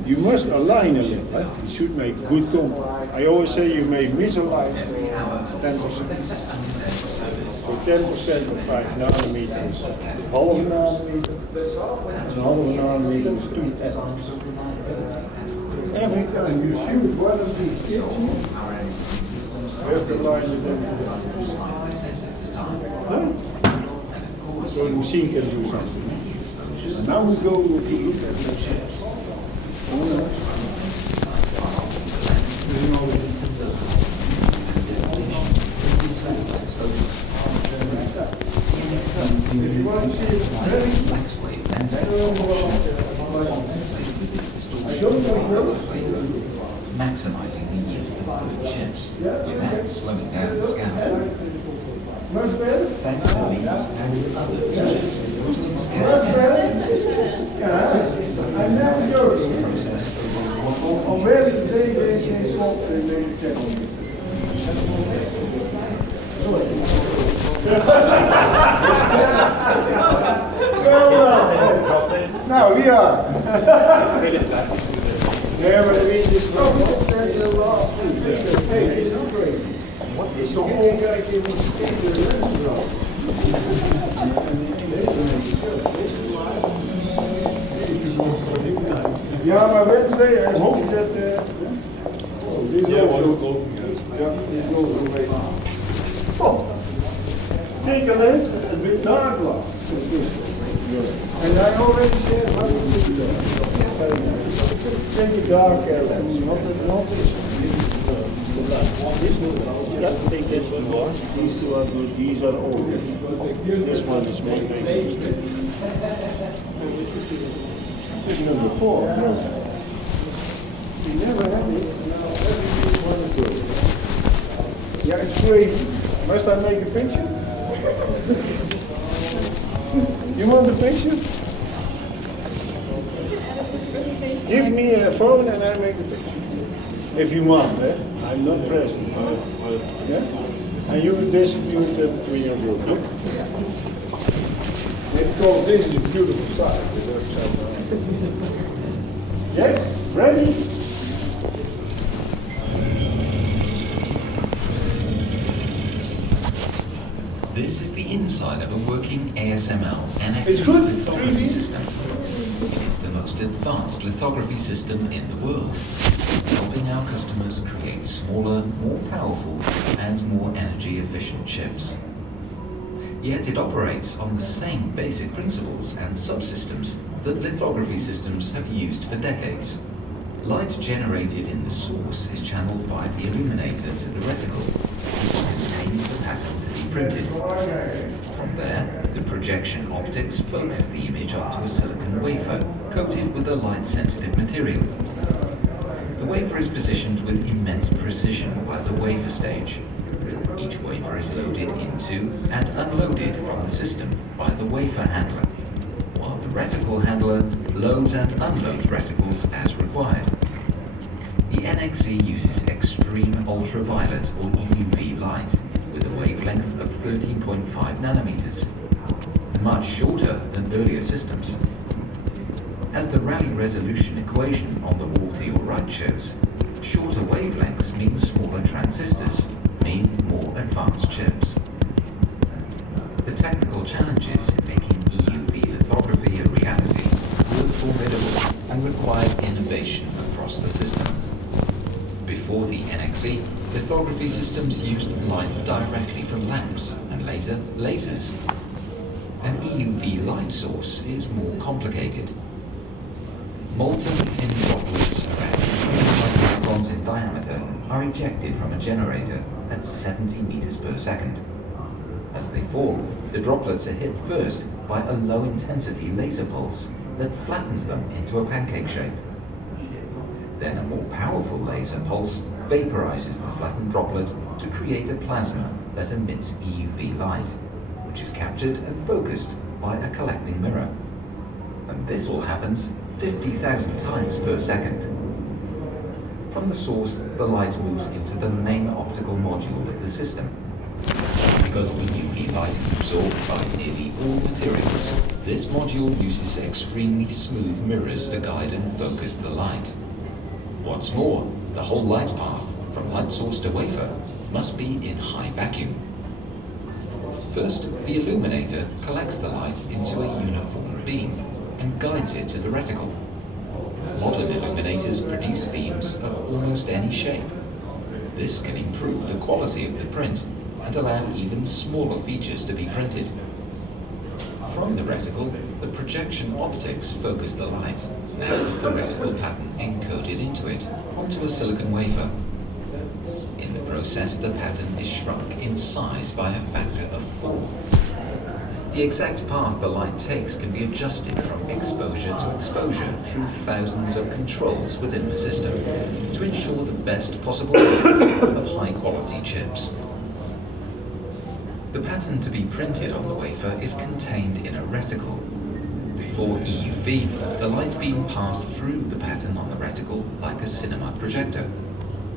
you must align a little. Right? You should make good contact. I always say you may misalign 10%. So 10% of 5 nanometers is half a nanometer, and half a nanometer is 2 atoms. Every time you shoot one of these kids, you have to line it up. No? So the machine can do something. And now we go to look at the chips. Maximizing the yield of good chips without slowing down the scan. Thanks to these and other features, putting scan systems I never joking. On where today they swap and they check on it. Now we are. Yeah, but I mean, this is not that the law. Hey, it's not great. What is the whole guy giving Ja, maar Wednesday, I hope that take a lens with dark glass. And I already said how you do that. Take a dark area, not I think that's the one. These two are good, these are old. This one is more big. This is number 4. We never had it. Every one is good. Yeah, it's crazy. Must I make a picture? You want the picture? Give me a phone and I make a picture. If you want, eh? I'm not present. Yeah? And you distribute them between your group. Because this is a beautiful site. Yes? Ready? This is the inside of a working ASML It's good. lithography system. It is the most advanced lithography system in the world, helping our customers create smaller, more powerful, and more energy efficient chips. Yet it operates on the same basic principles and subsystems that lithography systems have used for decades. Light generated in the source is channeled by the illuminator to the reticle, which contains the pattern to be printed. From there, the projection optics focus the image onto a silicon wafer, coated with a light-sensitive material. The wafer is positioned with immense precision by the wafer stage. Each wafer is loaded into and unloaded from the system by the wafer handler, while the reticle handler loads and unloads reticles as required. The NXE uses extreme ultraviolet or EUV light with a wavelength of 13.5 nanometers, much shorter than earlier systems. As the Rayleigh resolution equation on the wall to your right shows, shorter wavelengths mean smaller transistors, mean more advanced chips. The technical challenges in making EUV lithography a reality were formidable and required innovation across the system. Before the NXE, lithography systems used light directly from lamps and later lasers. An EUV light source is more complicated. Molten tin droplets around 25 microns in diameter are ejected from a generator at 70 meters per second. As they fall, the droplets are hit first by a low-intensity laser pulse that flattens them into a pancake shape. Then a more powerful laser pulse vaporizes the flattened droplet to create a plasma that emits EUV light, which is captured and focused by a collecting mirror. And this all happens 50,000 times per second. From the source, the light moves into the main optical module of the system. Because EUV light is absorbed by nearly all materials, this module uses extremely smooth mirrors to guide and focus the light. What's more, the whole light path, from light source to wafer, must be in high vacuum. First, the illuminator collects the light into a uniform beam and guides it to the reticle. Modern illuminators produce beams of almost any shape. This can improve the quality of the print and allow even smaller features to be printed. From the reticle, the projection optics focus the light, now with the reticle pattern encoded into it, onto a silicon wafer. In the process, the pattern is shrunk in size by a factor of 4. The exact path the light takes can be adjusted from exposure to exposure through thousands of controls within the system to ensure the best possible of high-quality chips. The pattern to be printed on the wafer is contained in a reticle. Before EUV, the light beam passed through the pattern on the reticle like a cinema projector.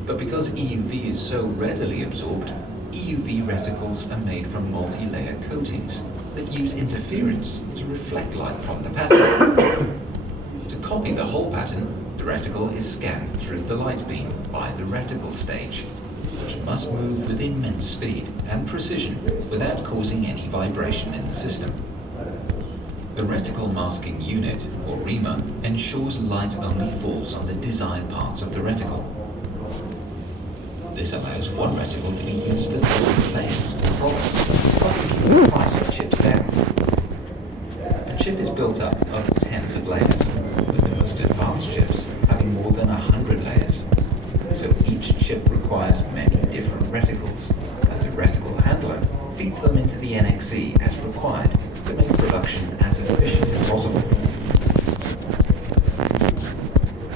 But because EUV is so readily absorbed, EUV reticles are made from multi-layer coatings that use interference to reflect light from the pattern. To copy the whole pattern, the reticle is scanned through the light beam by the reticle stage, which must move with immense speed and precision without causing any vibration in the system. The reticle masking unit, or REMA, ensures light only falls on the desired parts of the reticle. This allows one reticle to be used for different layers or products, keeping the price of chips down. A chip is built up of tens of layers, with the most advanced chips having more than 100 layers. So each chip requires many different reticles, and the reticle handler feeds them into the NXE as required to make production as efficient as possible.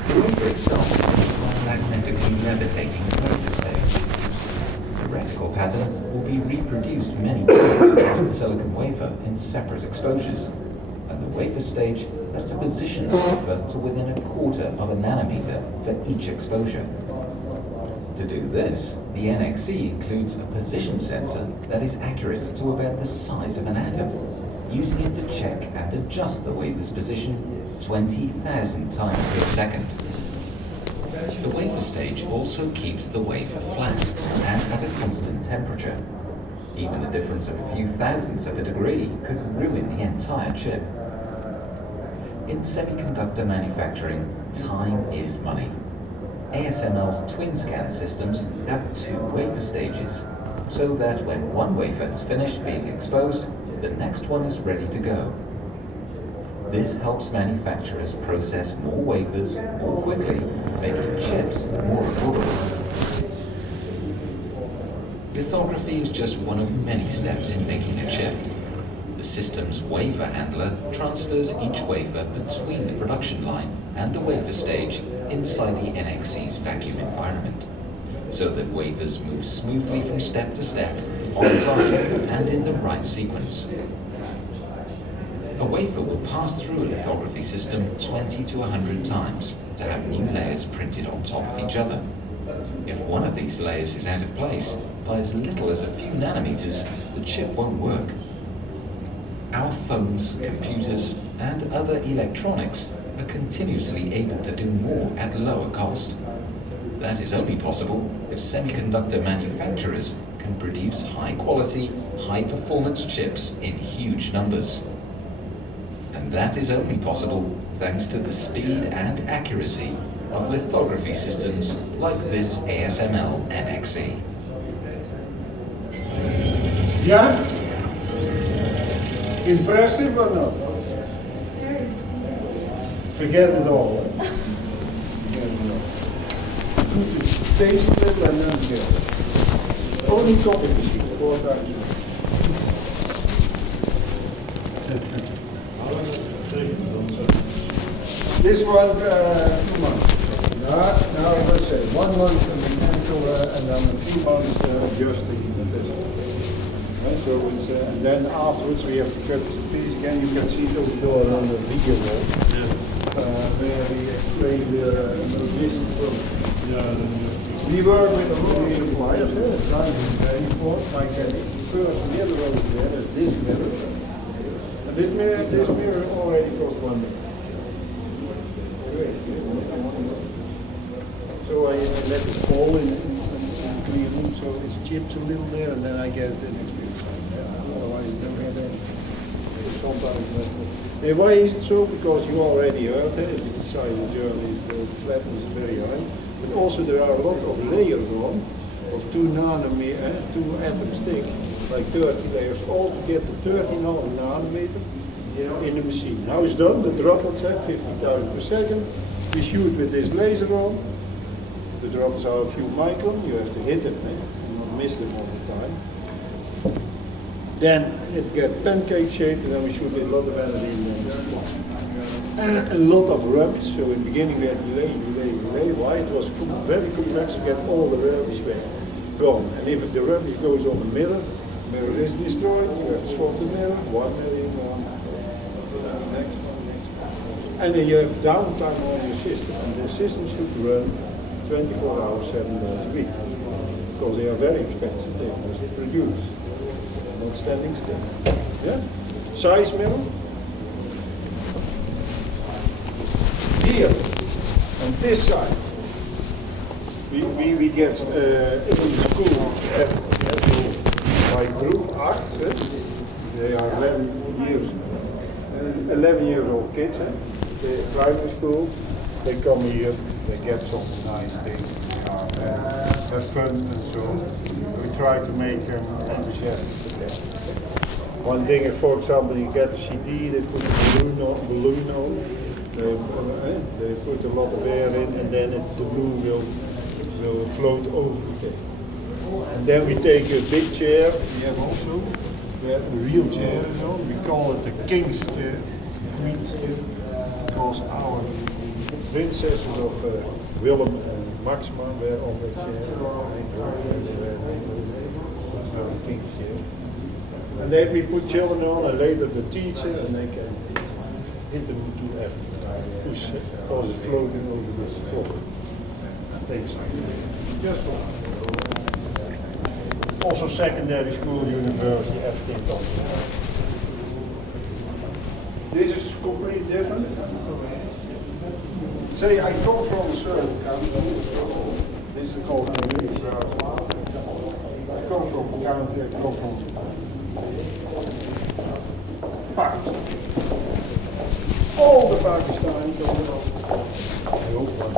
The wafer itself is a magnetically levitating wafer stage. The reticle pattern will be reproduced many times across the silicon wafer in separate exposures, and the wafer stage has to position the wafer to within 1/4 of a nanometer for each exposure. To do this, the NXE includes a position sensor that is accurate to about the size of an atom, using it to check and adjust the wafer's position 20,000 times per second. The wafer stage also keeps the wafer flat and at a constant temperature. Even a difference of a few thousandths of a degree could ruin the entire chip. In semiconductor manufacturing, time is money. ASML's twin scan systems have 2 wafer stages, so that when one wafer is finished being exposed, the next one is ready to go. This helps manufacturers process more wafers more quickly, making chips more affordable. Lithography is just one of many steps in making a chip. The system's wafer handler transfers each wafer between the production line and the wafer stage inside the NXC's vacuum environment, so that wafers move smoothly from step to step, on time and in the right sequence. A wafer will pass through a lithography system 20 to 100 times to have new layers printed on top of each other. If one of these layers is out of place, by as little as a few nanometers, the chip won't work. Our phones, computers, and other electronics are continuously able to do more at lower cost. That is only possible if semiconductor manufacturers can produce high-quality, high-performance chips in huge numbers. And that is only possible thanks to the speed and accuracy of lithography systems like this ASML NXC. Yeah? Impressive or not? Forget it all. Taste it and then go. Only copy machine, 4 times. This one, 2 months. Now I would say 1 month mechanical and then a few months adjusting the business. Right, so it's, and then afterwards we have to cut the piece again. You can see it over there on the video wall. Where we explain the business program. We work with a lot of suppliers, driving imports, like the first mirror over there, is this mirror. And this mirror already cost 1 million. So I let it fall in clean room, so it's chipped a little there, and then I get the next piece. Otherwise, you don't get any. Sometimes. Why is it so? Because you already heard it. If it's size of Germany, the flatness is very high. But also there are a lot of layers on, of 2 nanometer, 2 atoms thick, like 30 layers, all to get to 30 nanometer in the machine. How it's done? The droplets have 50,000 per second. We shoot with this laser on. The droplets are a few micron. You have to hit them, you not miss them all the time. Then it gets pancake shaped, and then we shoot with a lot of energy and a lot of rubbish. So in the beginning we had delay. Why? It was very complex to get all the rubbish gone. And if the rubbish goes on the mirror is destroyed, you have to swap the mirror, 1 million, next one. And then you have downtime on your system. And the system should run 24 hours, 7 days a week. Because they are very expensive, they must produce. Not standing still. Yeah? Size mirror. Here, on this side, we get in school by group 8, they are 11 years old kids, the primary school, they come here, they get some nice things, have fun and so on. We try to make them enthusiastic. One thing is, for example, you get a CD, they put a balloon on, they put a lot of air in, and then the balloon will float over the tape. And then we take a big chair, we have also a real chair, we call it the king's chair, queen's chair, because our princesses of Willem and Maxima were on the chair, the king's chair. And then we put children on, and later the teacher, and they can hit them to everything. Push it, because it's floating over this floor. Things like that. Just one. Also secondary school, university, everything comes. This is completely different. Say I come from a certain country. This is called English. I come from a country, I come from Pakistan. All the Pakistanis I hope one.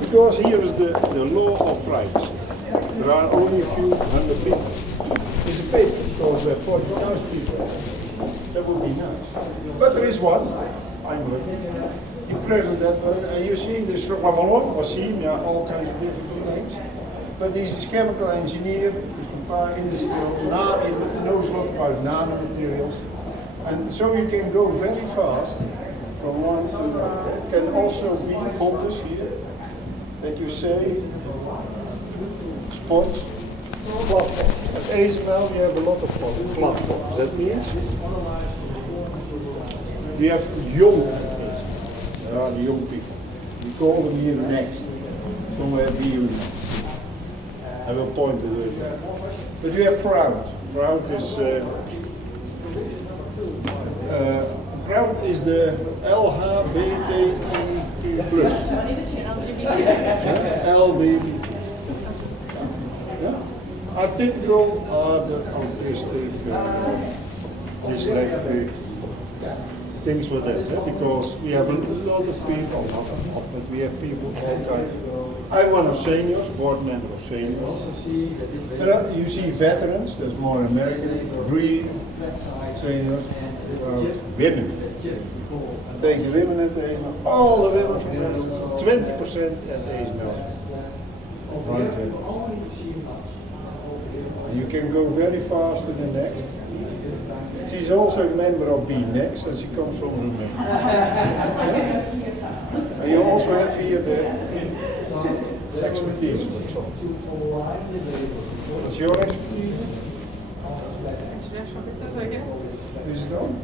Because here is the law of privacy. There are only a few hundred people. It's a pity because there are 40,000 people. That would be nice. But there is one. I'm looking. He present that one, and you see this Wasim, all kinds of different names. But he's a chemical engineer, he's from knows a lot about nanomaterials. And so you can go very fast from one to another. It can also be focus here, that you say, spots, platforms. At ASML we have a lot of platforms. That means we have young people, the young people. We call them here next, somewhere here. I will point to it. But we have proud. Proud is the LHBTQ plus. LBT. Atypical are the autistic, dyslexic, things like that, because we have a lot of people, not a lot, but we have people all kinds. I'm one of seniors, board member of seniors. You see veterans, that's more American, green seniors, women. Take the women at the ASML, all the women from the 20% at the ASML. You can go very fast to the next. She's also a member of B Next, and she comes from Romania. And you also have here the expertise, for example. What's your expertise? International business, I guess. Is it on?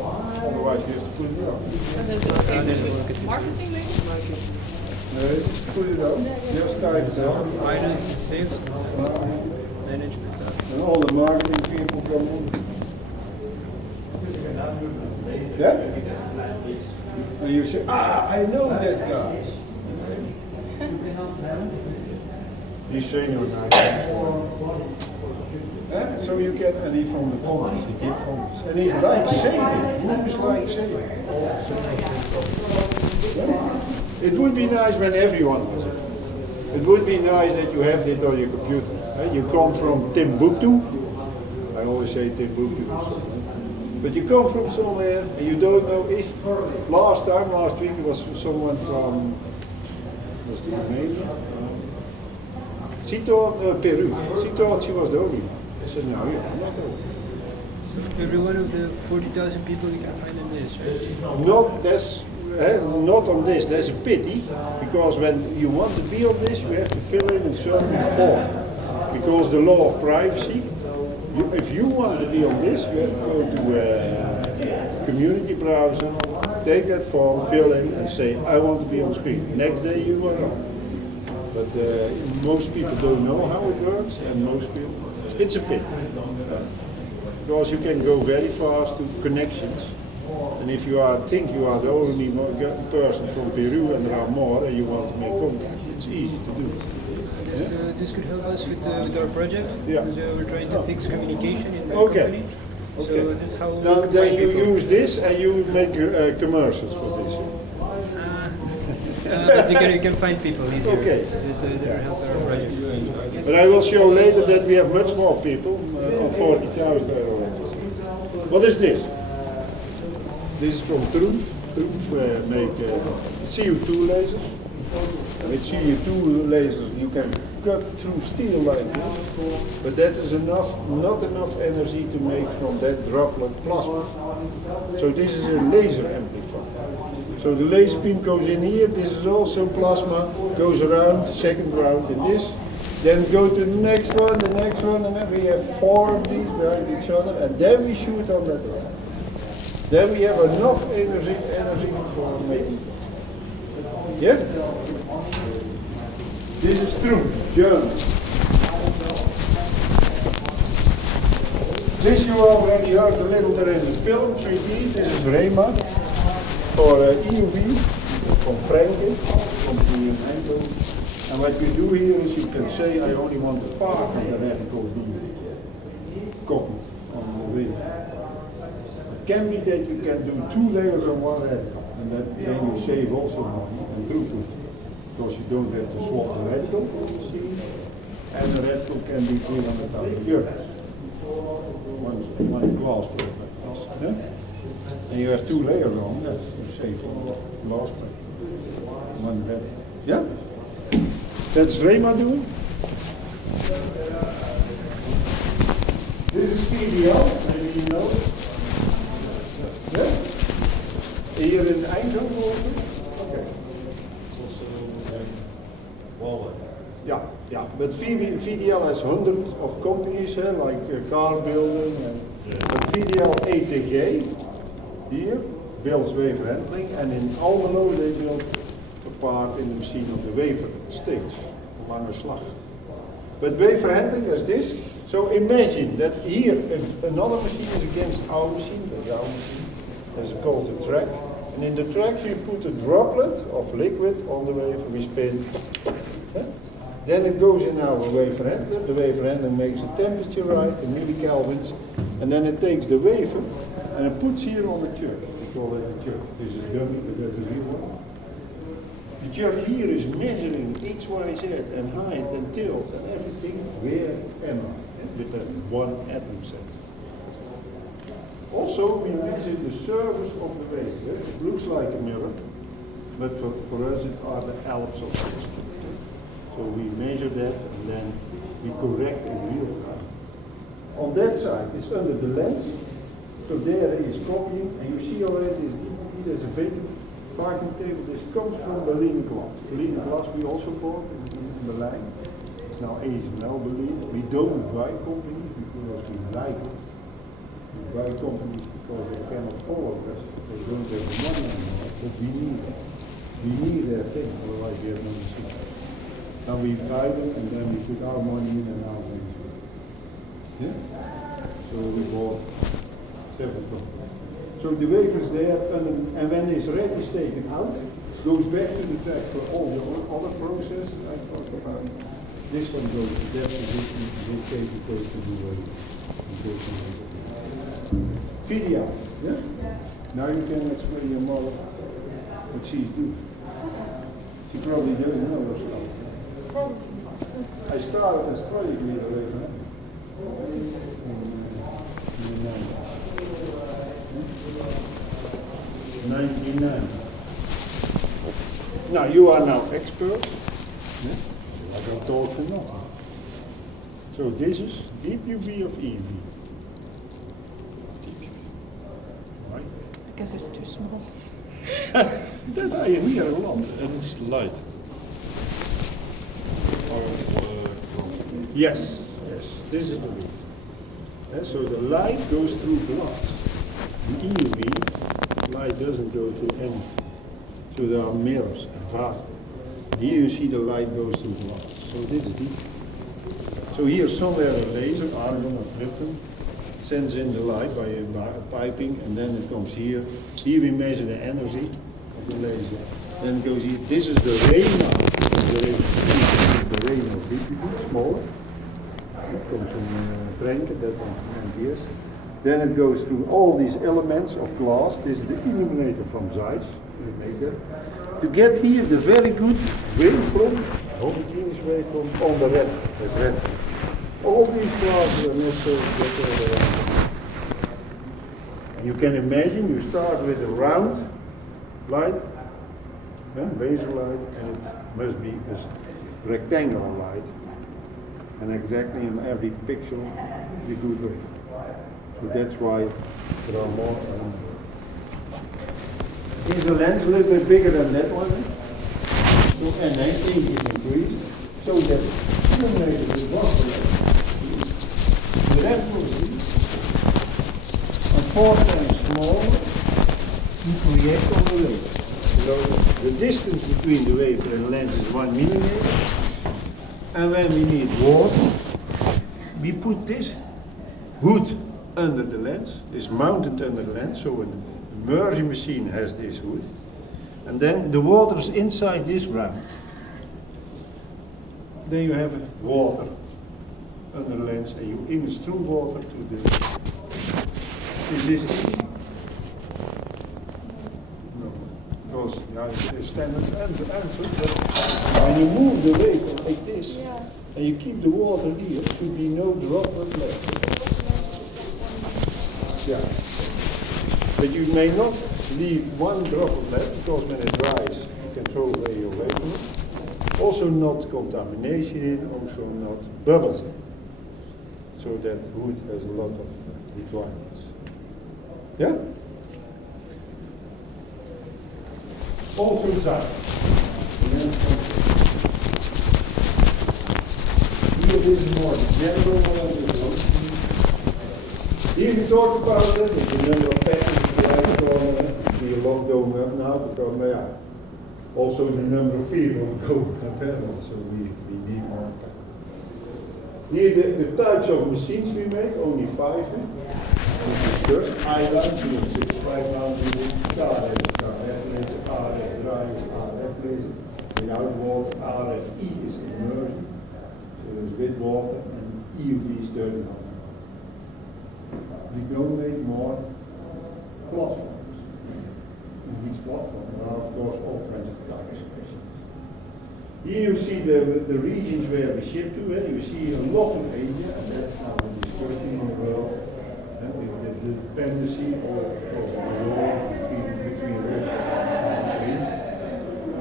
Otherwise you have to put it on. Marketing, maybe? Just put it on. Just type it on. Finance, sales, management. And all the marketing people come in. Yeah? And you say, I know that guy. He's senior now. So you can, and he's from the fonts, he did fonts. And he's like saving. Who's like saving? Yeah? It would be nice when everyone was it. It would be nice that you have it on your computer. You come from Timbuktu. I always say Timbuktu. But you come from somewhere and you don't know if last week it was someone from Romania. She thought Peru. She thought she was the only one. I said, no, you're not the only one. So every one of the 40,000 people you can find in this, right? Not on this. That's a pity, because when you want to be on this, you have to fill in a certain form. Because the law of privacy, if you want to be on this, you have to go to community browser, take that form, fill in, and say, I want to be on screen. Next day you are on. But most people don't know how it works, and most people, it's a pity. Because you can go very fast to connections. And if you think you are the only person from Peru and there are more and you want to make contact, it's easy to do. This could help us with our project. Yeah. We're trying to fix communication in the company. So that's how now then you use this and you make commercials for this. But you can find people easier that help our project. But I will show later that we have much more people, 40,000 already. What is this? This is from Truth. Truth make CO2 lasers. With CO2 lasers you can cut through steel like this, but that is not enough energy to make from that droplet plasma. So this is a laser amplifier. So the laser beam goes in here, this is also plasma, goes around, second round in this, then go to the next one, and then we have 4 of these behind each other, and then we shoot on that one. Then we have enough energy for making it. Yeah? This is true, German. This you already heard a little bit in the film, 3D. This is Rema for EUV from Franken, from the Eindhoven. And what you do here is you can say, I only want the part of the reticle being copied on the video. It can be that you can do 2 layers on one reticle, and that then you save also money and throughput. Because you don't have to swap the reticle, and the reticle can be 300,000 euros. One glass plate like this. Yeah? And you have 2 layers on, that's you save on glass plate. One reticle. Yeah? That's Rema doing. This is VDL, maybe you know it. Yeah? Here in Eindhoven also? Okay. Yeah, but VDL has hundreds of companies, like car building, but VDL ATG, here, builds wafer handling, and in Almelo they build a part in the machine of the wafer stage, lange slag. But wafer handling is this. So imagine that here another machine is against our machine, that's our machine, that's called a track. And in the track you put a droplet of liquid on the wafer, we spin. Then it goes in our wafer handler, the wafer handler makes the temperature right, the millikelvins, and then it takes the wafer and it puts here on the chuck. We call it a chuck. This is dummy, but that's a real one. The chuck here is measuring X, Y, Z and height and tilt and everything. Where am I? With that one atom set. Also, we measure the surface of the wafer. It looks like a mirror, but for us it are the Alps of it. So we measure that and then we correct in real time. On that side it's under the lens. So there is copying, and you see already this DPP, there's a vacuum parking table. This comes from Berlin glass. Berlin glass we also bought in Berlin. It's now ASML Berlin. We don't buy companies because we like it. We buy companies because they cannot follow us. They don't have the money anymore, but we need it. We need their thing, otherwise we have no machine. Now we buy them and then we put our money in and our money in. Yeah? So we bought several companies. So the wafer is there, and when it's ready, it's taken out, goes back to the track for all the other processes I talked about. This one goes to that position, this case it goes to the video. Yeah? Now you can explain your mother what she's doing. She probably doesn't know her stuff. I started as project leader in 1990. Now you are now experts. Yeah? I don't talk for nothing. So this is deep UV of EV. Right? I guess it's too small. That I hear a lot. And it's light. Yes, this is the reason. Yeah, so the light goes through glass. The EUV, light doesn't go through any. So there are mirrors and vacuum. Here you see the light goes through glass. So this is deep. So here somewhere a laser, argon or krypton, sends in the light by a piping, and then it comes here. Here we measure the energy of the laser. Then it goes here. This is the ray now. The ray of VPD, smaller. It comes from Franken, that one from NTS. Then it goes through all these elements of glass. This is the illuminator from Zeiss. We make that. To get here the very good waveform, homogeneous waveform on the red. That's red. All these glasses are necessary. And you can imagine you start with a round light, laser light, and it must be a rectangular light. And exactly in every pixel, the good wave. So that's why there are more. Is the lens a little bit bigger than that one? So, and I think it increased. So that illuminated with one lens. The lens will be 4 times smaller to create on the wafer. So the distance between the wafer and the lens is 1 millimeter. And when we need water, we put this hood under the lens, it's mounted under the lens, so an immersion machine has this hood. And then the water is inside this round. Then you have water under the lens and you image through water to the... Is this easy? No. Because it's a standard answer, but when you move the wafer like this, and you keep the water here, there should be no droplet left. Yeah. But you may not leave one droplet left, because when it dries, you can throw away your wafer. Also not contamination in, also not bubbles in. So that wood has a lot of requirements. Yeah? Also design. Here this is more general one. Here we talk about it, the number of patents we have we are locked going up now because also the number of people go up, so we need more. Here the types of machines we make, only 5. First, I-line, 65 lines, car lezen, RF drives, RF lezen. Without water, RFE is immersion. So there's with water and EUV is turning on. We don't make more platforms. In each platform there are of course all kinds of types. Here you see the regions where we ship to. You see a lot of Asia, and that's now the discussion in the world. The dependency of the world between Russia and Ukraine.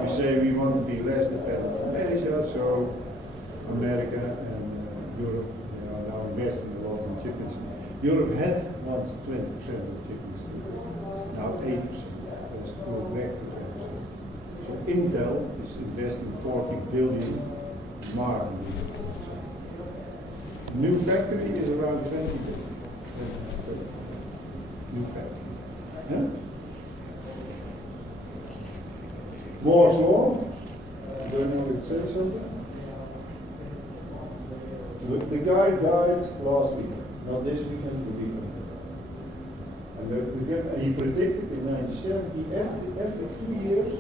We say we want to be less dependent on Asia, so America and Europe are now investing a lot in chickens. Europe had once 20% of chickens, now 8%. Let's go back to 20%. So Intel is investing 40 billion more. New factory is around 20 billion. New factory. Yeah? Moore's law. Don't know if it says something. The guy died last week. Not this weekend, the weekend. And he predicted in 1970, after 2 years,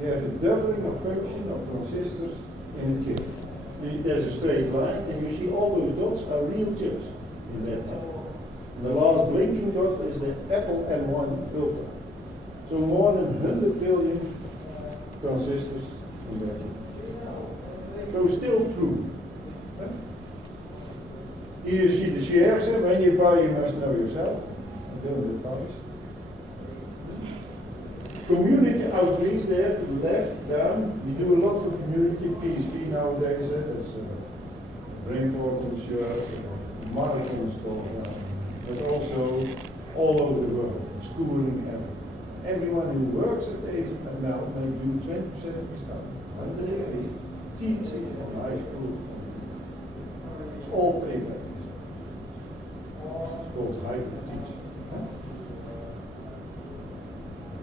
we have a doubling of function of transistors in a chip. There's a straight line, and you see all those dots are real chips in that chip. And the last blinking dot is the Apple M1 filter. So more than 100 billion transistors in that chip. So still true. Huh? Here you see the shares, when you buy you must know yourself. Don't advise. Community outreach there to the left, down. We do a lot for community, PSP nowadays, that's brain portal shirt, marketing stores, but also all over the world, schooling, everyone who works at the ASML now may do 20% discount. Under the age, teaching in high school. It's all paid back. It's called hybrid teaching.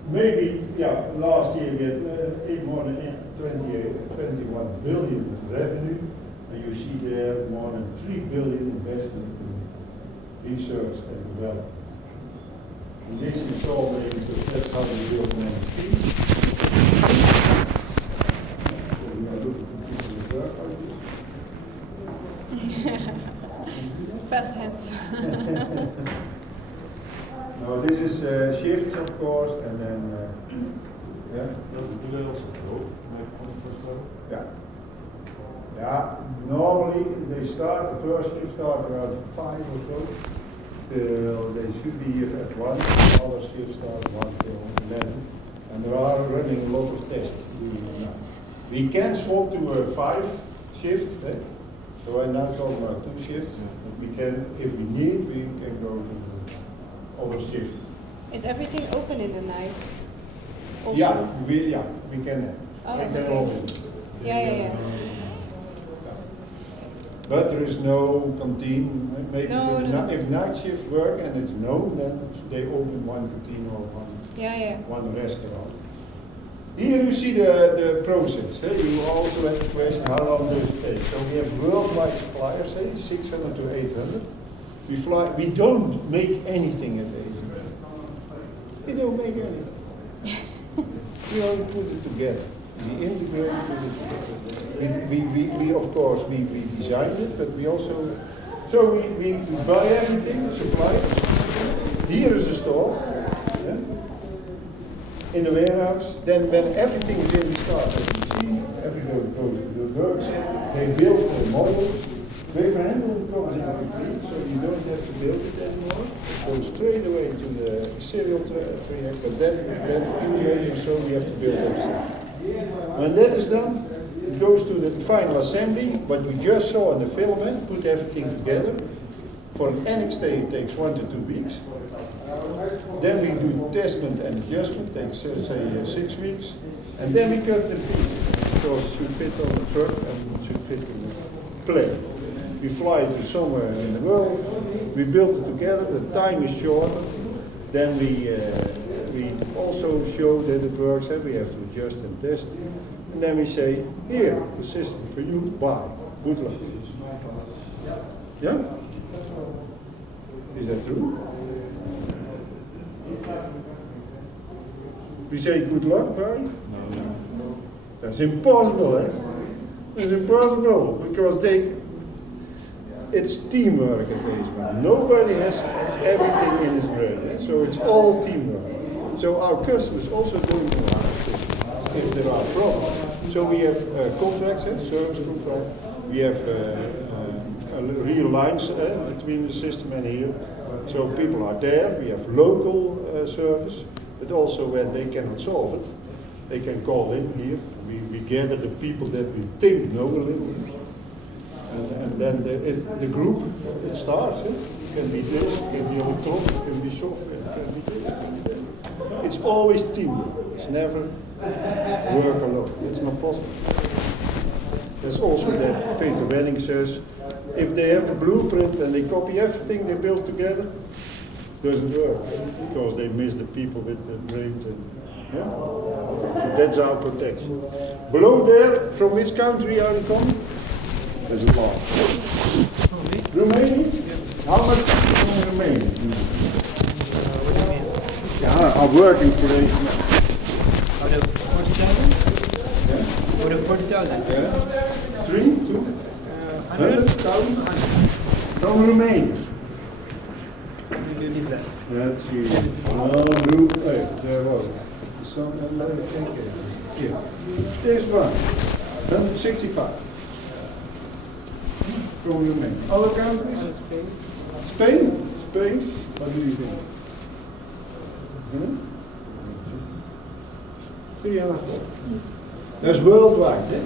Maybe, last year we had more than 21 billion revenue, and you see there more than 3 billion investment in research and development. And this is all maybe because that's how we build management. So we are looking for people who work like this. Fast hands. Now this is shifts, of course, and then Do they also grow on the first level? Yeah. Normally they start, the first shift start around 5 or so. They should be here at 1. The other shift start 1 till 11. And there are running a lot of tests. We can swap to a 5 shift. So I'm now talking about 2 shifts. But we can, if we need, we can go to other shift. Is everything open in the night? Also? Yeah, we can. Oh, We can okay. open. Yeah. But there is no canteen. Maybe No. if night shift work and it's known, then they open one canteen or one restaurant. Here you see the process. You also have the question, how long does it take? So we have worldwide suppliers, 600 to 800. We don't make anything at ASML. We don't make anything. We only put it together. We integrate, put it together. We of course, we designed it, but we also, so we buy everything, supply it. Here is the store, in the warehouse. Then when everything is in, we start, as you see, everything goes to the work center. They build the models. Wafer handling comes in complete, so you don't have to build it anymore. It goes straight away to the serial tray, but then 2 wafers, so we have to build them. When that is done, it goes to the final assembly, what you just saw in the filament, put everything together. For an annex day it takes 1 to 2 weeks. Then we do testament and adjustment, takes say 6 weeks. And then we cut the piece, because it should fit on the truck and it should fit in the plane. We fly it to somewhere in the world, we build it together, the time is shorter. Then we also show that it works, and we have to adjust and test. And then we say, here, the system for you, bye, good luck. Yeah? Is that true? We say good luck, bye? No. That's impossible, eh? It's impossible, because it's teamwork at Eastman. Nobody has everything in his brain, eh? So it's all teamwork. So our customers also don't know our system if there are problems. So we have contracts, service contract. We have real lines between the system and here. So people are there. We have local service, but also when they cannot solve it, they can call in here. We gather the people that we think know a little bit. And then the group, it starts. It can be this, it can be electronic, it can be software, it can be this, it can be that. It's always teamwork. It's never work alone. It's not possible. That's also that Peter Wenning says, if they have the blueprint and they copy everything they built together, it doesn't work, because they miss the people with the brains. Yeah? So that's our protection. Below there, from which country are you coming? There's a lot. Romania? How much in Romania? What do you mean? Yeah, I'm working today. Out of 40,000? Yeah. Out of 40,000? Yeah. 3, 2, 100,000? From Romania. You do need that. Let's see. Blue, there was it. Here. This one. 165. From Romania. Other countries? Spain. Spain? Spain? What do you think? 304. That's worldwide, eh?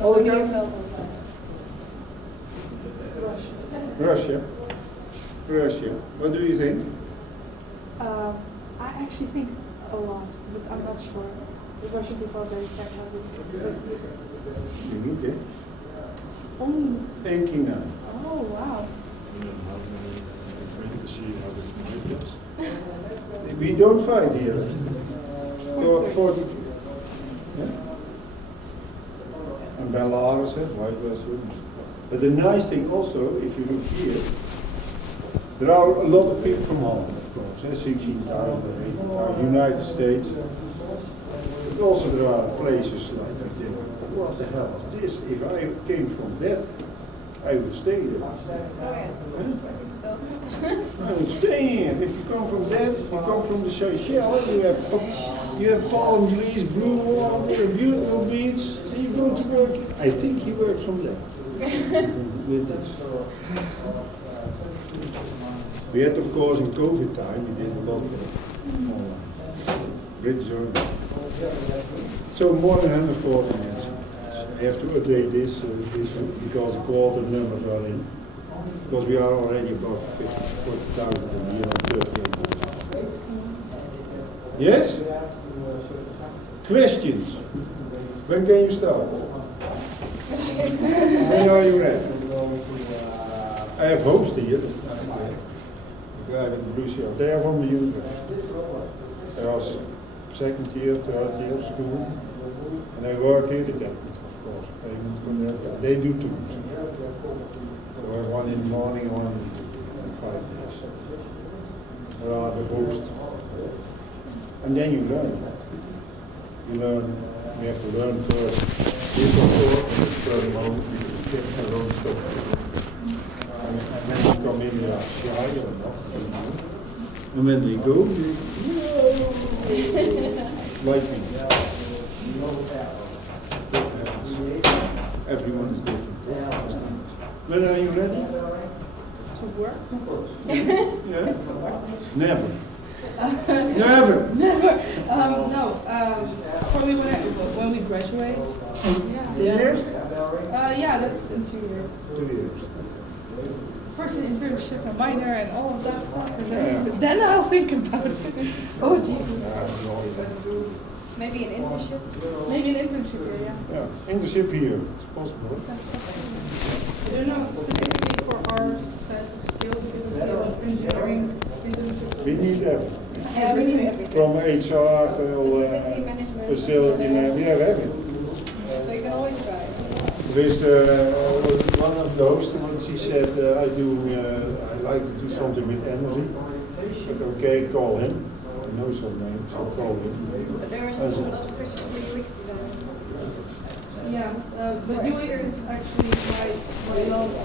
Other countries? Russia. Russia. What do you think? I actually think a lot, but I'm not sure. The Russian people are very tech-heavy. Okay. Only 89. Oh, wow. We don't fight here. 40. Yeah? And Belarus, White Russia. But the nice thing also, if you look here, there are a lot of people from Holland, of course, 16,000, United States. But also there are places like I think, what the hell is this? If I came from that, I would stay there. Oh yeah. I would stay here. If you come from that, you come from the Seychelles, you have palm trees, blue water, a beautiful beach, and you go to work. I think he works from there. With this. We had, of course, in COVID time, we did a lot online. British only. So more than 140 minutes. I have to update this because the quarter numbers are in. Because we are already above 40,000 and we are 38. Yes? Questions? When can you start? When are you ready? I have hosts here. The guy with the blue shirt. They are from the university. They are second year, third year of school. And they work here together, of course. They do two. There was one in the morning, one in 5 days. There are the hosts. And then you learn. You have to learn first. This of course, and it's turning home, you get your own stuff. And when you come in, you are shy or not. And when they go, you like me. Everyone is different. When are you ready? To work? Yeah? To work. Never. Never. Never. No. probably when we graduate. Yeah. Years? Yeah, that's in 2 years. 2 years. First an internship, a minor, and all of that stuff, and then I'll think about it. Oh Jesus. Maybe an internship? Maybe an internship here, yeah. Yeah, internship here, it's possible. I don't know specifically for our set of skills because it's a lot of engineering internship. We need everything. Yeah, we need everything. From HR till Facility management. facility management, we have everything. So you can always try. With one of those, when she said, I like to do something with energy. I said, okay, call him. I know some names, so call him. But there is also a lot of questions for UX design. Yeah, but UX is actually my last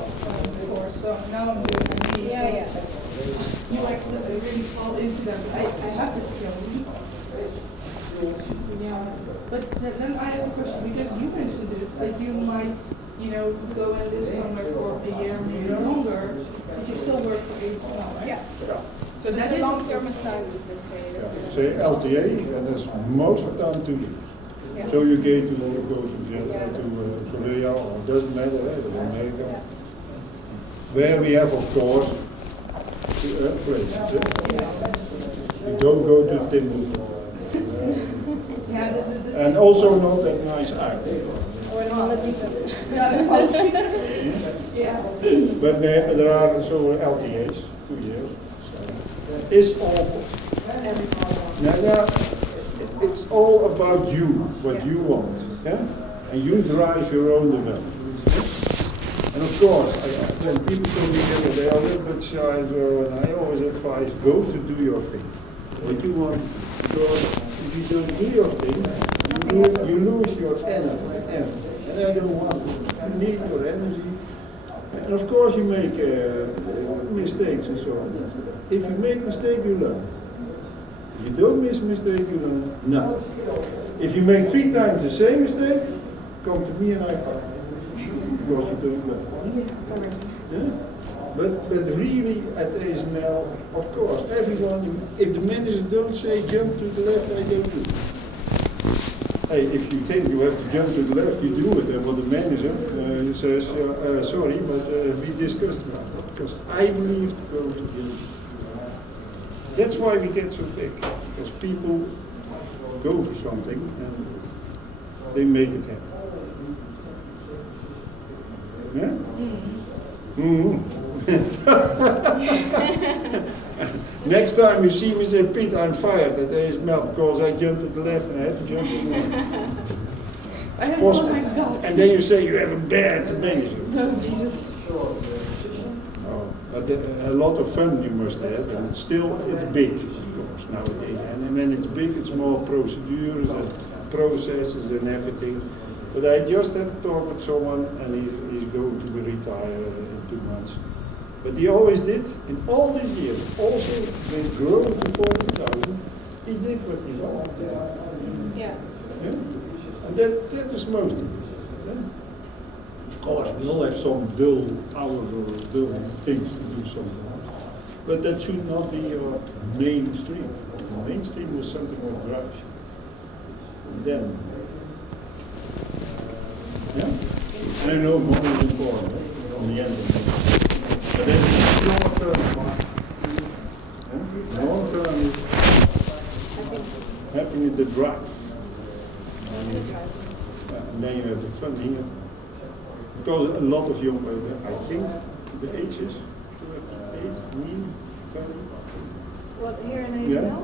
course, so now I'm doing MBA. Yeah. UX doesn't really fall into that. I have the skills. Yeah, but then I have a question because you mentioned this, like you might, go and live somewhere for a year, maybe longer, but you still work for HCL, right? Yeah. So that is long-term assignment, let's say. Say LTA, and that's most of the time 2 years. Yeah. So you go to Vietnam, to Korea, or it doesn't matter, to America. Yeah. Where we have, of course, places. You don't go to Timbuktu. And also not that nice island. Or the Maldives. Yeah. But there are also LTAs, 2 years. So it's all. Now, it's all about you, what you want. Yeah? And you drive your own development. Yeah? And of course, when people come here, they are a little bit shy, and I always advise, go to do your thing. What you want, because if you don't do your thing, you lose your energy. And I don't want it. You need your energy. And of course you make mistakes and so on. If you make mistakes, you learn. If you don't make mistakes, you learn nothing. If you make 3 times the same mistake, come to me and I fight. Because you don't learn. Yeah? But really at ASML, of course, everyone, if the manager don't say jump to the left, I don't do it. Hey, if you think you have to jump to the left, you do it. And what the manager says, sorry, but we discussed about that. Because I believe to go to the left. That's why we get so big. Because people go for something and they make it happen. Yeah? Next time you see me say, Pete, I'm fired at ASML because I jumped to the left and I had to jump to the left. I have all my guts. And then you say you have a bad manager. No, Jesus. Oh, but a lot of fun you must have, and it's big, of course, nowadays. And when it's big, it's more procedures and processes and everything. But I just had to talk with someone, and he's going to be retired in 2 months. But he always did, in all these years, also when growing to 40,000, he did what he wanted. Yeah. And that is most of it. Yeah? Of course, we all have some dull hours or dull things to do sometimes. But that should not be your mainstream. The mainstream is something that drives you. And then, and I know money is important on the end of it. But then long term, long term is having the drive. And then you have the fun here. Because a lot of young people, I think, the age is 28, me, family. What, here in ASML?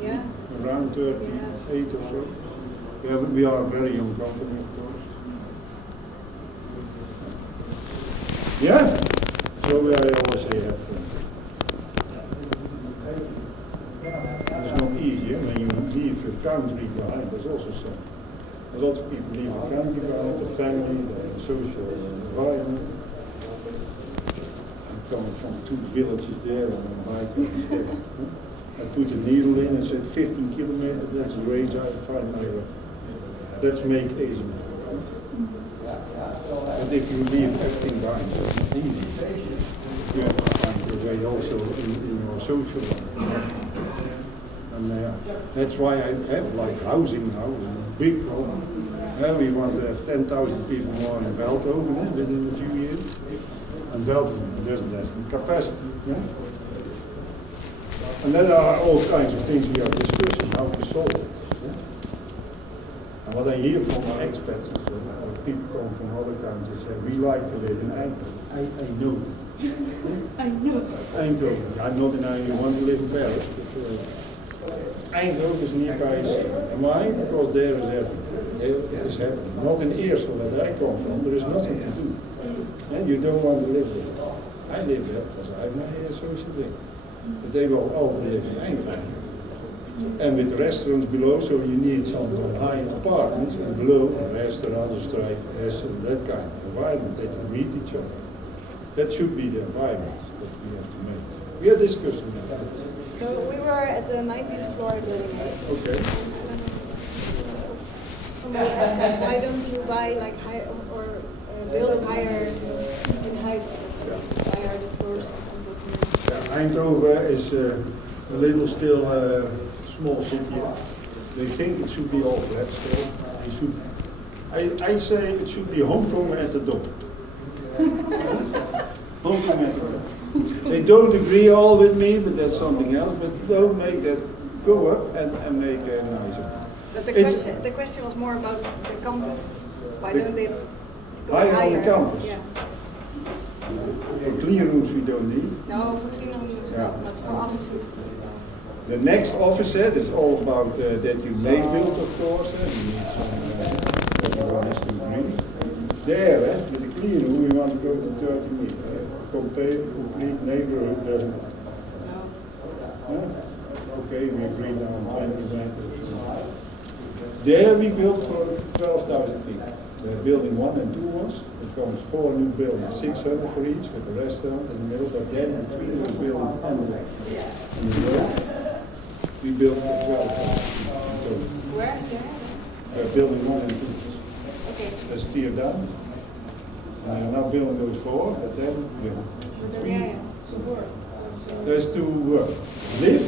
Yeah. Around 38 or so. Yeah, we are a very young company, of course. Yeah. So I always say have fun. It's not easy when you leave your country behind. There's also some. A lot of people leave the country behind, the family, the social environment. I'm coming from 2 villages there on a bike. I put a needle in and said 15 kilometers, that's the range I find my way. Let's make ASML. But if you leave everything behind, it's not easy. You have to find your way also in your social life. And And that's why I have like housing now, a big problem. We want to have 10,000 people more in Veldhoven within a few years. And Veldhoven doesn't have the capacity. Yeah? And there are all kinds of things we are discussing how to solve it. Yeah? And what I hear from my expats is people come from other countries say, we like to live in Eindhoven. I know. I know. Eindhoven. I'm not in Eindhoven, I want to live in Paris. But, Eindhoven is nearby. Why? Because there is everything. There is happening. Not in Eersel, where I come from, there is nothing to do. And you don't want to live there. I live there because I have my social thing. But they will all live in Eindhoven. And with restaurants below, so you need some high apartments, and below a restaurant, a strike, that kind of environment that you meet each other. That should be the environment that we have to make. We are discussing that. So we were at the 19th floor building 8. Okay. Somebody asked, why don't you buy like high or build higher in height? Why are the floors? Eindhoven is a little still small city. They think it should be all flat still. They should. I say it should be homecoming at the door. Homecoming at the door. They don't agree all with me, but that's something else. But don't make that go up and make a nicer. But the question was more about the campus. Why don't they go higher higher? on the campus? Yeah. For clean rooms we don't need. No, for clean rooms not, but for offices. The next office set is all about that you make build, of course. You need some, everyone has to agree. There, with the clean room, we want to go to 30 meters. Complete neighborhood doesn't. No. Okay, we agreed on 20 meters. There we built for 12,000 people. Building 1 and 2 was. It comes 4 new buildings, 600 for each, with a restaurant in the middle. But then between those buildings and the road, we built for 12,000. Where is that? Building 1 and 2. Okay. Let's tear down. Now building those 4, but then there's to work. Live,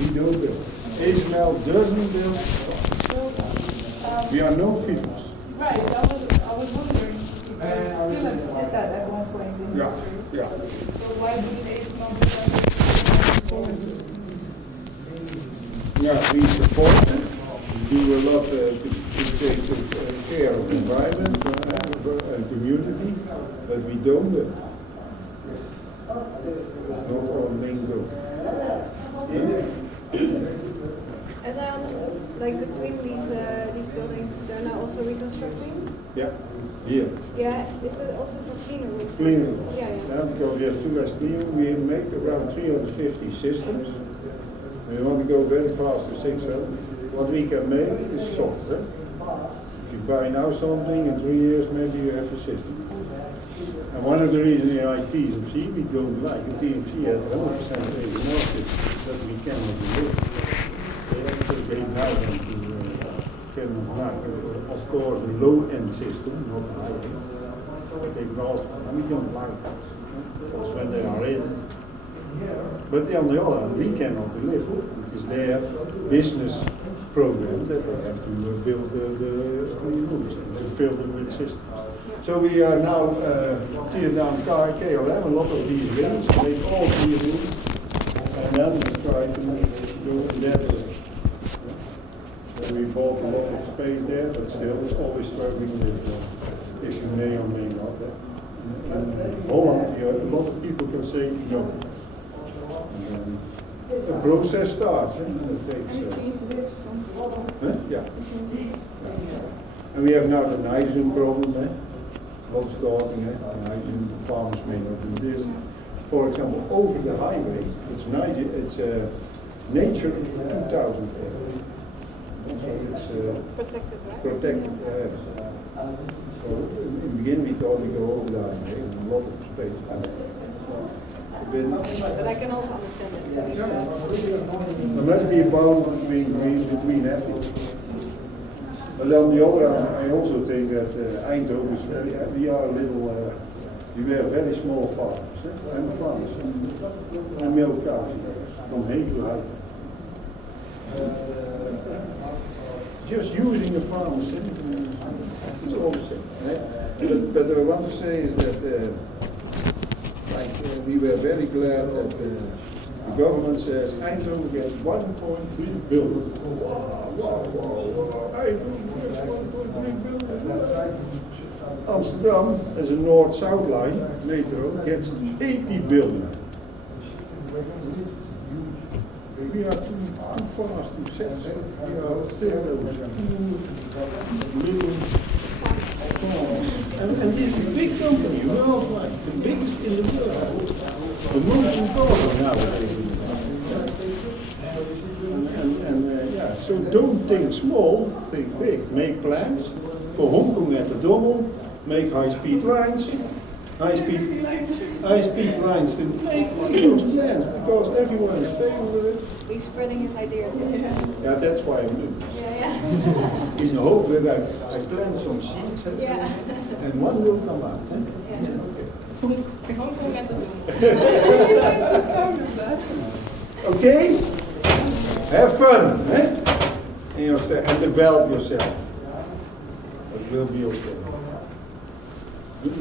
we don't build. HML doesn't build. We are no fields. Right, I was wondering, because Philips did that at one point in history. Yeah. So why didn't ASML do that? Yeah, we support it. We do a lot to take care of the environment and community, but we don't do it. It's not our main goal. As I understood, like between these buildings, they're now also reconstructing? Yeah, here. Yeah, is it also for cleaner rooms? Clean room. Yeah. Because we have 2 as clean room, we make around 350 systems. We want to go very fast to 600. What we can make is soft. If you buy now something, in 3 years maybe you have a system. And one of the reasons in TSMC we don't like, TSMC has 100% diagnostics that we cannot deliver. They now want to of course a low-end system, not a high-end. And we don't like that. Because when they are in. But on the other hand, we cannot deliver. It is their business program that they have to build the clean rooms and to fill them with systems. So we are now tear down KLM, a lot of these rooms, make all these rooms, and then we try to go in that way. So we bought a lot of space there, but still it's always struggling with if you may or may not. In Holland, a lot of people can say no. The process starts, and it takes. Yeah. And we have now the nitrogen problem. A lot of talking. Nitrogen, the farmers may not do this. For example, over the highway, it's Nature 2000. So it's protected, right? Protected. So in the beginning we thought we go over the highway, a lot of space. But I can also understand it. There must be a balance between everything. But on the other hand, I also think that Eindhoven is we are a little, we were very small farmers. I'm farmers. I milk cows from hay to hay. Just using the pharmacy, it's all the same. Right? But what I want to say is that we were very glad that the government says Eindhoven gets 1.3 billion. Wow. Eindhoven gets 1.3 billion. Amsterdam, as a north-south line, metro, gets 80 billion. We are too fast to sense. We are still those little farms. And this is a big company, worldwide, the biggest in the world, the most important nowadays. So don't think small, think big. Make plans for Hong Kong at the Dommel, make high-speed lines. High-speed lines to make those plans because everyone is favoring it. He's spreading his ideas. Yeah, that's why I'm doing this. Yeah. In the hope that I plant some seeds and one will come out. Okay? Have fun, and develop yourself. It will be okay.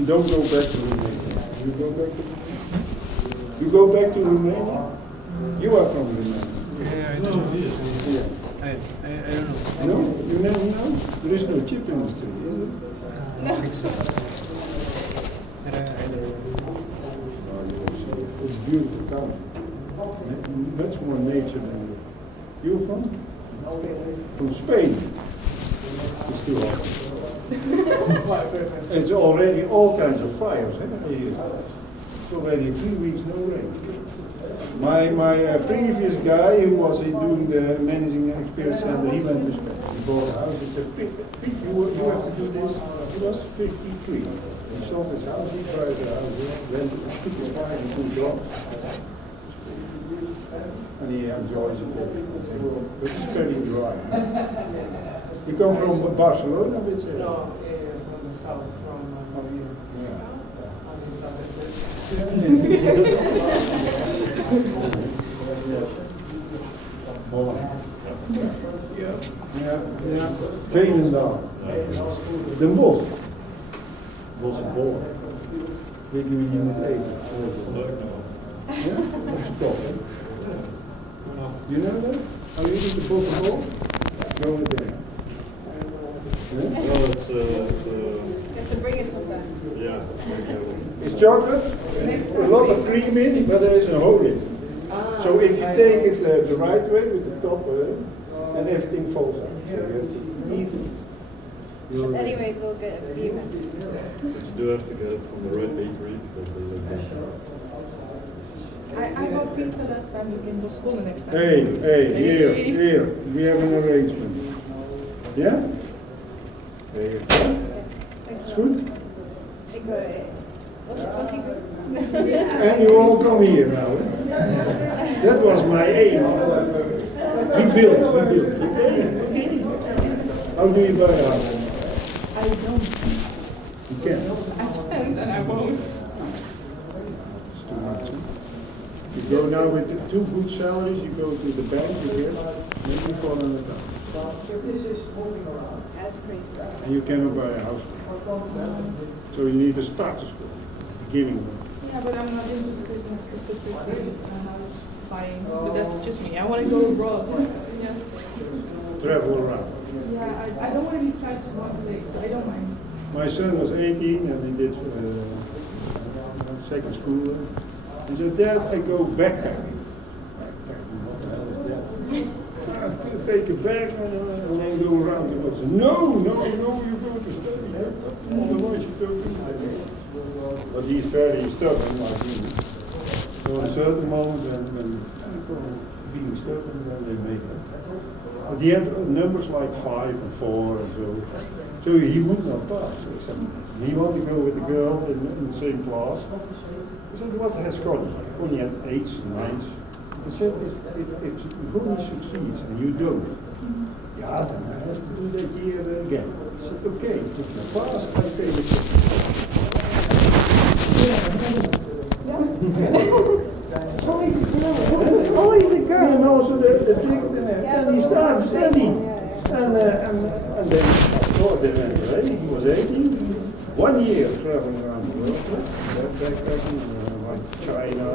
Don't go back to Romania. You go back to Romania? You are from Romania. Yeah, I know. I don't know. No? You never know? There is no chip industry, is it? I don't think so. I don't know. It's a beautiful town. Much more nature than you from? From Spain. It's too hot. It's already all kinds of fires. It's already 3 weeks no rain. My previous guy who was doing the managing experience center, he went to Spain. He bought a house. He said, Pete, you have to do this. He was 53. He sold his house, he tried the house, then took his wife and 2 dogs. And he enjoys it all. But it's very dry. You come from Barcelona, which area? No, from the south, Ja. Veenendaal. Den Bosch. Bosch en Bol. Weet je wie je moet eten? Ja? Stop. You know that? Are you eating the Bosch and Bol? Go there. Well, it's You have to bring it sometime. yeah. It's chocolate, a lot of cream in, but there is a hole in. So if you take it the right way with the top, and everything falls out. So you have to eat it. Anyway, it will be a mess. But you do have to get it from the right bakery because they look best. I bought pizza last time in Boston next time. Hey, here, we have an arrangement. Yeah? There you go. It's good? Was he good? And you all come here now. That was my aim. We build. Okay. How do you buy a house? I don't. You can. I can't and I won't. It's too much. You go now with the 2 good salaries, you go to the bank, you get maybe 400,000. That's crazy. And you cannot buy a house. So you need a starter school, beginning one. Yeah, but I'm not interested in specifically buying. But that's just me. I want to go abroad. Yeah. Travel around. Yeah, I don't want to be tied to one place, so I don't mind. My son was 18 and he did second school. He said, Dad, I go backpacking. What the hell is that? Take a bag and then go around the world. No, you go to study. Otherwise you don't do it. But he's very stubborn like me. So at a certain moment when people being stubborn, then they make it. But he had numbers like 5 and 4 and so. So he would not pass. He wanted to go with a girl in the same class. I said, what has Connie? Connie had 8s, 9s. I said, if Connie succeeds and you don't, yeah, then I have to do that year again. I said, okay, if you pass, I pay the cost. Always a girl. Always a girl. also the ticket in there. And he started studying. And then, they went away. He was 18. 1 year traveling around the world. Backpacking, like China,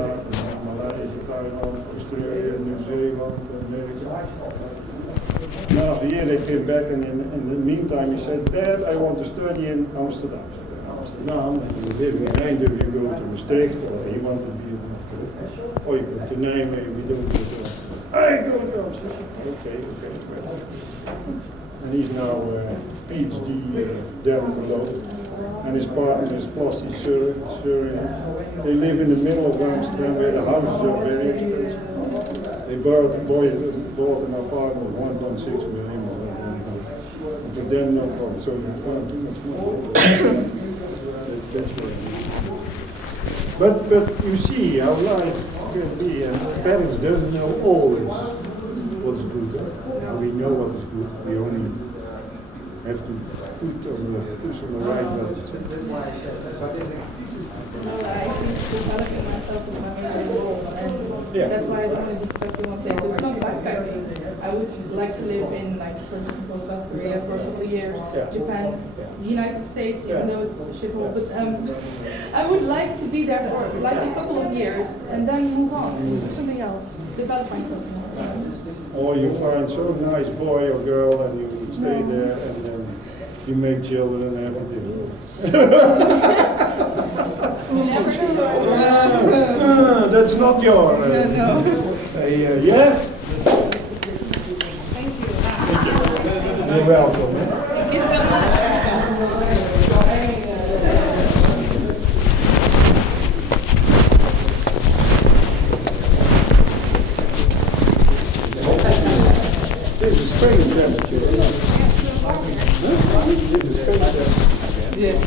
Malaysia, Thailand, Australia, New Zealand, America. Now, after a year they came back, and in the meantime he said, Dad, I want to study in Amsterdam. Amsterdam, and you live in Eindhoven, you go to Maastricht, or you want to be or you go to Nijmegen, we don't go to I go to Amsterdam. Okay. And he's now PhD down below. And his partner is plastic surgeon. They live in the middle of Amsterdam where the houses are very expensive. They bought an apartment of 1.6 million. And for them, no problem. So they earn too much money. That's right. But you see how life can be, and parents don't know always what's good. We know what is good. We only have to push on the right button. Well, I think developing myself is my main goal, and that's why I don't want to be stuck in one place. So it's not backpacking. I would like to live in, like, for example, South Korea for a couple of years, Japan, the United States, even though it's a shithole. But I would like to be there for like a couple of years and then move on, do something else, develop myself more. Or you find some nice boy or girl and you stay there and then you make children and everything. Never do. That's not your... No. Yeah? Thank you. You're welcome. Thank you so much. This is Spain temperature. This is Spain temperature. Yes.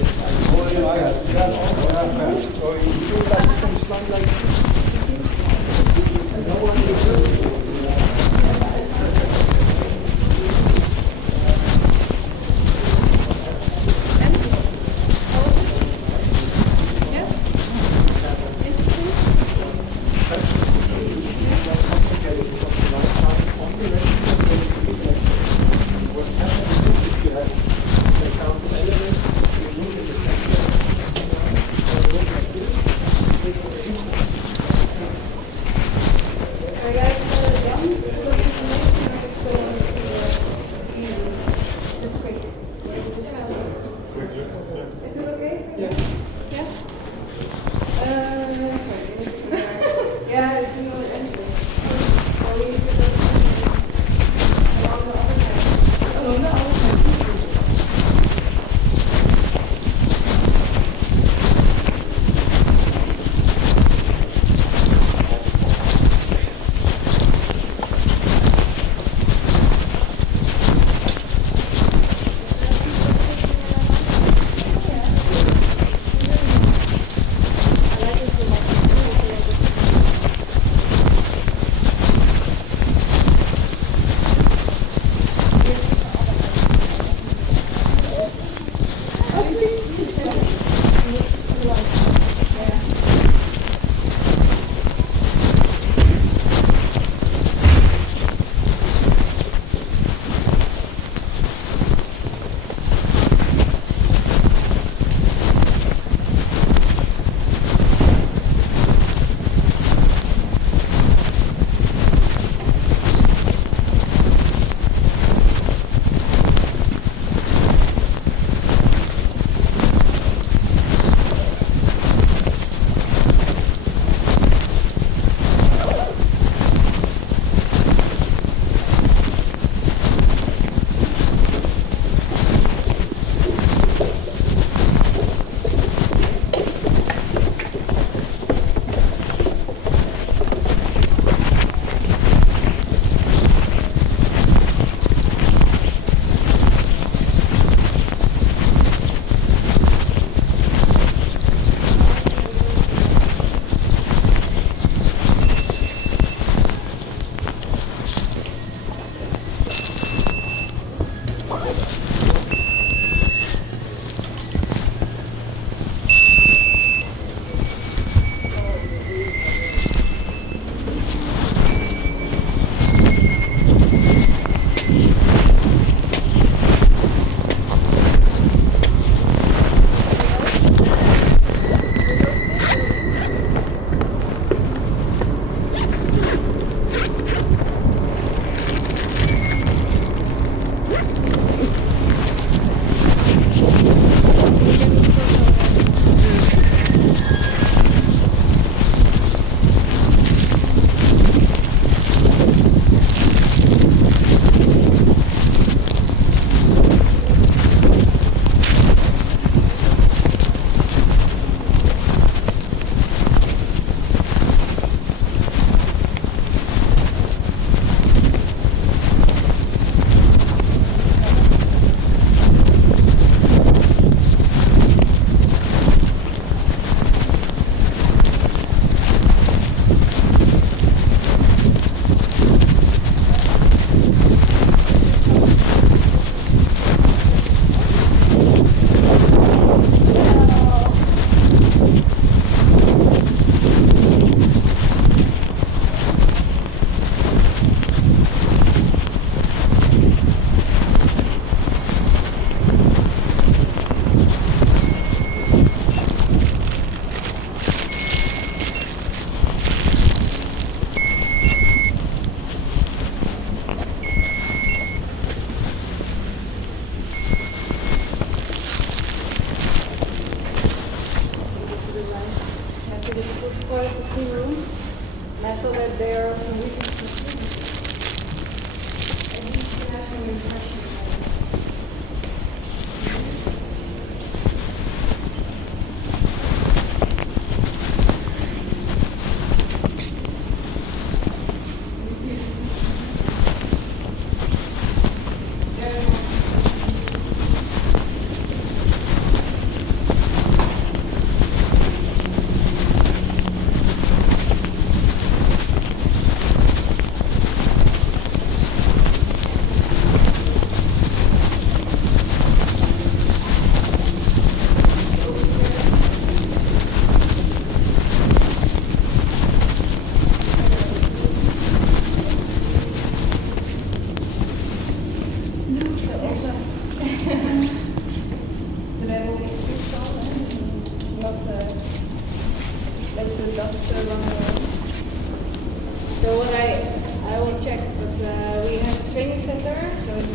Alright guys,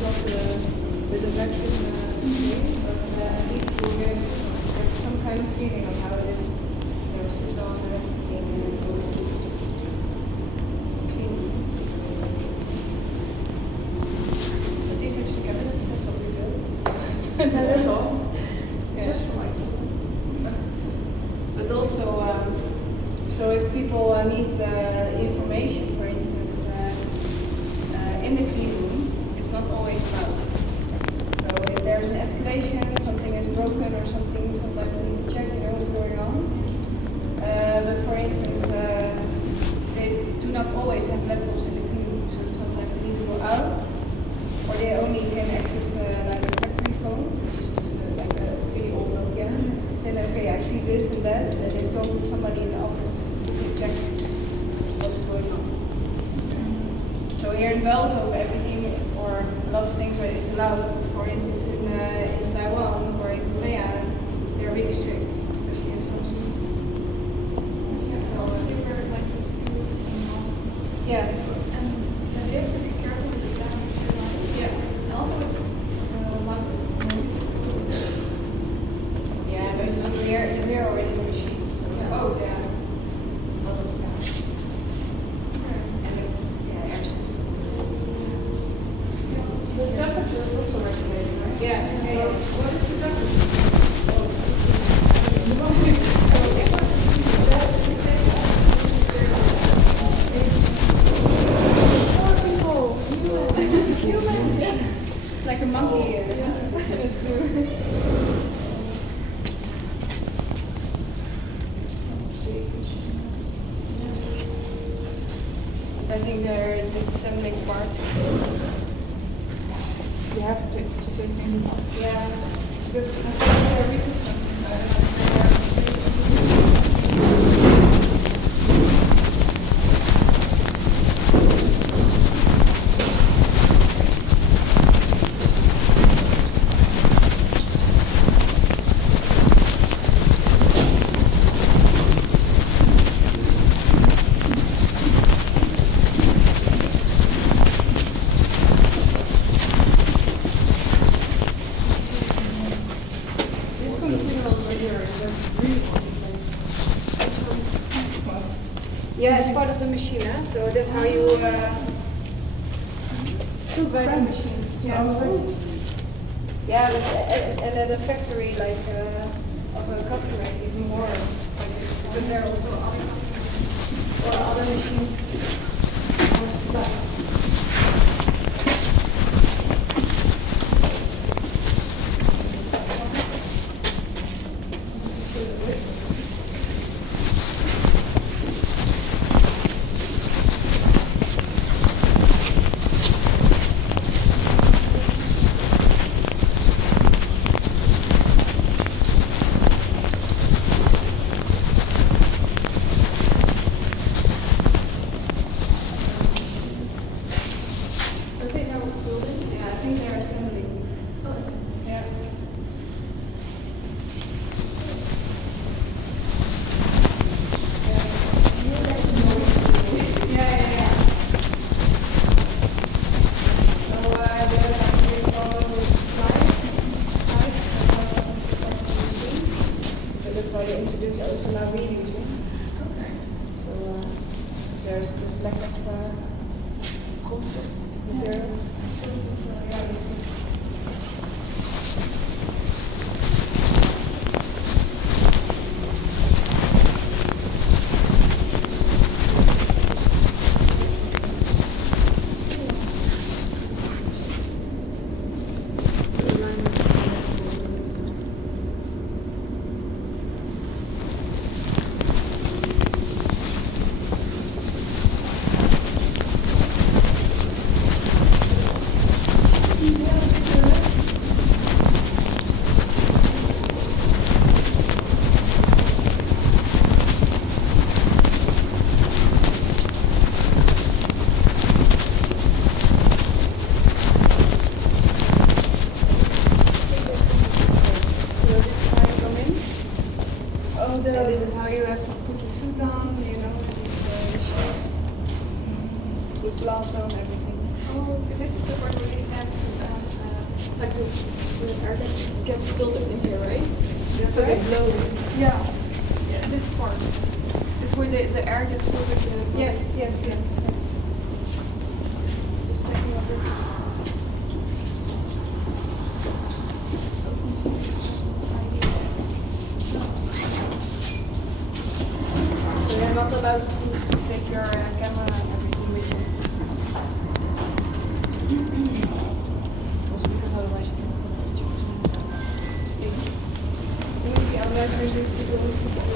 not the vacuum thing, but at least you get some kind of feeling of how it is, sit down and everything and go to clean. But these are just cabinets, that's what we built. That's all. Yeah. Just for my But also, so if people need information, for instance, in the clean room, it's not always loud. So if there's an escalation, something is broken or something, sometimes they need to check, what's going on. But for instance, they do not always have laptops in the clean room, so sometimes they need to go out, or they only can access like a factory phone, which is just like a really old Nokia. Say, okay, I see this and that, and they talk with somebody in the office to check what's going on. So here in Veldhoven, everything or a lot of things is allowed. But for instance, in Taiwan or in Korea, they're really strict, especially in Samsung. Yeah, so also they wear like the suits and masks. Yeah. And they have to be careful with the temperature level. Yeah. And also with noise system. Yeah, there's just you hear already the machine. So Yeah. oh yeah, it's a lot of noise. And the air system. The temperature is also regulated, right? Yeah. So what is the temperature? It's like a monkey in a zoo. I think they're disassembling parts. You have to take any part. Yeah. Because I think they're Yeah, it's part of the machine, huh? So that's how you supervise the machine. Yeah. Yeah, but and at a factory like of a customer, it's even more like this. Because there are also other customers or other machines. More supply. There's this lack of concept materials. This is how you have to put the suit on, you know, the shoes, with gloves on, everything. Oh, this is the part where they said, like the air that gets filtered in here, right? Yeah, so they blow. Yeah. Yeah. This part. This where the air gets filtered in. Yes. Just checking what this is. So you're not allowed to take your camera and everything with you. Also because otherwise you can take pictures. Let me see, otherwise maybe people will see your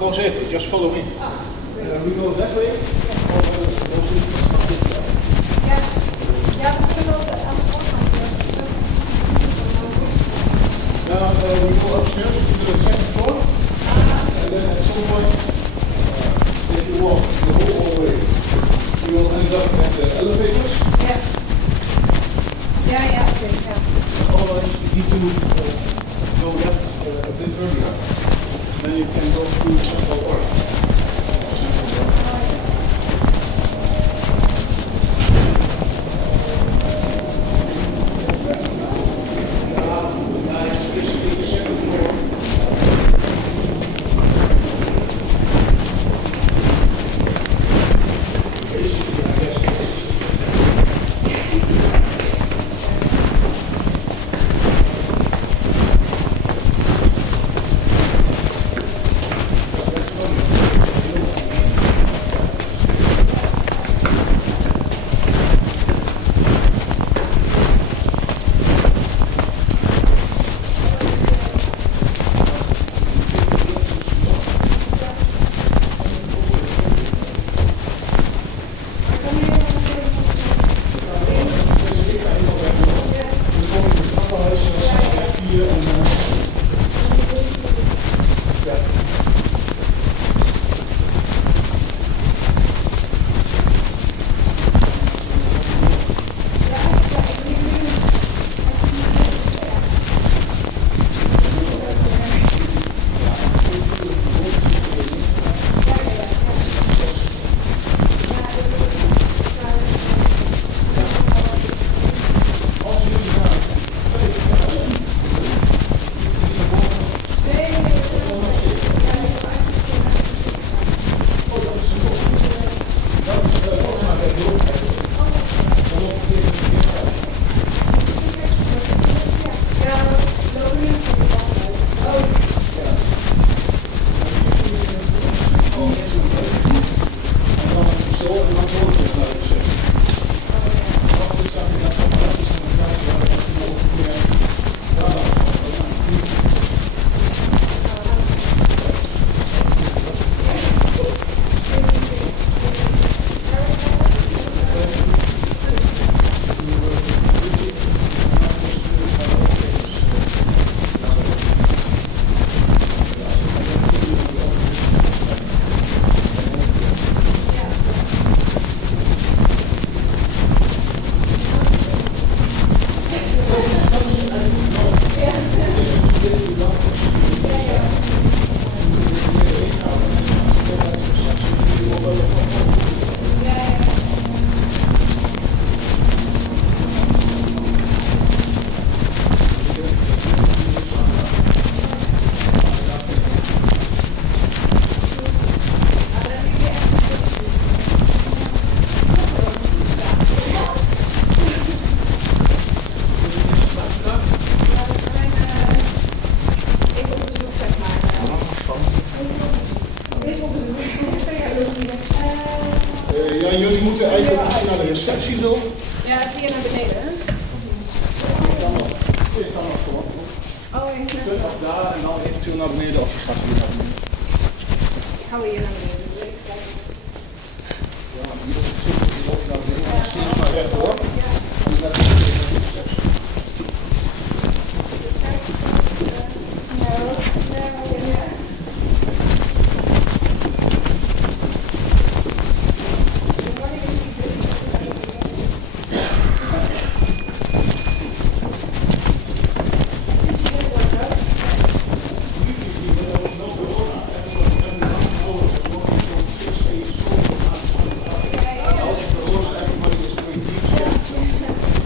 Gewoon even, just follow me. We go that way. Now we go upstairs to the second floor, and then at some point, if you walk the whole way, you will end up at the elevators. Yeah. Exactly, yeah. Otherwise, you need to go left a bit earlier. Then you can go through Central Park. Ja, jullie moeten eigenlijk als je naar de receptie wil. Ja, via naar beneden. Ik kan nog voor. Oh, Je kunt af daar en dan eventueel naar beneden of je gaat hier naar beneden. Gaan we hier naar beneden? Ja, hier loop je naar beneden. Steeds maar rechtdoor.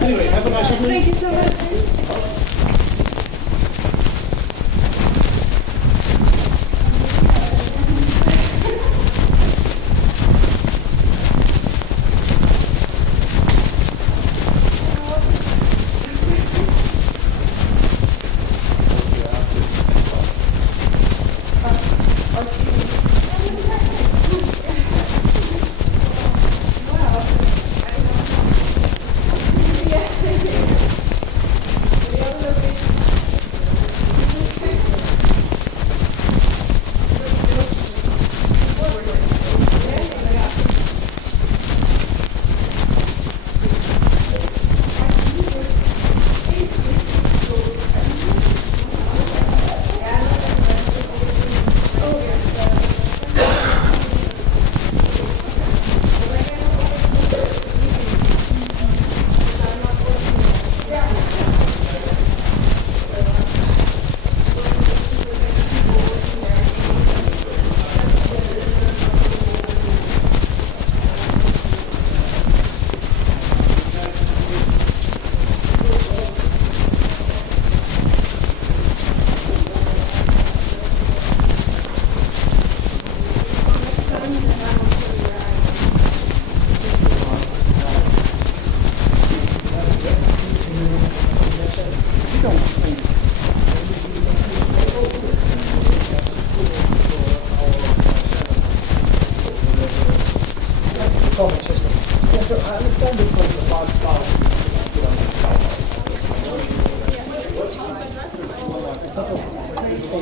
Anyway, have a nice evening. Thank you so much. Yeah. Je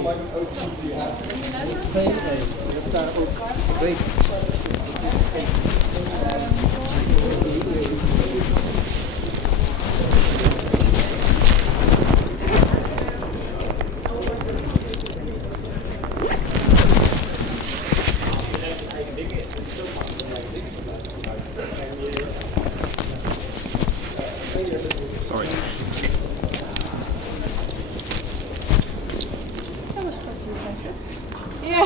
hebt daar ook Sorry. That was quite too adventure. Yeah.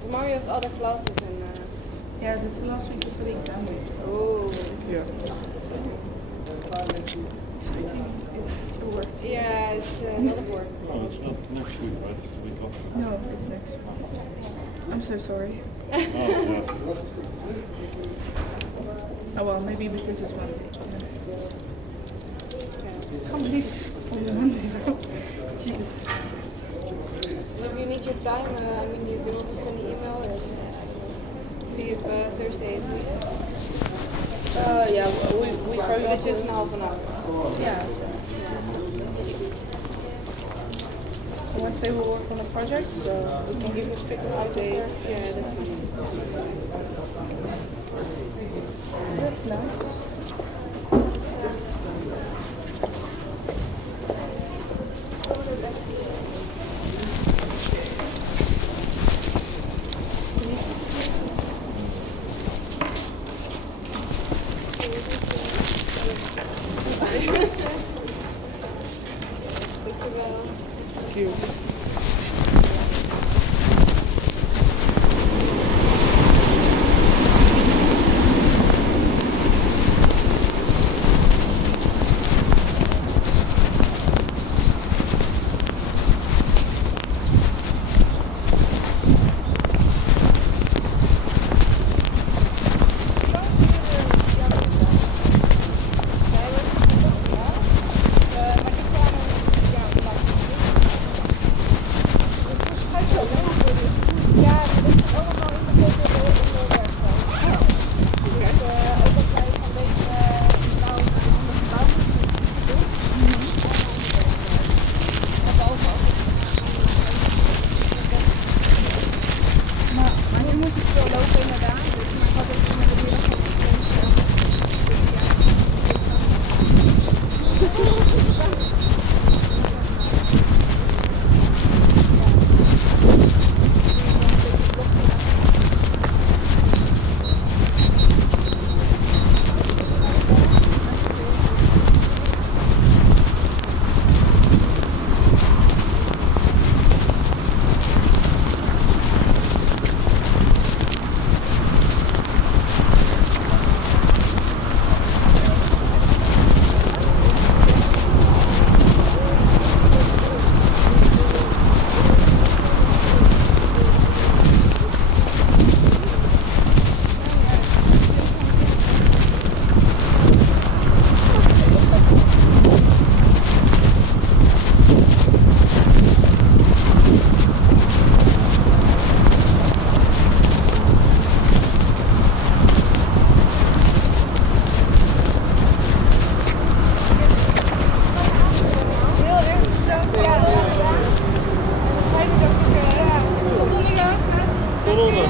Tomorrow you have other classes and. Yes, it's the last week before the exam week. Oh. Exciting is the word. Yeah, it's a lot of work. Oh, it's not next week, right? It's the week off. No, it's next. I'm so sorry. Oh, yeah. Oh well, maybe because it's Monday. I can't believe it's on Monday though. Jesus. If you need your time, I mean, you can also send an email and see if Thursday is weekend. Yeah, we probably It's just half an hour. Yeah. So. Wednesday we'll work on a project, so we can give you a quick update. Yeah, that's nice. That's nice. Thank you.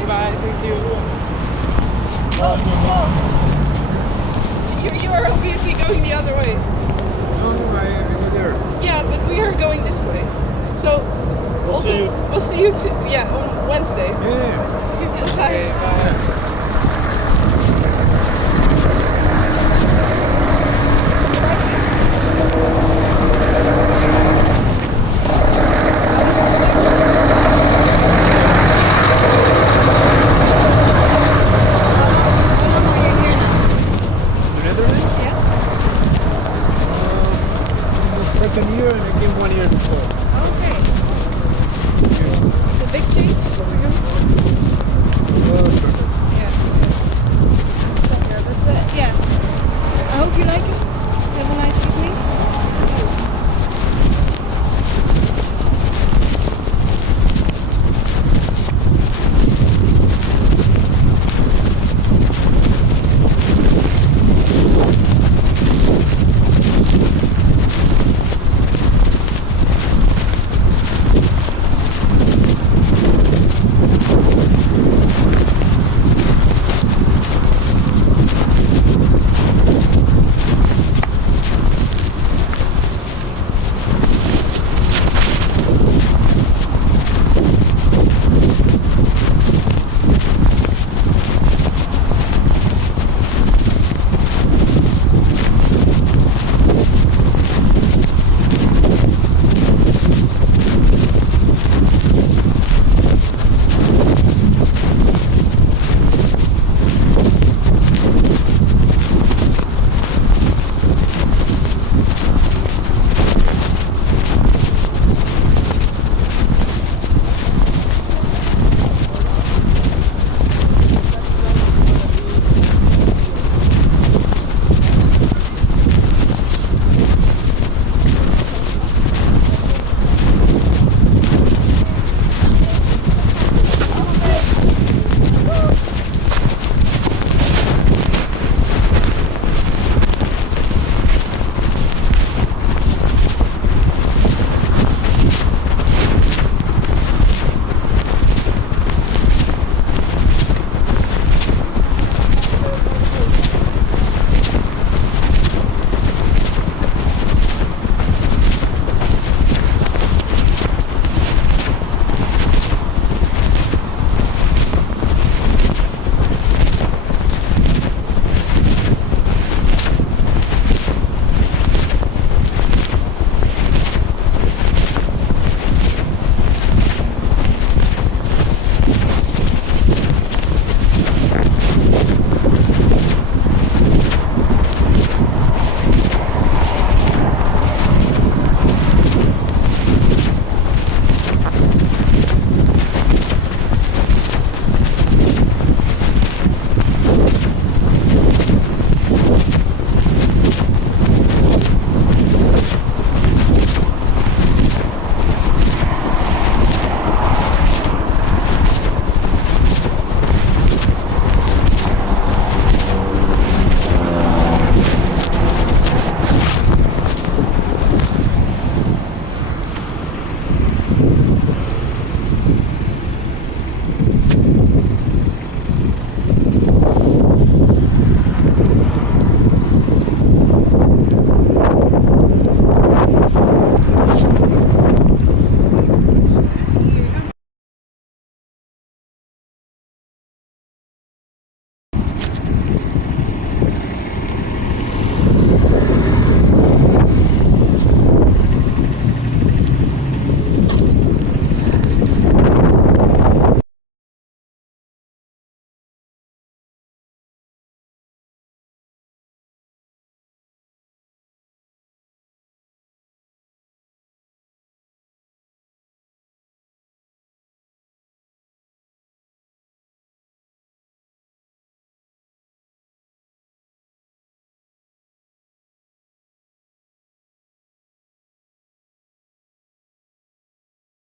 Bye, thank you. You are obviously going the other way. No, I go there. Yeah, but we are going this way. So We'll see you. We'll see you on Wednesday. Yeah. Bye. Okay, bye.